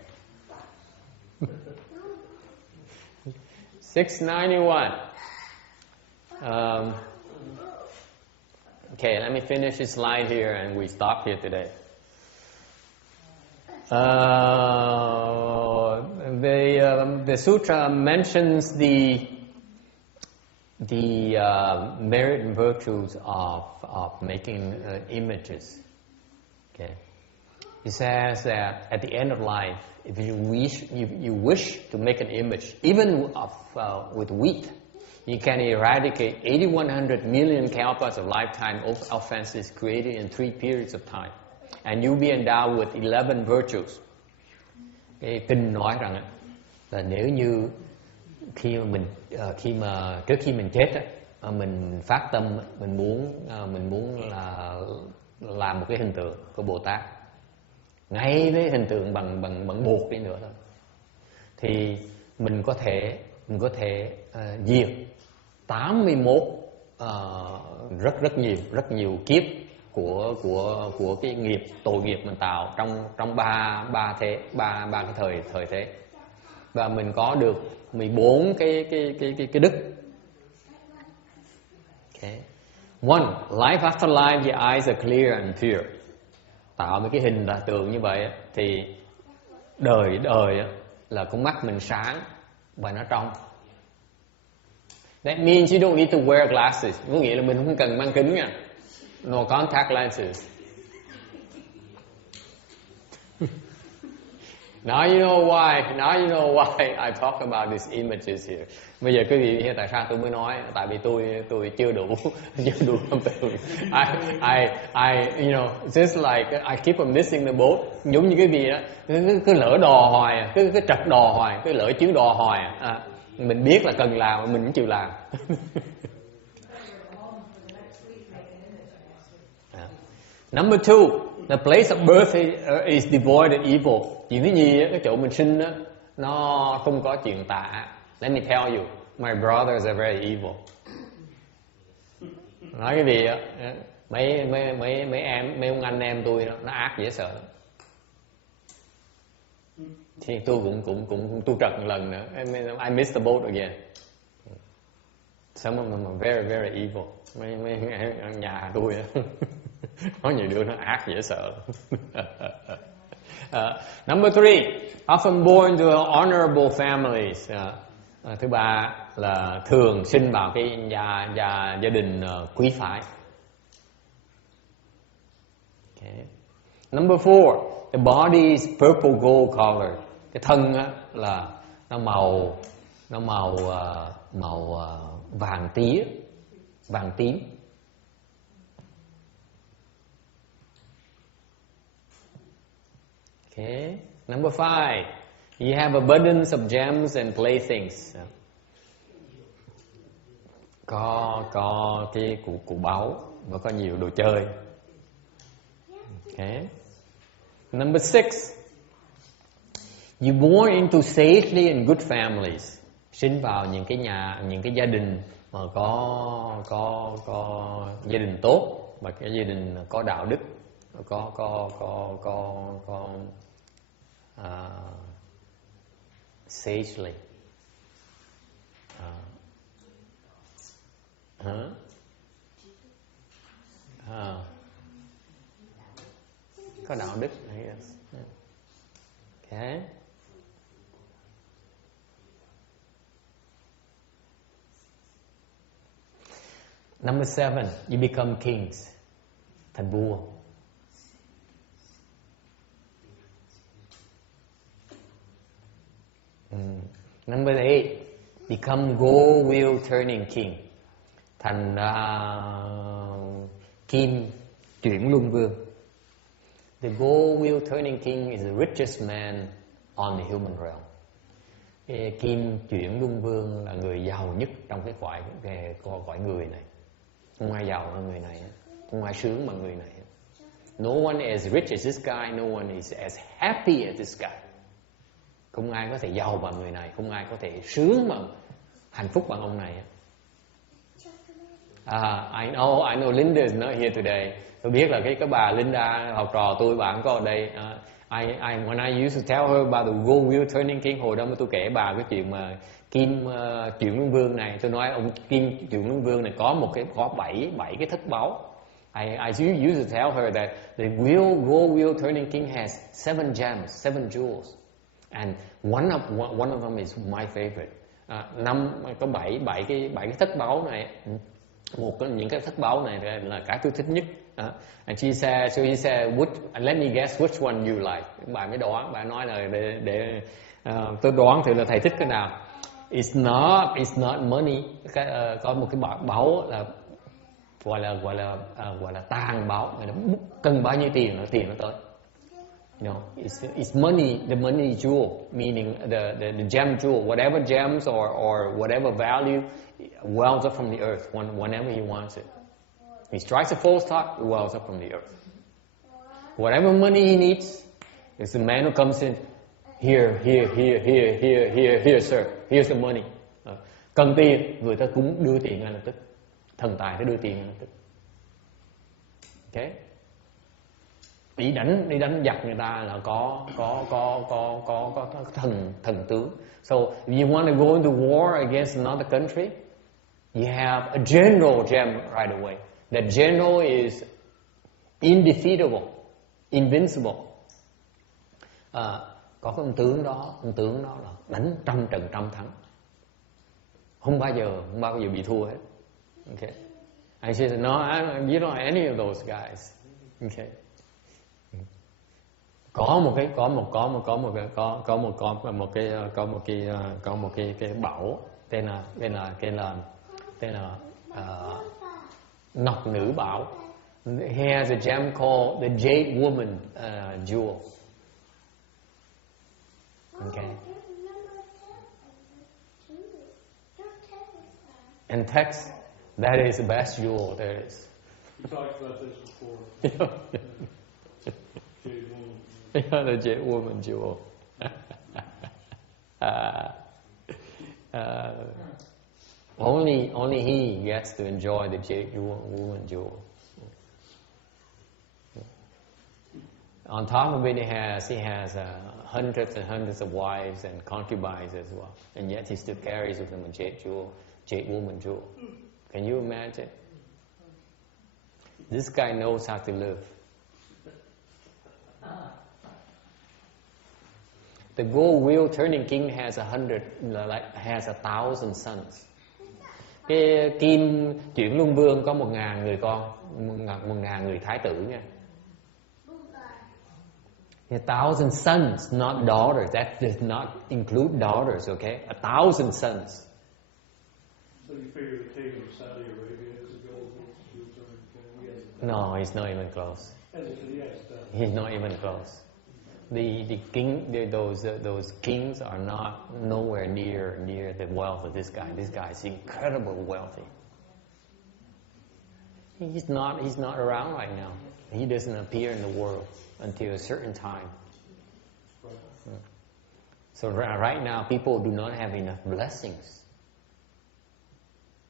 691. Okay, let me finish this slide here and we stop here today. The sutra mentions the merit and virtues of making images. Okay, it says that at the end of life, if you wish to make an image, even with wheat, you can eradicate 8,100 million kalpas of lifetime offenses created in 3 periods of time, and you'll be endowed with 11 virtues. Cái kinh nói rằng là nếu như khi mà trước khi mình chết á, mình phát tâm mình muốn là làm một cái hình tượng của Bồ Tát, ngay cái hình tượng bằng bột đi nữa thôi, thì mình có thể diệt 81 rất nhiều kiếp của cái nghiệp tội nghiệp mình tạo trong ba cái thời thế, và mình có được 14 cái đức. Okay. One, life after life, your eyes are clear and pure. Tạo một cái hình là tượng như vậy thì đời là con mắt mình sáng và nó trong. That means you don't need to wear glasses. Có nghĩa là mình không cần mang kính nha. No contact lenses. Now you know why I talk about these images here. Bây giờ quý vị hiểu tại sao tôi mới nói, tại vì tôi chưa đủ thông tưởng. You know, just like I keep on missing the boat. Giống như cái gì đó, cứ lỡ đò hoài, cứ trật đò hoài, cứ lỡ chuyến đò hoài. Mình biết là cần làm mà mình cũng chịu làm. Number 2, the place of birth is devoid of evil. Chuyện thứ nhì, cái chỗ mình sinh đó, nó không có chuyện tà. Let me tell you, my brothers are very evil. Nói cái gì á, mấy ông anh em tôi nó ác dễ sợ. Thì tôi cũng tu trật một lần nữa. I missed the boat again. Some of them are very very evil. Mấy nhà tôi á. Có nhiều đứa nó ác dễ sợ. Number 3, often born to honorable families. Thứ ba là thường sinh vào cái gia đình quý phái. Okay. Number 4, the body is purple gold color. Cái thân á là nó màu vàng tím. Okay. Number 5, you have abundance of gems and playthings. Có cái củ báu và có nhiều đồ chơi. Okay. Number 6, you born into safely and good families. Sinh vào những cái gia đình mà có gia đình tốt và cái gia đình có đạo đức, có sagely. Có đạo đức. Okay. Number 7, you become kings. Thành vua. Number 8, become gold-wheel turning king. Thành kim chuyển luân vương. The gold-wheel turning king is the richest man on the human realm. Cái kim chuyển luân vương là người giàu nhất trong cái cõi người này. Không ai giàu hơn người này, không ai sướng bằng người này. No one as rich as this guy, no one is as happy as this guy. Không ai có thể giàu bằng người này, không ai có thể sướng bằng, hạnh phúc bằng ông này. I know Linda is not here today. Tôi biết là cái bà Linda, học trò tôi, bạn có ở đây. When I used to tell her about the gold wheel turning king, hồi đó mà tôi kể bà cái chuyện mà kim chuyển luân vương này, tôi nói ông kim chuyển luân vương này có 7 cái thất báu. I used to tell her that the gold wheel turning king has 7 gems, 7 jewels, and one of them is my favorite. Có 7 cái thất báu này. Những cái thất báu này là cái tôi thích nhất. And she said, let me guess which one you like. Bà mới đoán, bà nói là để tôi đoán thử là thầy thích cái nào. It's not money. Có một cái báu là gọi là tàng báu, người ta cần bao nhiêu tiền nó tới. No, it's money, the money jewel, meaning the gem jewel, whatever gems or whatever value wells up from the earth whenever he wants it. He strikes a full stop, it wells up from the earth. Whatever money he needs, it's the man who comes in, here, sir, here's the money. Cần tiền, người ta cũng đưa tiền ngay lập tức. Thần tài phải đưa tiền ngay lập tức. Okay? Đi đánh giặc người ta là có thần tướng. So if you want to go into war against another country, you have a general gem right away. That general is indefeatable, invincible. Có cái ông tướng đó là đánh trăm trận trăm thắng, không bao giờ bị thua hết. Okay. And she said, no, you don't have any of those guys. Okay. Có một cái bảo tên là ngọc nữ bảo. He has a gem called the Jade Woman jewel. Okay. And text, that is the best jewel there is. We talked about this before. Yeah, the Jade Woman jewel. Only he gets to enjoy the Jade Woman jewel. On top of it, he has hundreds and hundreds of wives and concubines as well, and yet he still carries with him a Jade Woman jewel. Can you imagine? This guy knows how to live. The gold wheel turning king has 1,000 sons. Cái kim chuyển luân vương có 1.000 người con, 1.000 người thái tử nha. 1,000 sons, not daughters. That does not include daughters, okay? 1,000 sons. So you figure the king of Saudi Arabia is a gold wheel turning king? No, he's not even close. He's not even close. The king, those kings are not nowhere near the wealth of this guy. This guy is incredibly wealthy. He's not around right now. He doesn't appear in the world until a certain time. So right now, people do not have enough blessings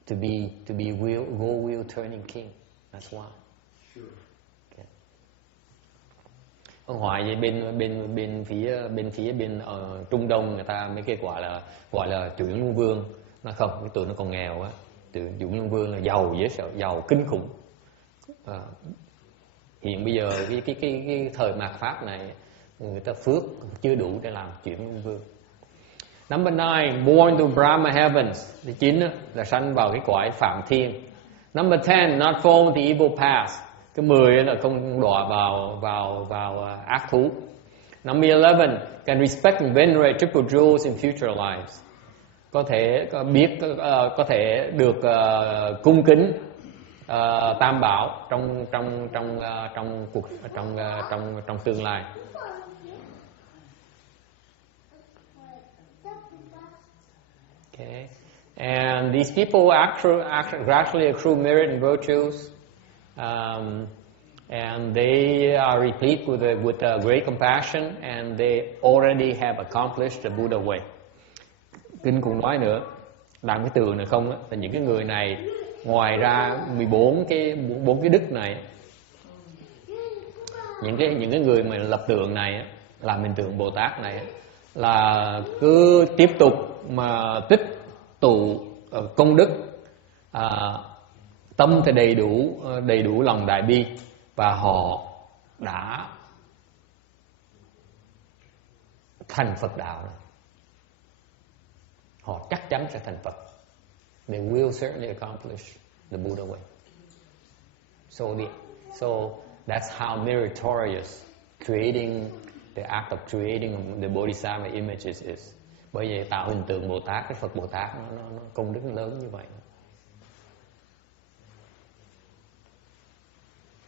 to be gold wheel turning king. That's why. Sure. Ở ngoài bên phía Trung Đông người ta mấy cái gọi là chuyển luân vương, nó không, cái tụi nó còn nghèo á. Chuyển luân vương là giàu dễ sợ, giàu kinh khủng. Hiện bây giờ cái thời mạt Pháp này người ta phước chưa đủ để làm chuyển luân vương. Number 9, born to Brahma heavens. Thứ 9 là sanh vào cái cõi Phạm Thiên. Number 10, not fall the evil path. Cái 10 là không đọa vào ác thú. Number 11, can respect and venerate triple jewels in future lives. Có thể được cung kính tam bảo trong tương lai. Okay. And these people gradually accrue merit and virtues, and they are replete with great compassion, and they already have accomplished the Buddha way. Kinh cũng nói nữa, làm cái tường này không á, là những cái người này ngoài ra 4 cái đức này, những cái người mà lập tượng này á, làm hình tượng Bồ Tát này á, là cứ tiếp tục mà tích tụ công đức, tâm thì đầy đủ lòng đại bi, và họ đã thành Phật đạo. Họ chắc chắn sẽ thành Phật. They will certainly accomplish the Buddha way. So that's how meritorious the act of creating the Bodhisattva images is. Bởi vậy tạo hình tượng Bồ Tát, cái Phật Bồ Tát nó công đức lớn như vậy.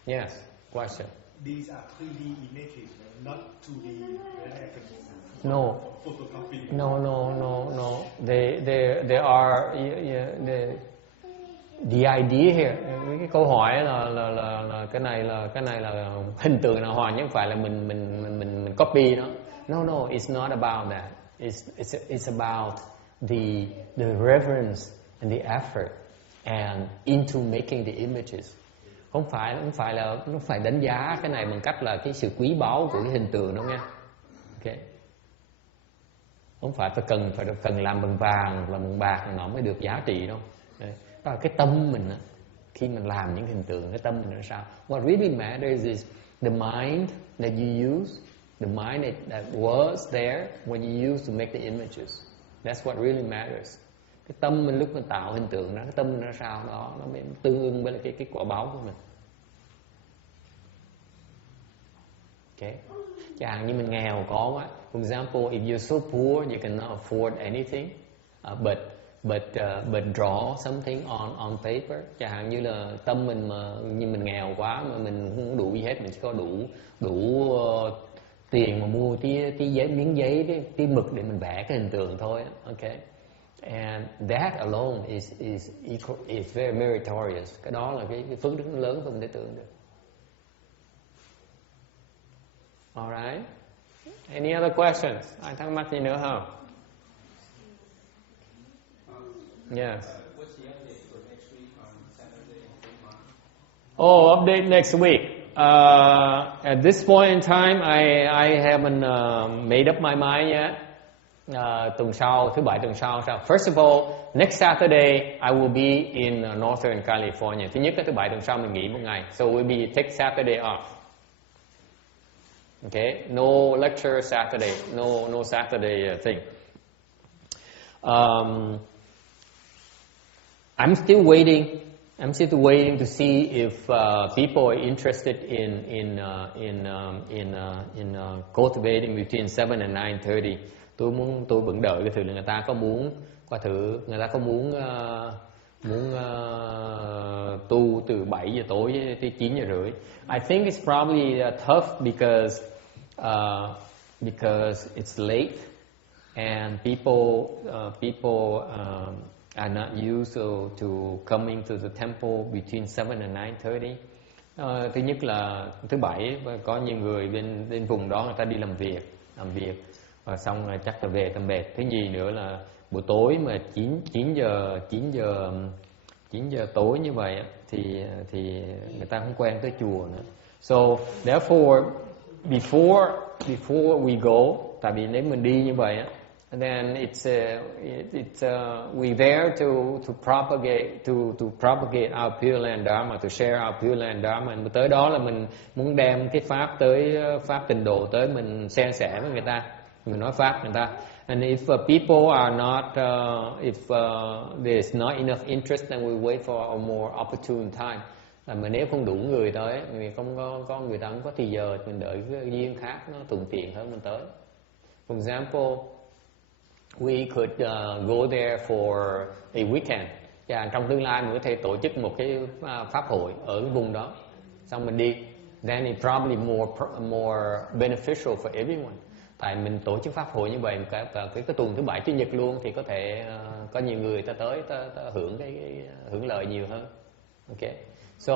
Yes, question. These are 3D images, not 2D. No. Photocopy. No. They are the idea here. Cái câu hỏi là cái này là hình tượng nào hoàn, chứ không phải là mình copy nó. No, it's not about that. It's about the reverence and the effort and into making the images. Không phải là nó phải đánh giá cái này bằng cách là cái sự quý báu của cái hình tượng đâu nha. Okay. Không phải cần làm bằng vàng và bằng bạc nó mới được giá trị đâu. Đấy. Đó là cái tâm mình á, khi mình làm những hình tượng, cái tâm mình là sao? What really matters is the mind that you use, the mind that was there when you used to make the images. That's what really matters. Cái tâm mình lúc mình tạo hình tượng đó, cái tâm mình là sao đó, nó mới tương ưng với cái quả báo của mình. Okay. Chẳng hạn như mình nghèo có quá. For example, if you're so poor you cannot afford anything, but draw something on paper. Chẳng hạn như là tâm mình mà như mình nghèo quá mà mình không đủ gì hết, mình chỉ có đủ tiền mà mua miếng giấy, tí mực để mình vẽ cái hình tượng thôi. Okay. And that alone is very meritorious. Cái đó là cái phước đức lớn không thể tưởng được. Alright. Any other questions? Ai thắc mắc gì nữa không? Yes. What's the update for next week on Saturday and Fremont? Oh, update next week. At this point in time, I haven't made up my mind yet. Tuần sau, thứ bảy tuần sau. First of all, next Saturday I will be in Northern California. Thứ nhất, thứ bảy tuần sau mình nghỉ một ngày. So we'll be take Saturday off. Okay, no lecture Saturday, no Saturday thing. I'm still waiting to see if people are interested in cultivating between 7 and 9:30. Tôi vẫn đợi cái thử là người ta có muốn tu từ 7 giờ tối tới 9 giờ rưỡi. I think it's probably tough because it's late and people are not used to coming to the temple between 7 and 9:30. Thứ nhất là thứ bảy có nhiều người bên vùng đó người ta đi làm việc và xong rồi chắc là về tầm mệt. Thứ nhì nữa là buổi tối mà 9 giờ tối như vậy thì người ta không quen tới chùa nữa. So therefore before we go, tại vì nếu mình đi như vậy then we're there to propagate our Pure Land Dharma, to share our Pure Land Dharma. Mà tới đó là mình muốn đem cái pháp tới pháp tịnh độ tới mình san sẻ với người ta, mình nói pháp người ta. And if people are not, if there's not enough interest, then we wait for a more opportune time. Mà nếu không đủ người tới, vì không có người ta không có thì giờ, mình đợi cái duyên khác nó thuận tiện hơn mình tới. For example, we could go there for a weekend. Và trong tương lai mình có thể tổ chức một cái pháp hội ở cái vùng đó, xong mình đi. Then it's probably more beneficial for everyone. Tại mình tổ chức pháp hội như vậy, cái tuần thứ bảy chủ nhật luôn thì có thể có nhiều người ta tới, ta hưởng hưởng lợi nhiều hơn. Okay. So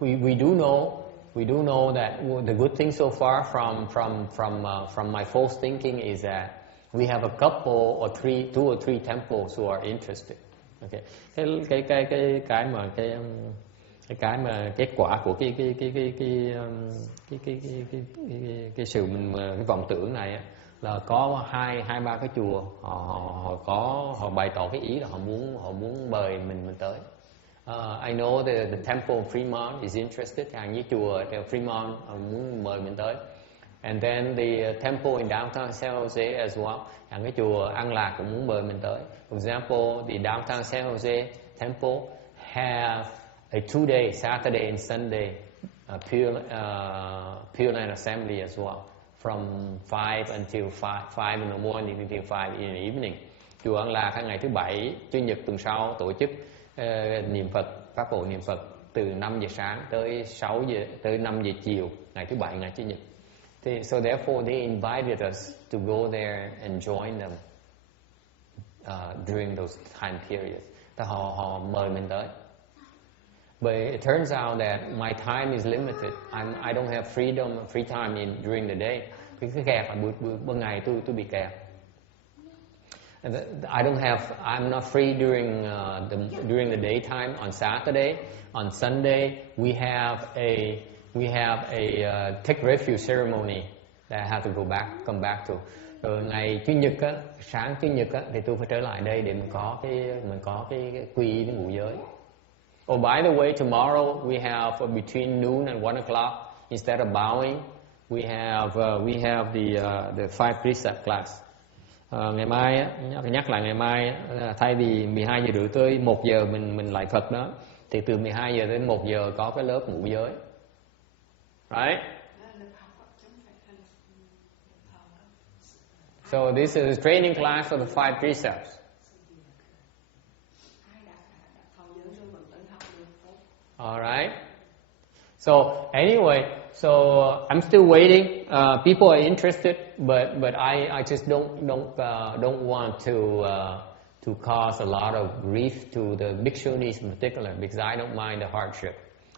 we do know that the good thing so far from my false thinking is that we have a couple or two or three temples who are interested. Okay. Cái mà kết quả của cái sự mình cái vọng tưởng này á, là có hai ba cái chùa họ bày tỏ cái ý là họ muốn mời mình tới. I know the temple of Fremont is interested, hàng với chùa Fremont muốn mời mình tới. And then the temple in downtown San Jose as well, hàng cái chùa An Lạc cũng muốn mời mình tới. For example, the downtown San Jose temple have a 2-day, Saturday and Sunday, Pure Land Assembly as well, from 5 until 5 in the morning until 5 in the evening. Chùa An Lạc ngày thứ bảy, chủ nhật tuần sau tổ chức niệm Phật, pháp hội niệm Phật từ 5 giờ sáng tới 6 giờ tới 5 giờ chiều ngày thứ bảy, ngày chủ nhật. So therefore they invited us to go there and join them during those time periods. Họ mời mình tới. But it turns out that my time is limited. I don't have free time during the day. Cái kẹt là buổi ngày tôi bị kẹt. I'm not free during the daytime on Saturday. On Sunday we have a take refuge ceremony that I have to come back to. Rồi ngày chủ nhật á, sáng chủ nhật á, thì tôi phải trở lại đây để mình có cái quy y với ngũ giới. Oh, by the way, tomorrow we have between noon and 1 o'clock, instead of bowing, we have the 5 precept class. Ngày mai á, nhắc lại ngày mai á, thay vì 12 giờ rưỡi tới 1 giờ mình lại Phật đó, thì từ 12 giờ đến 1 giờ có cái lớp ngũ giới. Right? So this is a training class for the 5 precepts. All right. So anyway, so I'm still waiting. People are interested, but I just don't want to cause a lot of grief to the bhikshunis in particular, because I don't mind the hardship.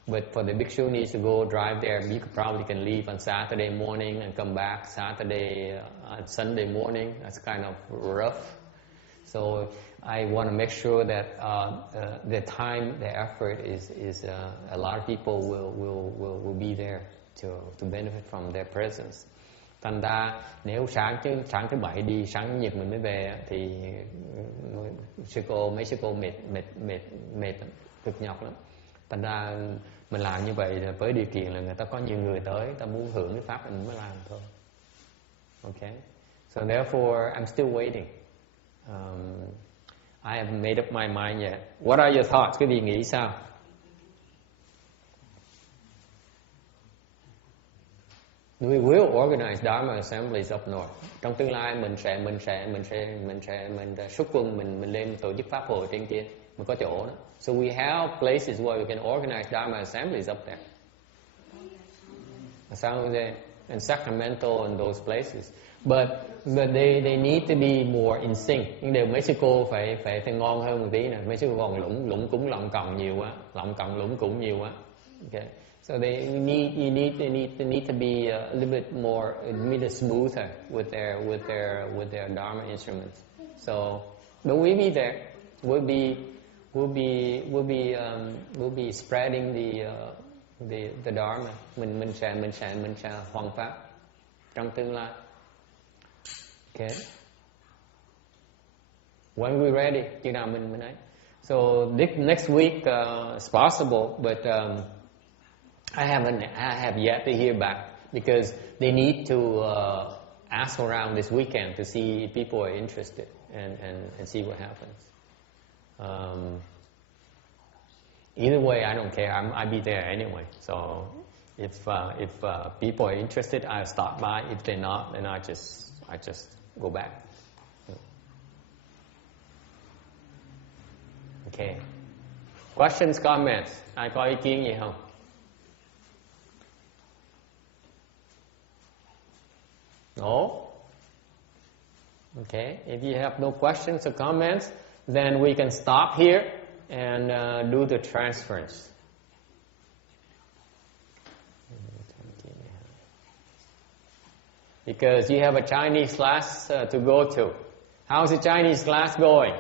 But for the bhikshunis to go drive there, you probably can leave on Saturday morning and come back Saturday and Sunday morning. That's kind of rough. So I want to make sure that the time, the effort is a lot of people will be there to benefit from their presence. Thành ra nếu sáng thứ bảy đi, sáng nhật mình mới về thì mấy sư cô mệt cực nhọc lắm. Thành ra mình làm như vậy với điều kiện là người ta có nhiều người tới, ta muốn hưởng cái pháp mình mới làm thôi. Okay. So therefore I'm still waiting. I haven't made up my mind yet. What are your thoughts? Quý vị nghĩ sao? We will organize Dharma assemblies up north. Trong tương lai mình sẽ xuất quân mình lên tổ chức pháp hội trên kia, mình có chỗ đó. So we have places where we can organize Dharma assemblies up there. San Jose and Sacramento and those places. But they need to be more in sync. Nhưng điều mấy sư cô phải ngon hơn một tí nè. Mấy sư cô còn lũng cúng lọng còng nhiều quá, lọng còng lũng cúng nhiều quá. Okay. So they need to be a little bit more, smoother with their Dharma instruments. So, but we'll be there. We'll be spreading the Dharma. Mình sẽ hoằng pháp trong tương lai. Okay. When we're ready, chừng nào mình ấy. So next week it's possible, but I have yet to hear back because they need to ask around this weekend to see if people are interested and see what happens. Either way, I don't care. I'll be there anyway. So if people are interested, I'll stop by. If they're not, then I just go back. Okay. Questions, comments? Ai có ý kiến gì không? No? Okay. If you have no questions or comments, then we can stop here and do the transference. Because you have a Chinese class to go to. How's the Chinese class going?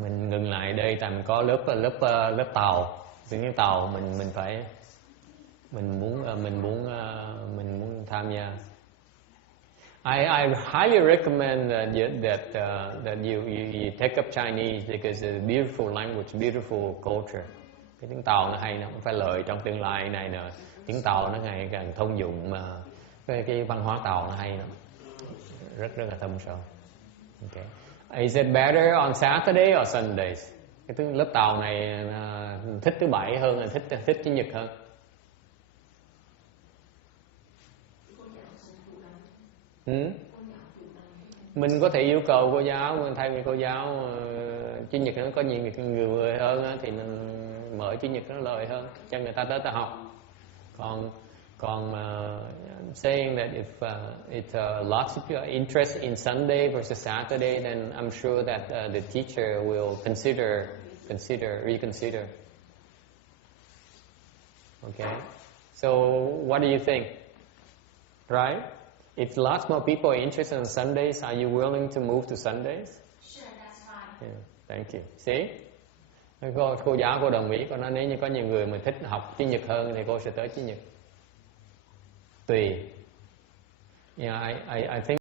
Mình ngừng lại đây tại mình có lớp tàu. Những tàu mình phải mình muốn tham gia. I highly recommend that you take up Chinese because it's a beautiful language, beautiful culture. Cái tiếng Tàu nó hay, nó cũng phải lợi trong tương lai này nè. Tiếng Tàu nó ngày càng thông dụng mà cái văn hóa Tàu nó hay lắm, rất là thâm sâu. Okay. Is it better on Saturday or Sundays? Cái lớp Tàu này thích thứ Bảy hơn là thích Chủ nhật hơn. Mình có thể yêu cầu cô giáo thay vì cô giáo Chủ nhật nó có nhiều người hơn thì mình mở Chủ nhật nó lợi hơn cho người ta tới ta học. Còn saying that if lots of people are interested in Sunday versus Saturday, then I'm sure that the teacher will reconsider. Okay, so what do you think? Right? If lots more people are interested in Sundays, are you willing to move to Sundays? Sure, that's fine. Yeah, thank you. See? Cô giáo cô đồng ý, cô nói nếu như có nhiều người mà thích học Chủ nhật hơn thì cô sẽ tới Chủ nhật. Tùy. Yeah, I think